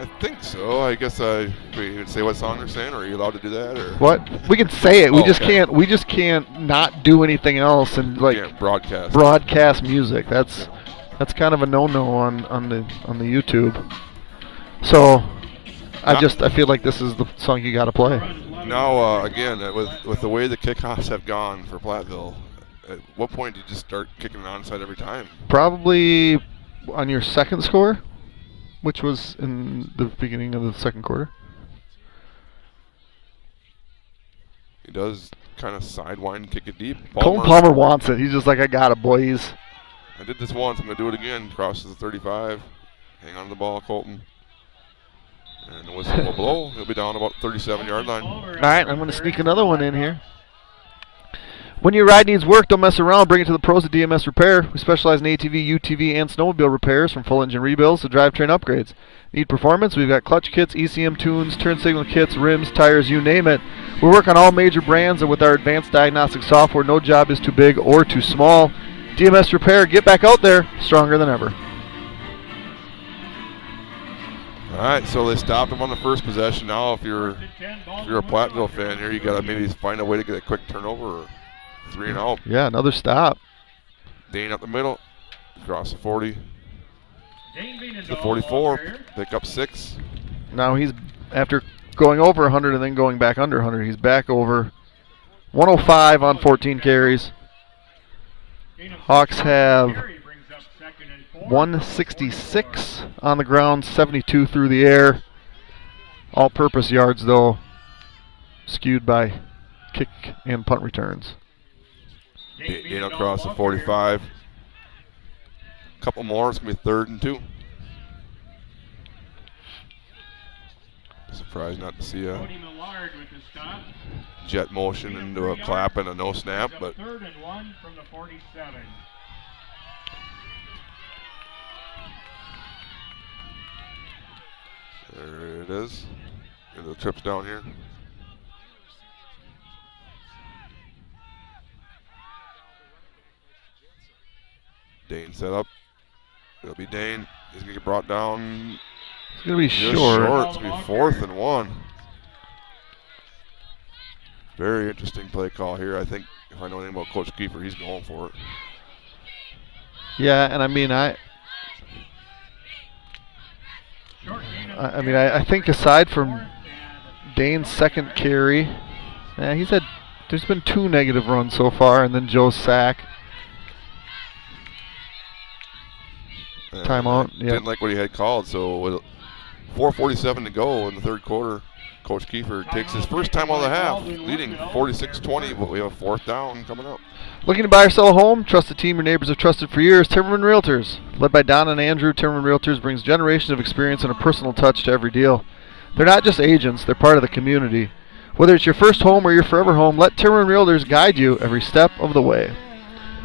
I think so. I guess we can say what song they're saying, or are you allowed to do that? Or what? We can say it. We just okay. can't. We just can't not do anything else and broadcast music. That's kind of a no-no on the YouTube. So I feel like this is the song you got to play. Now again, with the way the kickoffs have gone for Platteville, at what point do you just start kicking it onside every time? Probably on your second score, which was in the beginning of the second quarter. He does kind of sidewind, kick it deep. Colton Palmer wants it. He's just like, I got it, boys. I did this once. I'm going to do it again. Crosses the 35. Hang on to the ball, Colton. And the whistle will blow. He'll be down about 37-yard line. All right, I'm going to sneak another one in here. When your ride needs work, don't mess around. Bring it to the pros at DMS Repair. We specialize in ATV, UTV, and snowmobile repairs, from full engine rebuilds to drivetrain upgrades. Need performance? We've got clutch kits, ECM tunes, turn signal kits, rims, tires, you name it. We work on all major brands, and with our advanced diagnostic software, no job is too big or too small. DMS Repair, get back out there, stronger than ever. All right, so they stopped him on the first possession. Now, if you're a Platteville fan here, you got to maybe find a way to get a quick turnover. Or 3 and out. Yeah, another stop. Dane up the middle, across the 40. The 44, pick up 6. Now he's, after going over 100 and then going back under 100, he's back over 105 on 14 carries. Hawks have 166 on the ground, 72 through the air. All-purpose yards, though, skewed by kick and punt returns. Dane across the 45. Couple more. It's going to be 3rd and 2. Surprised not to see a jet motion into a clap and a no snap, but 3rd and 1 from the 47. there it is. And the trips down here. Dane set up. It'll be Dane. He's going to get brought down. It's going to be Just short. It's going to be 4th and 1. Very interesting play call here. I think if I know anything about Coach Kiefer, he's going for it. Yeah, and I mean, I think aside from Dane's second carry, there's been 2 negative runs so far, and then Joe's sack. Timeout. Didn't like what he had called, so with 4:47 to go in the 3rd quarter, Coach Kiefer takes his first time out of the half, leading 46-20, but we have a 4th down coming up. Looking to buy or sell a home? Trust the team your neighbors have trusted for years, Timmerman Realtors. Led by Don and Andrew, Timmerman Realtors brings generations of experience and a personal touch to every deal. They're not just agents, they're part of the community. Whether it's your first home or your forever home, let Timmerman Realtors guide you every step of the way.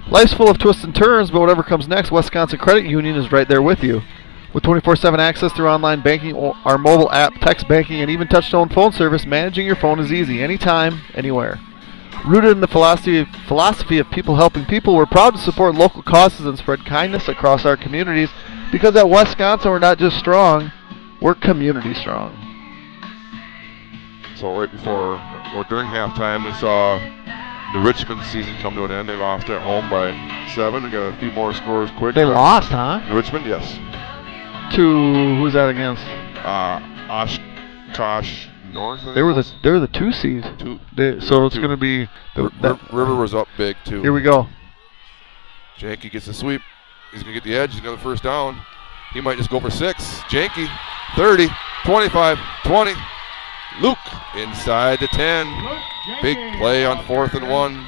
Life's full of twists and turns, but whatever comes next, Wisconsin Credit Union is right there with you. With 24/7 access through online banking, our mobile app, text banking, and even touch-tone phone service, managing your phone is easy, anytime, anywhere. Rooted in the philosophy of people helping people, we're proud to support local causes and spread kindness across our communities, because at Wisconsin, we're not just strong, we're community strong. So right before, or during halftime, we saw the Richmond season come to an end. They lost at home by 7. We got a few more scores quick. They lost, huh? Richmond, yes. To who's that against? Oshkosh North. They were the 2 seed. So it's going to be River was up big too. Here we go. Janke gets the sweep. He's going to get the edge. He's got the first down. He might just go for 6. Janke, 30, 25, 20. Luke inside the 10. Big play on 4th and 1.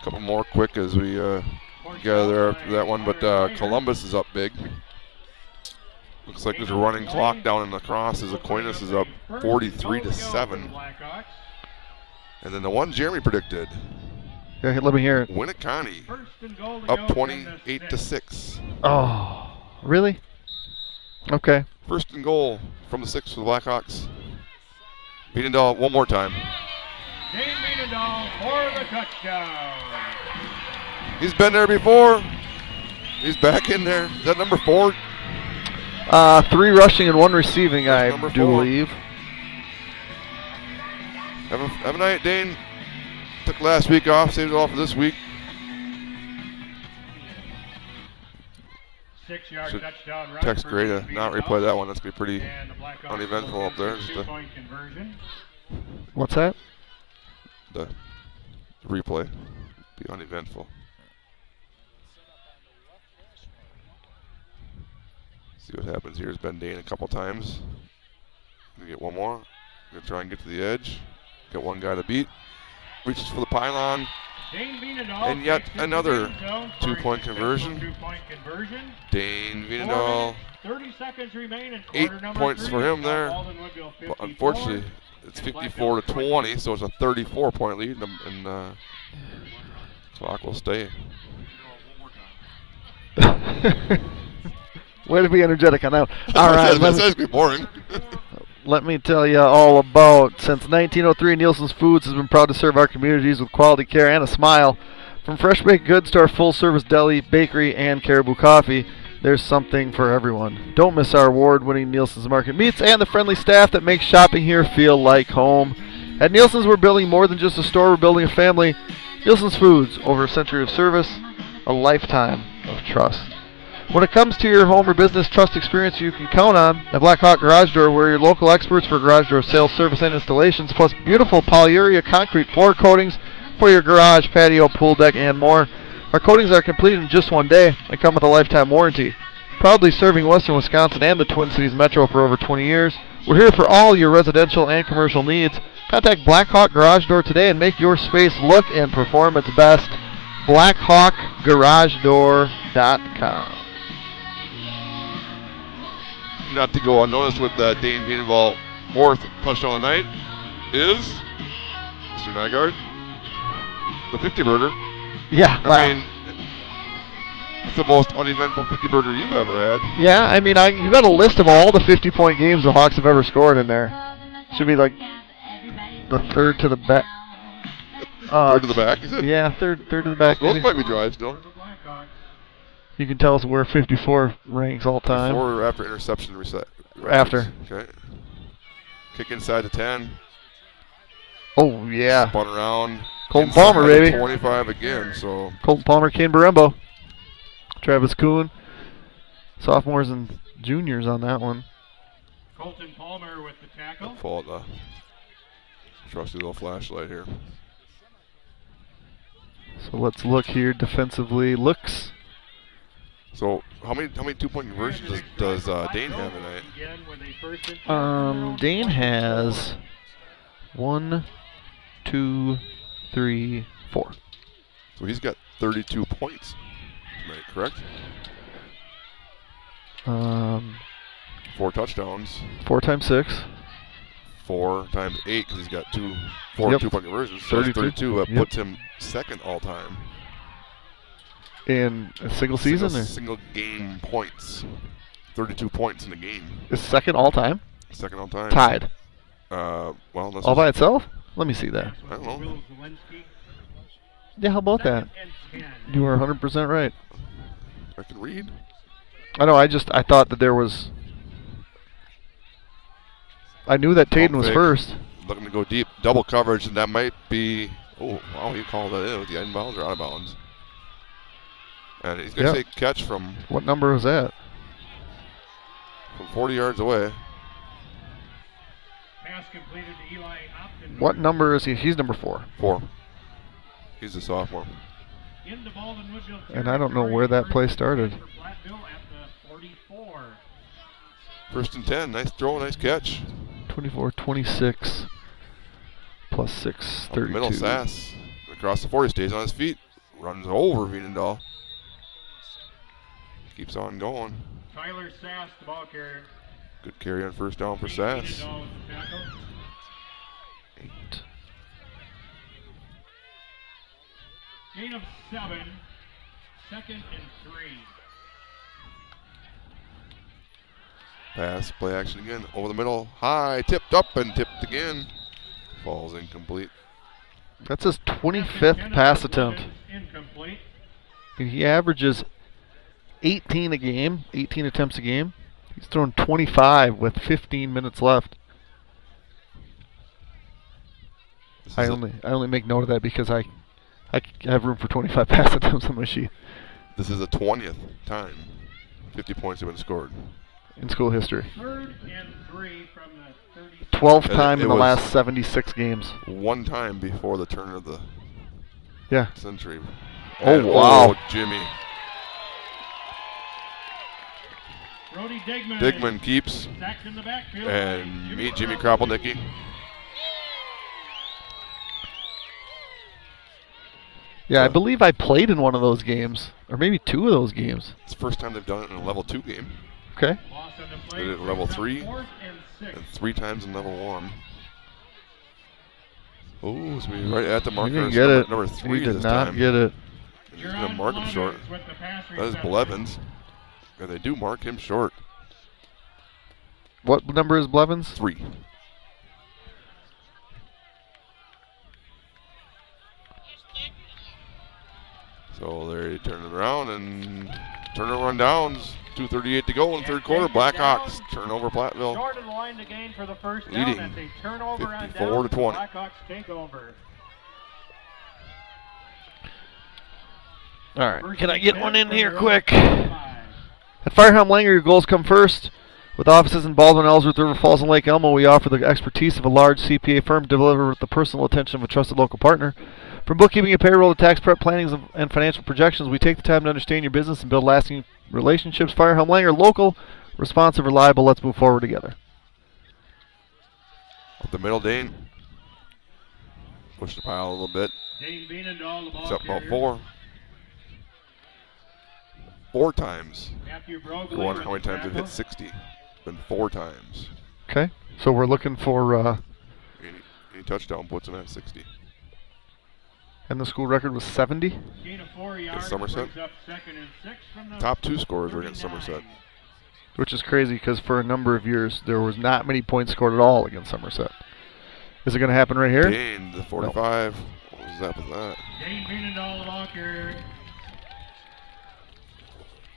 A couple more quick as we gather after that one, but Columbus is up big. Looks like there's a running clock down in the cross as Aquinas is up 43-7. And then the one Jeremy predicted. Yeah, let me hear it. Winnicott up 28-6. Oh, really? Okay. 1st and goal from the 6 for the Blackhawks. Bienendahl one more time. Dane Bienendahl for the touchdown. He's been there before. He's back in there. Is that number 4? 3 rushing and 1 receiving, That's I number do 4. believe. Have a night, Dane. Took last week off, saved it all for this week. 6-yard touchdown run. Text Gray to not replay that one. That's going to be pretty And the Blackhawks uneventful up there. Just two-point conversion. What's that? the replay be uneventful. See what happens here. It's been Dane a couple times. Gonna get one more. Gonna try and get to the edge. Got one guy to beat. Reaches for the pylon. And yet another two-point conversion. Dane Bienendahl. 30 seconds remain in 8 quarter points number for 3. him there. Baldwin-Woodville 54. But unfortunately, it's 54-20, so it's a 34-point lead, and clock will stay. Way to be energetic on that. All right, that's actually boring. let me tell you all about. Since 1903, Nielsen's Foods has been proud to serve our communities with quality care and a smile. From fresh baked goods to our full-service deli, bakery, and Caribou Coffee, there's something for everyone. Don't miss our award-winning Nielsen's Market Meats and the friendly staff that makes shopping here feel like home. At Nielsen's, we're building more than just a store, we're building a family. Nielsen's Foods, over a century of service, a lifetime of trust. When it comes to your home or business trust experience, you can count on the Blackhawk Garage Door. We're your local experts for garage door sales, service, and installations, plus beautiful polyurea concrete floor coatings for your garage, patio, pool deck, and more. Our coatings are completed in just one day and come with a lifetime warranty. Proudly serving Western Wisconsin and the Twin Cities Metro for over 20 years, we're here for all your residential and commercial needs. Contact Blackhawk Garage Door today and make your space look and perform its best. BlackhawkGarageDoor.com. Not to go unnoticed with Dane being involved. Fourth touchdown of the night is Mr. Nygaard. The 50-burger. Yeah. I mean, it's the most uneventful 50-burger you've ever had. Yeah, I mean, you got a list of all the 50-point games the Hawks have ever scored in there. Should be like the third to the back. Third to the back, you said? Yeah, third to the back. Those might be drives still. You can tell us where 54 ranks all time. Before or after interception reset? After. Okay. Kick inside the 10. Oh, yeah. Spun around. Colton Palmer, baby. 25 again, so. Colton Palmer, Kane Barembo. Travis Kuhn. Sophomores and juniors on that one. Colton Palmer with the tackle. Follow the trusty little flashlight here. So let's look here defensively. Looks. So how many 2-point conversions does Dane have tonight? Dane has 1, 2, 3, 4. So he's got 32 points tonight, correct? 4 touchdowns. 4 times 6. 4 times 8 because he's got 4 2-point conversions. So 32. That puts him second all time. In a single season? Single game points. 32 points in the game. Is second all time? Second all time. Tied. Well, all by itself? Let me see that. I don't know. Yeah, how about that? You are 100% right. I can read. I know, I thought that there was... I knew that Taden was first. Looking to go deep. Double coverage, and that might be... Oh, wow, you called that in with the inbounds or out of bounds. And he's going to say catch from... What number was that? From 40 yards away. Pass completed to Eli Upton. What number is he? He's number 4. 4. He's a sophomore. Into Baldwin-Woodville. And I don't know where that play started. Platville at the 44. First and 10. Nice throw, nice catch. 24-26 plus 6, 32. Middle Sass. Across the 40, stays on his feet. Runs over Veenendahl. Keeps on going. Tyler Sass, the ball carrier. Good carry on first down for Sass. 8. Gain of 7. Second and 3. Pass, play action again. Over the middle, high, tipped up and tipped again. Falls incomplete. That's his 25th pass attempt. Incomplete. And he averages 18 a game, 18 attempts a game. He's thrown 25 with 15 minutes left. I only make note of that because I have room for 25 pass attempts on my sheet. This is the 20th time 50 points have been scored in school history. 3rd and 3 from the 12th time in the last 76 games. One time before the turn of the century. Oh, wow. Oh, Jimmy. Brody Digman. Digman keeps. In the backfield. And meet Jimmy Kropelnicki. Yeah, I believe I played in one of those games, or maybe 2 of those games. It's the first time they've done it in a level 2 game. Okay. They did it in level 3 and 3 times in level 1. Oh, so we're right at the marker. He didn't get it. Number 3 he did this not time. get it. And he's going to mark him short. That is Blevins. And they do mark him short. What number is Blevins? 3. So they turn it around and turnover downs. 2:38 to go in the third quarter. Blackhawks turn over Platteville. Short of the line to gain for the first down. Leading As they turn over 54 to 20. Blackhawks take over. All right, can I get one in here quick? At Firehelm Langer, your goals come first. With offices in Baldwin, Ellsworth, River Falls, and Lake Elmo, we offer the expertise of a large CPA firm delivered with the personal attention of a trusted local partner. From bookkeeping and payroll to tax prep, plannings, and financial projections, we take the time to understand your business and build lasting relationships. Firehelm Langer, local, responsive, reliable. Let's move forward together. Up the middle, Dane. Push the pile a little bit. Dane Veenendahl, the ball It's up about carrier. 4. 4 times. Matthew I Brogley wonder with how many the times it hit tackle. 60. It's been 4 times. Okay, so we're looking for, Any touchdown puts him at 60. and the school record was 70. Gain of 4 yards, Somerset. brings up 2nd and 6 from the Top 2 scorers were against 39. Somerset. Which is crazy because for a number of years there was not many points scored at all against Somerset. Is it going to happen right here? Dane, the 45. What was that with that? Dane Veenendahl, the ball carrier.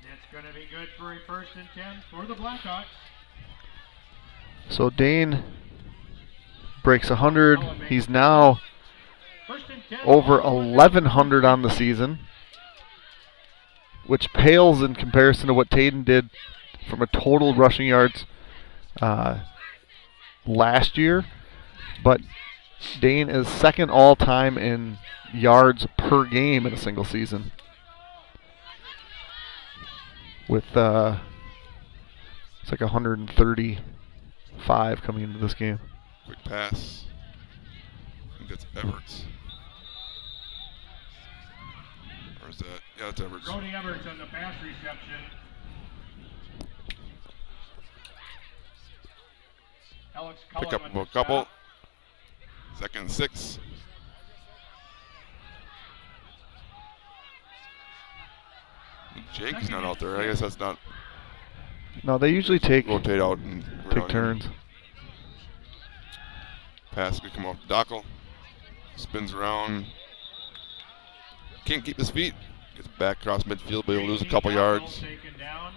That's going to be good for a 1st and 10 for the Blackhawks. So Dane breaks 100. He's now 1st and 10. over 1,100 on the season, which pales in comparison to what Taden did from a total rushing yards last year. But Dane is second all-time in yards per game in a single season, with it's like 135 coming into this game. Quick pass. I think that's Everts. Or is that? Yeah, that's Everts. Brody Everts on the pass reception. Alex Pick Cullen up with a the couple. stop. 2nd and 6. Jake is not out there. I guess that's not No, they usually take rotate out and run on turns. him. Pass could come off the Dockel. Spins around. Can't keep his feet. Gets back across midfield, but he'll lose a couple yards. Taken down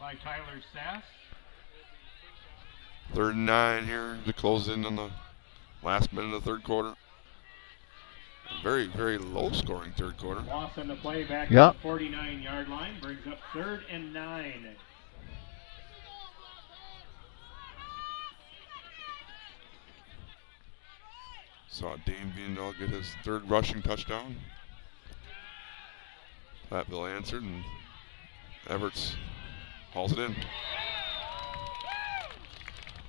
by Tyler Sass. 3rd and 9 here to close in on the last minute of the 3rd quarter. A very, very low scoring 3rd quarter. Loss on the play back Yeah. at the 49-yard line brings up 3rd and 9. Saw Dane Veenendahl get his 3rd rushing touchdown. Platteville answered, and Everts hauls it in.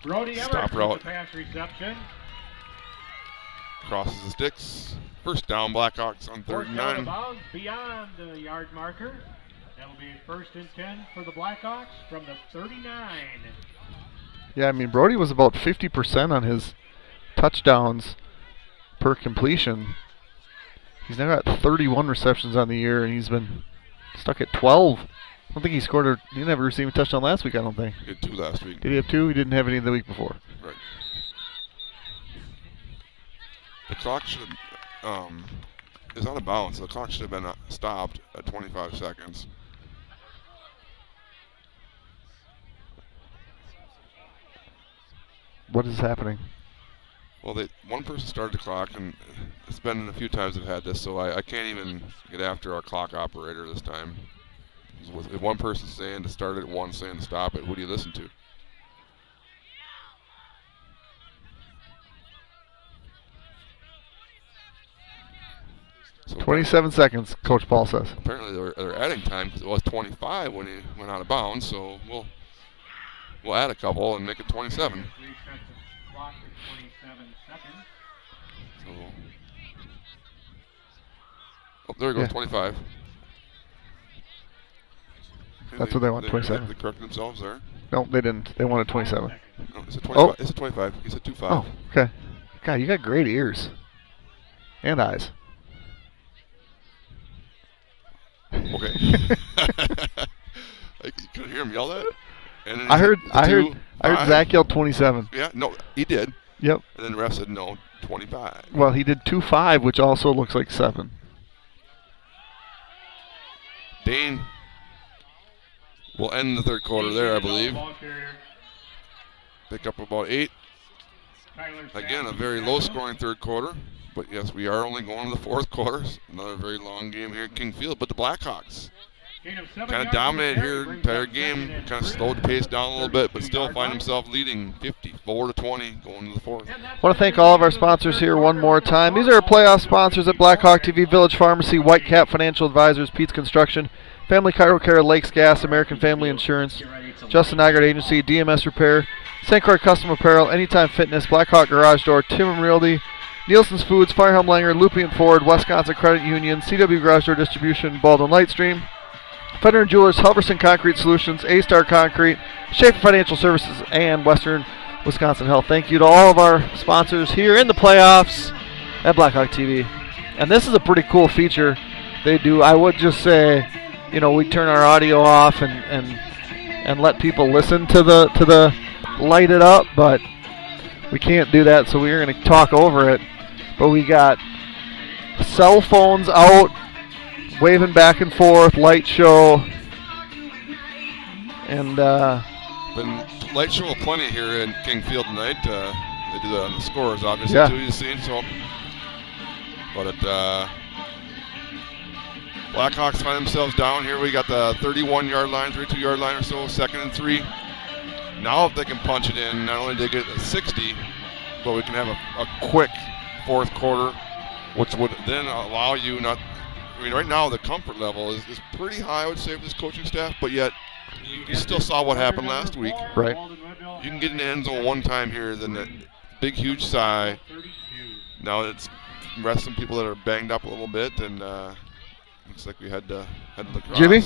Brody Stop Everts with route. the pass reception. Crosses the sticks. 1st down, Blackhawks on 3rd Forced and out 9. of bounds beyond the yard marker. That'll be 1st and 10 for the Blackhawks from the 39. Yeah, I mean, Brody was about 50% on his touchdowns per completion. He's now got 31 receptions on the year, and he's been stuck at 12. I don't think he scored or he never received a touchdown last week, I don't think. He had 2 last week. Did he have 2? He didn't have any the week before. Right. The clock should have, is out of bounds. The clock should have been stopped at 25 seconds. What is happening? Well, one person started the clock, and it's been a few times I've had this, so I can't even get after our clock operator this time. If one person's saying to start it, one saying to stop it, who do you listen to? So 27 seconds, Coach Paul says. apparently they're adding time because it was 25 when he went out of bounds, so we'll add a couple and make it 27. Reset the clock at 27 seconds. So, oh, there we go, Yeah. 25. That's what they want, 27. They corrected themselves there. No, they didn't. They wanted 27. No, it's a 25. Oh. It's a 25. He said 25. Oh, okay. God, you got great ears. And eyes. Okay. You couldn't hear him yell that? And then he I said heard two, five. Zach yelled 27. Yeah, no, he did. Yep. And then the ref said no, 25. Well, he did 2-5, which also looks like 7. Dane will end the 3rd quarter there, I believe. Ball carrier. Pick up about 8. Tyler Again, a Sass. very low-scoring 3rd quarter. But yes, we are only going to the 4th quarter. Another very long game here at King Field. But the Blackhawks kind of dominated here entire game. Kind of slowed the pace down a little bit, but still find himself leading 54-20 going to the fourth. I want to thank all of our sponsors here one more time. These are our playoff sponsors at Blackhawk TV, Village Pharmacy, Whitecap Financial Advisors, Pete's Construction, Family Chiro Care, Lakes Gas, American Family Insurance, Justin Nygaard Agency, DMS Repair, St. Croix Custom Apparel, Anytime Fitness, Blackhawk Garage Door, Tim Realty, Nielsen's Foods, Firehelm Langer, Lupien Ford, Wisconsin Credit Union, CW Garage Door Distribution, Baldwin Lightstream, Federer Jewelers, Halverson Concrete Solutions, A-Star Concrete, Schaefer Financial Services, and Western Wisconsin Health. Thank you to all of our sponsors here in the playoffs at Blackhawk TV. And this is a pretty cool feature they do. I would just say, you know, we turn our audio off and let people listen to the light it up, but we can't do that, so we're going to talk over it. But we got cell phones out, waving back and forth, light show, and been light show plenty here in King Field tonight. They do that on the scores, obviously, yeah. too, you've seen. So, but Blackhawks find themselves down here. We got the 31-yard line, 32-yard line or so, 2nd and 3. Now if they can punch it in, not only do they get a 60, but we can have a quick fourth quarter, which would then allow you not. I mean, right now the comfort level is pretty high, I would say, with this coaching staff, but yet you still saw what happened last week. Right. You can get in the end zone one time here, then that big, huge sigh. Now it's resting people that are banged up a little bit, and looks like we had to cross. Jimmy?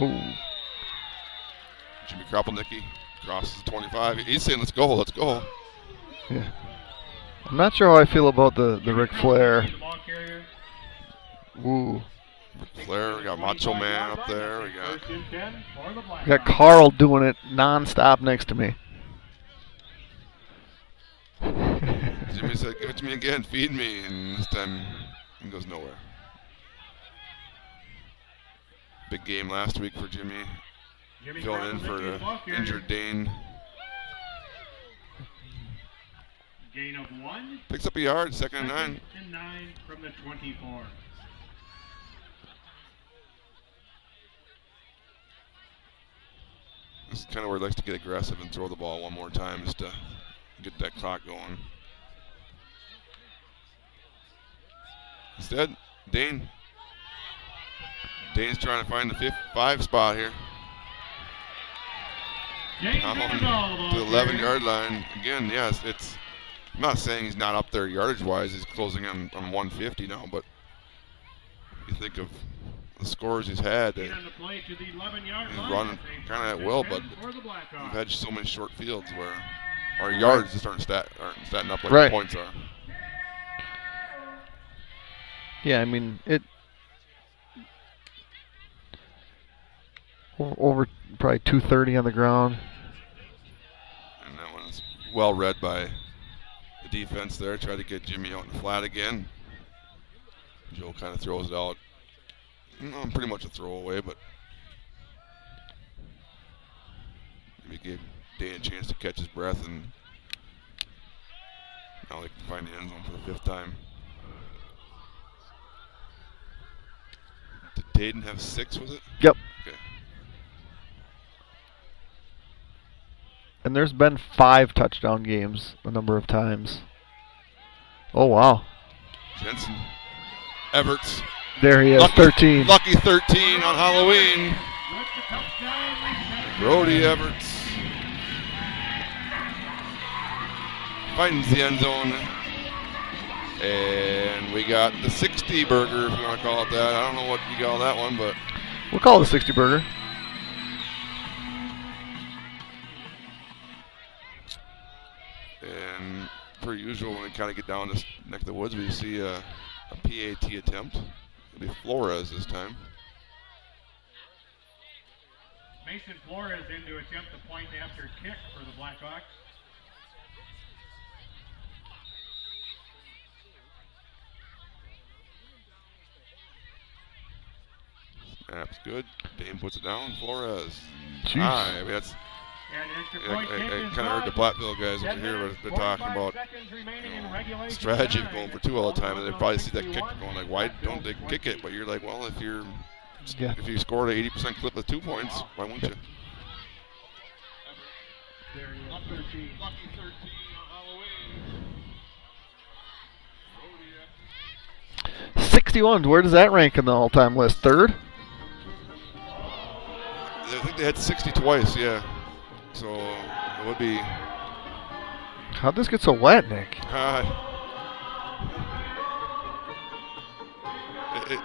Ooh. Jimmy Kropelnicki crosses 25. He's saying, let's go, let's go. Yeah. I'm not sure how I feel about the Ric Flair. Ooh. Ric Flair, we got Macho Man up there. We got Carl doing it nonstop next to me. Jimmy said, give it to me again, feed me. And this time he goes nowhere. Big game last week for Jimmy. Filling in for the injured Dane. Gain of 1. Picks up a yard, 2nd and 9. Second and 9 from the 24. This is kind of where he likes to get aggressive and throw the ball one more time just to get that clock going. Instead, Dane's trying to find the 5 spot here. Down to the 11-yard line. Again, yes, it's. I'm not saying he's not up there yardage-wise. He's closing in on 150 now, but you think of the scores he's had. He's running kind of at will, but we've had so many short fields where our yards just aren't statting up like the points are. Yeah, I mean, it over probably 230 on the ground. And that one's well read by the defense there. Try to get Jimmy out in the flat again. Joe kind of throws it out. Pretty much a throwaway, but maybe gave Dane a chance to catch his breath, and now they can find the end zone for the 5th time. Did Dayton have 6, was it? Yep. Okay. And there's been 5 touchdown games a number of times. Oh, wow. Jensen. Everts. There he is, lucky, 13. Lucky 13 on Halloween. Brody Everts finds the end zone. And we got the 60 burger, if you want to call it that. I don't know what you call that one, but we'll call it a 60 burger. And per usual, when we kind of get down this neck of the woods, we see a PAT attempt. It'll be Flores this time. Mason Flores in to attempt the point after kick for the Blackhawks. Snap's good. Dame puts it down. Flores. Jeez. I mean, that's. I kind of heard the Platville guys over here, they're talking about strategy of going for 2 all the time, and they probably see that kick going like, why don't they kick it? But you're like, well, if you're Yeah. If you scored an 80% clip with 2 points, why wouldn't you? There he is, 13. Lucky 13 on Halloween. 61. Where does that rank in the all-time list? Third? I think they had 60 twice, yeah. So it would be. How'd this get so wet, Nick?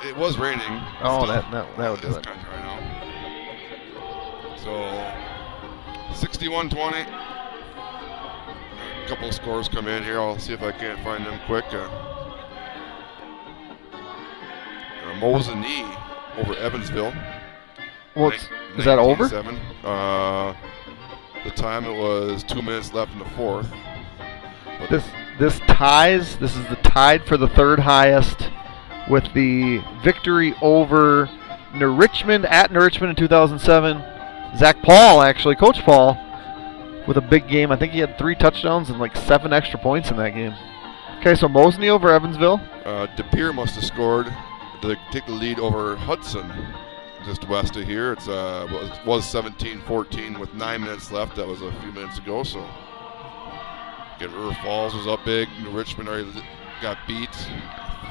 It was raining. Oh, still. that would do It's it. kind of dry now. So 61-20. A couple of scores come in here. I'll see if I can't find them quick. Mosinee over Evansville. Well, is that over? 19-7. The time it was 2 minutes left in the fourth. But This ties. This is the tied for the third highest, with the victory over New Richmond at New Richmond in 2007. Zach Paul, actually, Coach Paul, with a big game. I think he had 3 touchdowns and like 7 extra points in that game. Okay, so Mosinee over Evansville. De Pere must have scored to take the lead over Hudson, just west of here. It's was 17-14 with 9 minutes left. That was a few minutes ago. So again, River Falls was up big. New Richmond already got beat.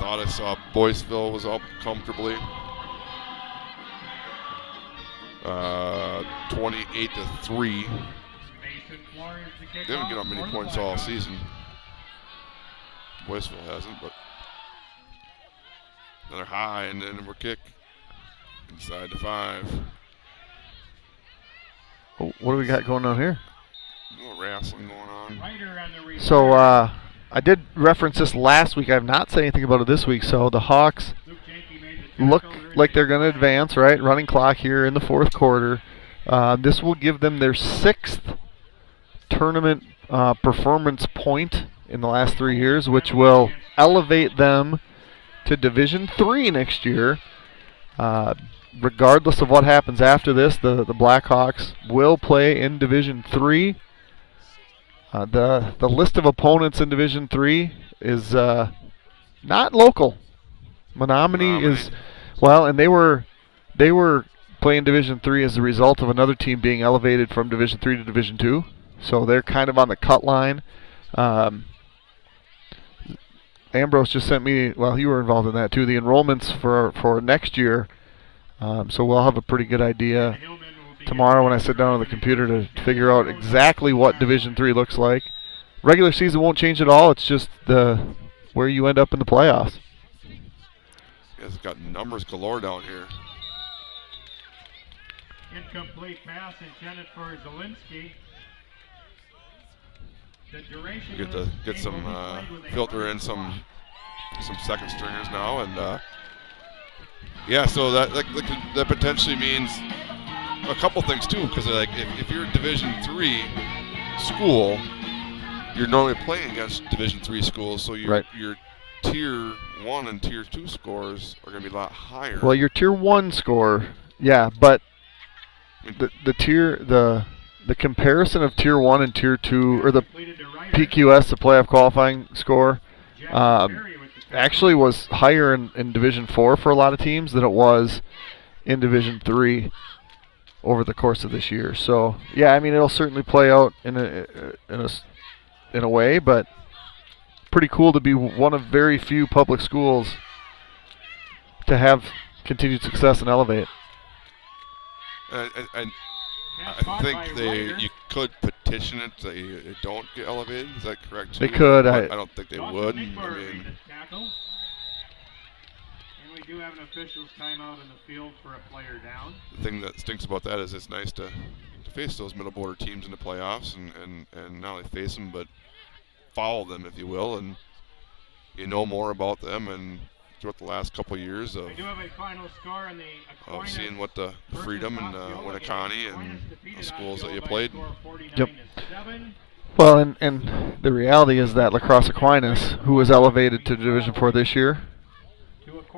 Thought I saw Boyceville was up comfortably. 28-3. They didn't get up many points all season. Boyceville hasn't, but another high and then we're kick inside the 5. Oh, what do we got going on here? A little wrestling going on. So I did reference this last week. I have not said anything about it this week. So the Hawks look like they're going to advance, right? Running clock here in the fourth quarter. This will give them their 6th tournament performance point in the last 3 years, which will elevate them to Division III next year. Regardless of what happens after this, the Blackhawks will play in Division III. The list of opponents in Division III is not local. Menominee is, well, and they were playing Division III as a result of another team being elevated from Division III to Division II. So they're kind of on the cut line. Ambrose just sent me, well, you were involved in that too, the enrollments for next year. So we'll have a pretty good idea tomorrow when I sit down on the computer to figure out exactly what Division III looks like. Regular season won't change at all. It's just where you end up in the playoffs. It's got numbers galore down here. Incomplete pass intended for Zielinski. We get to get some filter in some second stringers now, and yeah, so that potentially means a couple things too, because like if you're a Division III school, you're normally playing against Division III schools, so your Tier 1 and Tier 2 scores are going to be a lot higher. Well, your Tier 1 score, yeah, but the comparison of Tier 1 and Tier 2, or the PQS, the playoff qualifying score, actually was higher in Division 4 for a lot of teams than it was in Division 3 over the course of this year. So, yeah, I mean, it'll certainly play out in a way, but pretty cool to be one of very few public schools to have continued success and elevate. I think you could petition it that you don't get elevated. Is that correct? They could. I don't think they would. I mean, and we do have an official's timeout in the field for a player down. The thing that stinks about that is it's nice to face those middle border teams in the playoffs and not only face them but follow them, if you will, and you know more about them and throughout the last couple of years of seeing what the Freedom and Winneconne and the schools that you played. Yep. Well, and the reality is that La Crosse Aquinas, who was elevated to Division IV this year,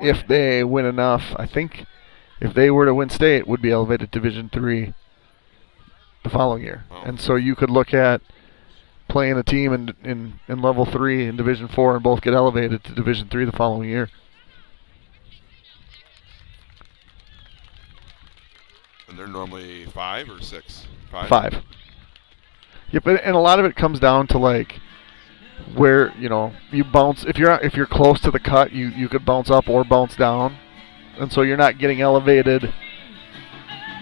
if they win enough, I think if they were to win state, would be elevated to Division III the following year. Oh. And so you could look at playing a team in Level 3 in Division IV and both get elevated to Division III the following year. And they're normally 5 or 6? 5. Yep, and a lot of it comes down to like where you bounce. If you're close to the cut, you could bounce up or bounce down, and so you're not getting elevated.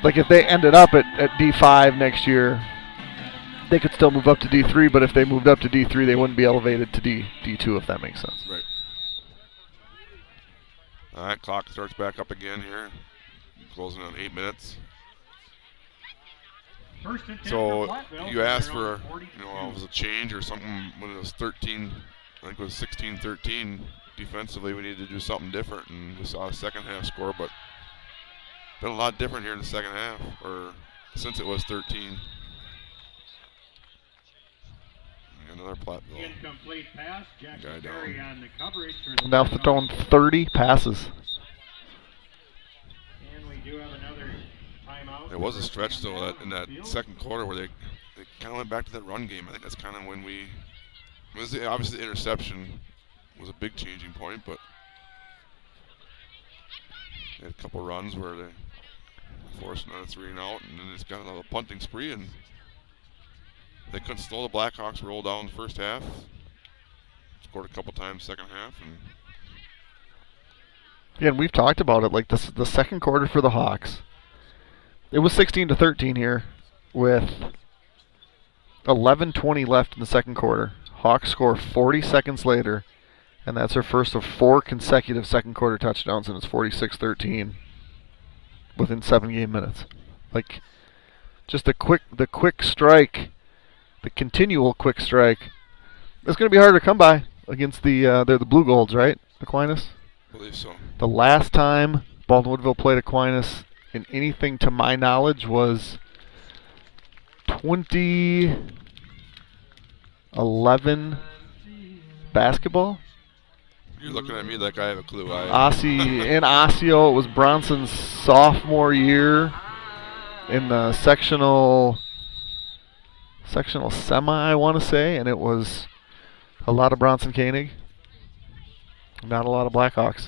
Like if they ended up at D5 next year, they could still move up to D3. But if they moved up to D3, they wouldn't be elevated to D2, if that makes sense. Right. All right, clock starts back up again here. Closing on 8 minutes. So you asked for, was a change or something when it was 13, I think it was 16-13 defensively. We needed to do something different, and we saw a second half score, but been a lot different here in the second half, or since it was 13. Another Platville incomplete pass. Jackson guy Perry down. on the coverage for the Now they're throwing 30 passes. And we do have another timeout. There was a stretch though that in that second quarter where they kind of went back to that run game. I think that's kind of when obviously the interception was a big changing point, but they had a couple runs where they forced another 3 and out, and then it's got another punting spree, and they couldn't slow the Blackhawks roll down the first half. Scored a couple times second half, and yeah, and we've talked about it. Like the second quarter for the Hawks, it was 16-13 here, with 11:20 left in the second quarter. Hawks score 40 seconds later, and that's their first of 4 consecutive second quarter touchdowns, and it's 46-13 within 7 game minutes. Like just the quick strike. The continual quick strike. It's going to be hard to come by against they're the Blue Golds, right, Aquinas? I believe so. The last time Baldwin-Woodville played Aquinas in anything to my knowledge was 2011 basketball. You're looking at me like I have a clue. In Osseo, it was Bronson's sophomore year in the sectional semi, I want to say, and it was a lot of Bronson Koenig, not a lot of Blackhawks.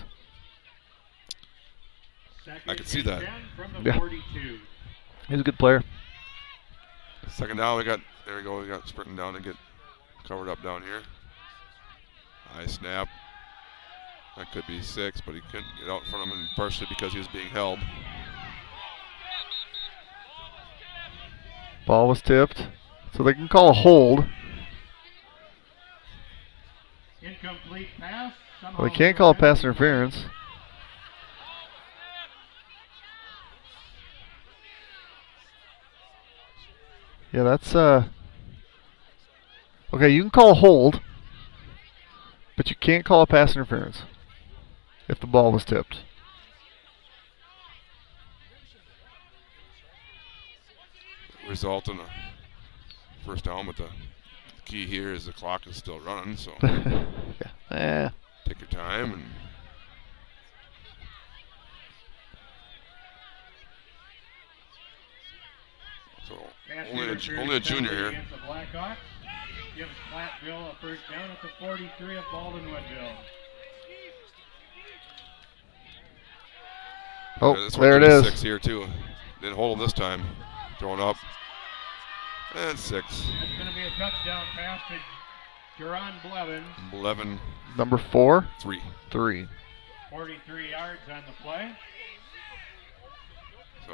I could see that. Yeah, he's a good player. Second down, there we go, we got sprinting down to get covered up down here. High snap. That could be 6, but he couldn't get out in front of him, partially because he was being held. Ball was tipped. So they can call a hold. Incomplete pass. Well, they can't call a pass interference. Yeah, that's okay, you can call a hold, but you can't call a pass interference if the ball was tipped. Result in a first down, but the key here is the clock is still running, so yeah. Take your time. And so only a junior here. The Blackhawks gives Platville a first down at the 43 of Baldwin-Woodville. Oh, this there it is. 6 here too. Didn't hold him this time. Throwing up. And 6. That's going to be a touchdown pass to Jerron Blevins. 11. Number 4? 3. 3. 43 yards on the play. So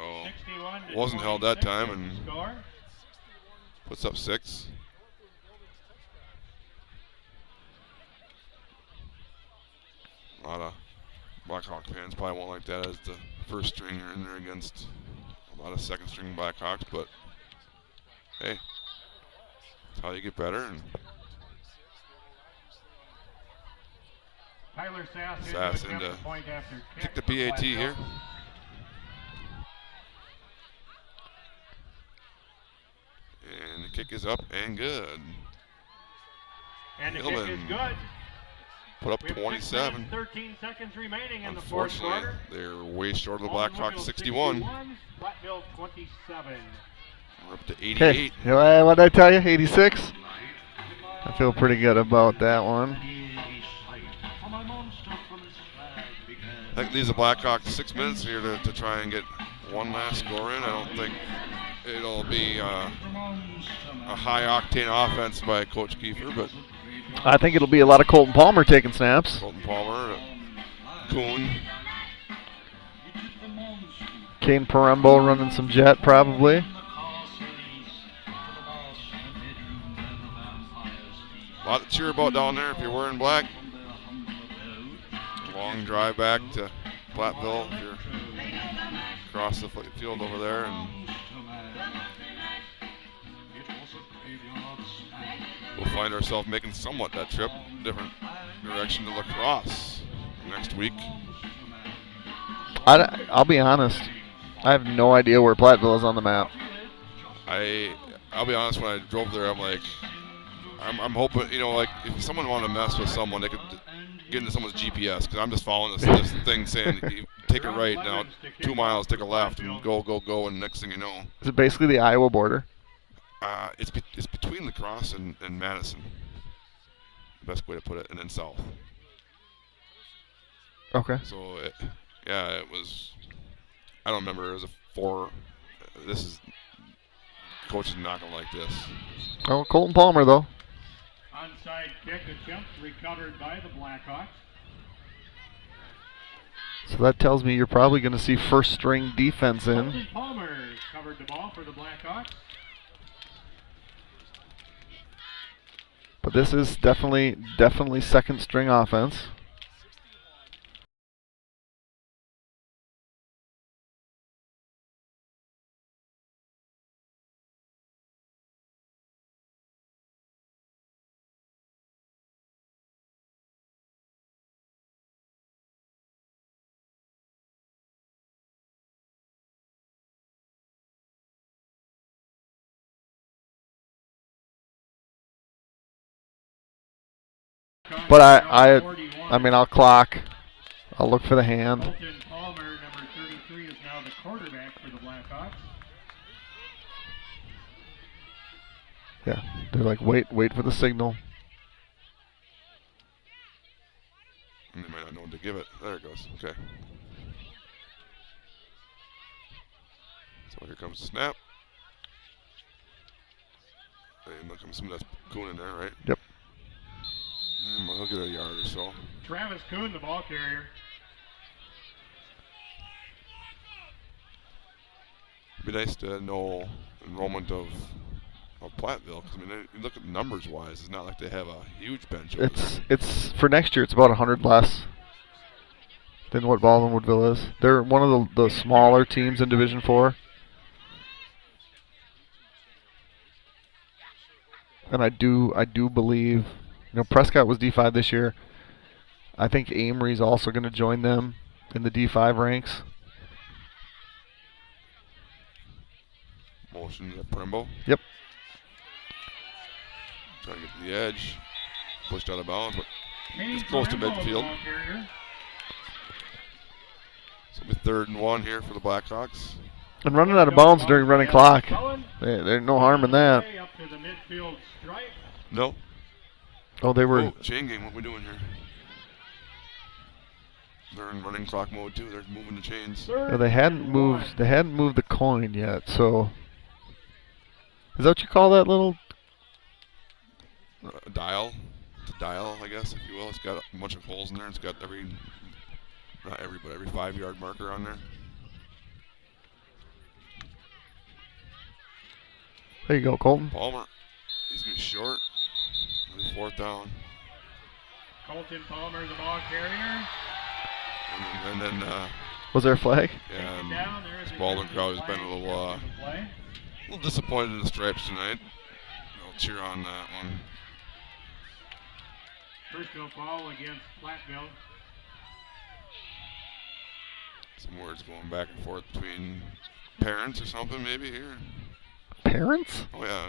wasn't held that time and puts up 6. A lot of Blackhawk fans probably won't like that as the first stringer in there against a lot of second string Blackhawks, but hey, that's how you get better. And Tyler Sass into kick the PAT here. And the kick is up and good. And the kick is good. Put up 27. 13 seconds remaining in the fourth quarter. They're way short of the Blackhawks 61. Platville 27. We're up to 88. Hey, what did I tell you? 86? I feel pretty good about that one. I think these are Blackhawks 6 minutes here to try and get one last score in. I don't think it'll be a high-octane offense by Coach Kiefer, but I think it'll be a lot of Colton Palmer taking snaps. Colton Palmer, Kuhn. Kane Parembo running some jet probably. A lot to cheer about down there if you're wearing black. Long drive back to Platville if you're across the field over there. And we'll find ourselves making somewhat that trip, different direction to La Crosse next week. I'll be honest. I have no idea where Platteville is on the map. I'll be honest, when I drove there, I'm like, I'm hoping, you know, like if someone wanted to mess with someone, they could get into someone's GPS, because I'm just following this thing saying, take a right now, 2 miles, take a left, and go, and next thing you know. Is it basically the Iowa border? It's between La Crosse and Madison. The best way to put it, and then south. Okay. So, it was, I don't remember, it was a 4, coach is not going to like this. Oh, Colton Palmer, though. Onside kick attempt recovered by the Blackhawks. So that tells me you're probably going to see first string defense in. Colton Palmer covered the ball for the Blackhawks. But this is definitely second string offense. But I mean, I'll clock. I'll look for the hand. Colton Palmer, number 33, is now the quarterback for the Blackhawks. Yeah, they're like, wait for the signal. They might not know when to give it. There it goes. Okay. So here comes the snap. And look, I'm assuming that's Kuhn in there, right? Yep. He'll get a yard or so. Travis Kuhn, the ball carrier. It'd be nice to know enrollment of Platteville, because I mean, you look at numbers wise, it's not like they have a huge bench. It's for next year. It's about 100 less than what Baldwin-Woodville is. They're one of the smaller teams in Division 4. And I do believe, you know, Prescott was D5 this year. I think Amory's also going to join them in the D5 ranks. Motion to Parembo. Yep. Trying to get to the edge. Pushed out of bounds, but it's close to midfield. So it'll be 3rd and 1 here for the Blackhawks. And running out of bounds during running clock. There's no harm in that. No. Oh, they were. Oh, chain game. What are we doing here? They're in running clock mode too. They're moving the chains. Yeah, they hadn't moved the coin yet. So is that what you call that little dial? It's a dial, I guess, if you will. It's got a bunch of holes in there. It's got every 5-yard marker on there. There you go, Colton. Palmer. He's going to be short. 4th down. Colton Palmer, the ball carrier. And then was there a flag? Yeah, this Baldwin crowd has been a little disappointed in the Stripes tonight. They'll cheer on that one. Personal foul against Platville. Some words going back and forth between parents or something maybe here. Parents? Oh yeah,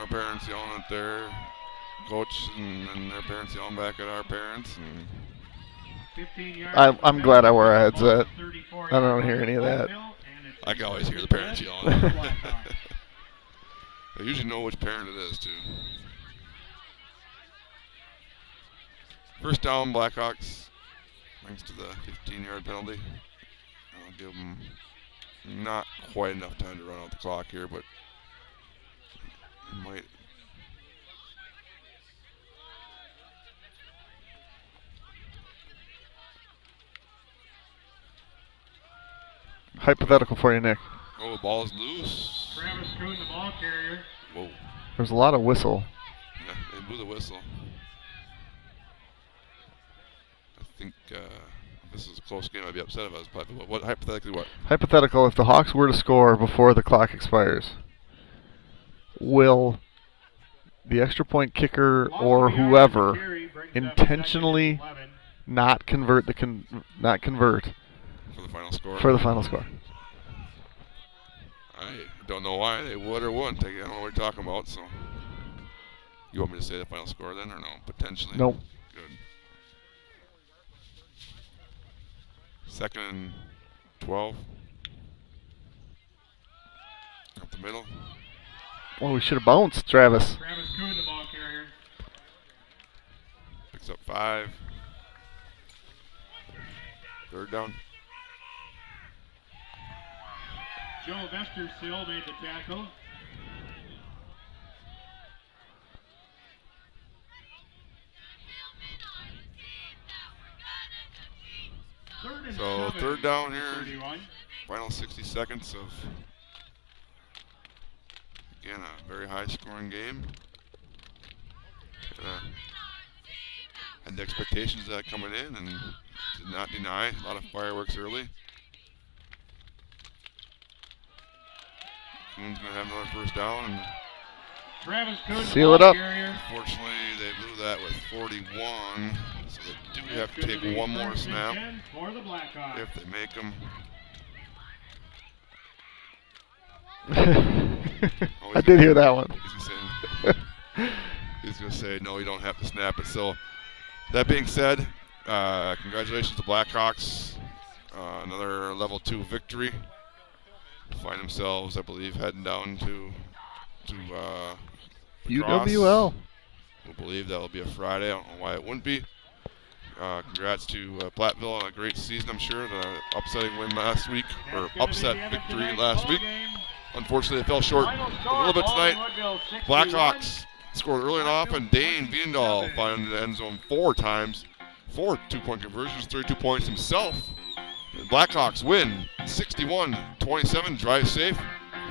our parents yelling at their coach, and their parents yelling back at our parents. And I'm glad I wear a headset. I don't hear any of that. I can always hear the parents yelling. I usually know which parent it is too. First down, Blackhawks, thanks to the 15-yard penalty. I'll give them not quite enough time to run out the clock here, but might. Hypothetical for you, Nick. Oh, the ball is loose. Travis Kuhn, the ball carrier. Whoa. There's a lot of whistle. Yeah, they blew the whistle. I think if this is a close game, I'd be upset if I was Platville. What hypothetically what? Hypothetical, if the Hawks were to score before the clock expires, will the extra point kicker or whoever intentionally not convert For the final score. For the final score. I don't know why they would or wouldn't. I don't know what you're talking about. So, you want me to say the final score then, or no? Potentially. Nope. Good. 2nd and 12. Up the middle. Well, we should have bounced, Travis. Travis Kuhn, the ball carrier. Picks up 5. 3rd down. Joe Vestersill made the tackle. So 3rd down here. 31. Final 60 seconds of, again, a very high-scoring game. Had the expectations of that coming in and did not deny. A lot of fireworks early. Kuhn's going to have another 1st down. And Travis Kuhn, seal it up. unfortunately, they blew that with 41. So they do have to take one more snap for the Blackhawks. if they make them. I did hear that one. He's going to say, no, you don't have to snap it. So, that being said, congratulations to Blackhawks. Another level 2 victory. Find themselves, I believe, heading down to UWL. We believe that will be a Friday. I don't know why it wouldn't be. Congrats to Platteville on a great season, I'm sure. The upsetting win last week, or upset victory last week. Unfortunately, it fell short a little bit tonight. Blackhawks scored early and often. Dane Viendahl found the end zone 4 times. 4 2-point conversions, 32 points himself. The Blackhawks win 61-27. Drive safe.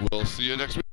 We'll see you next week.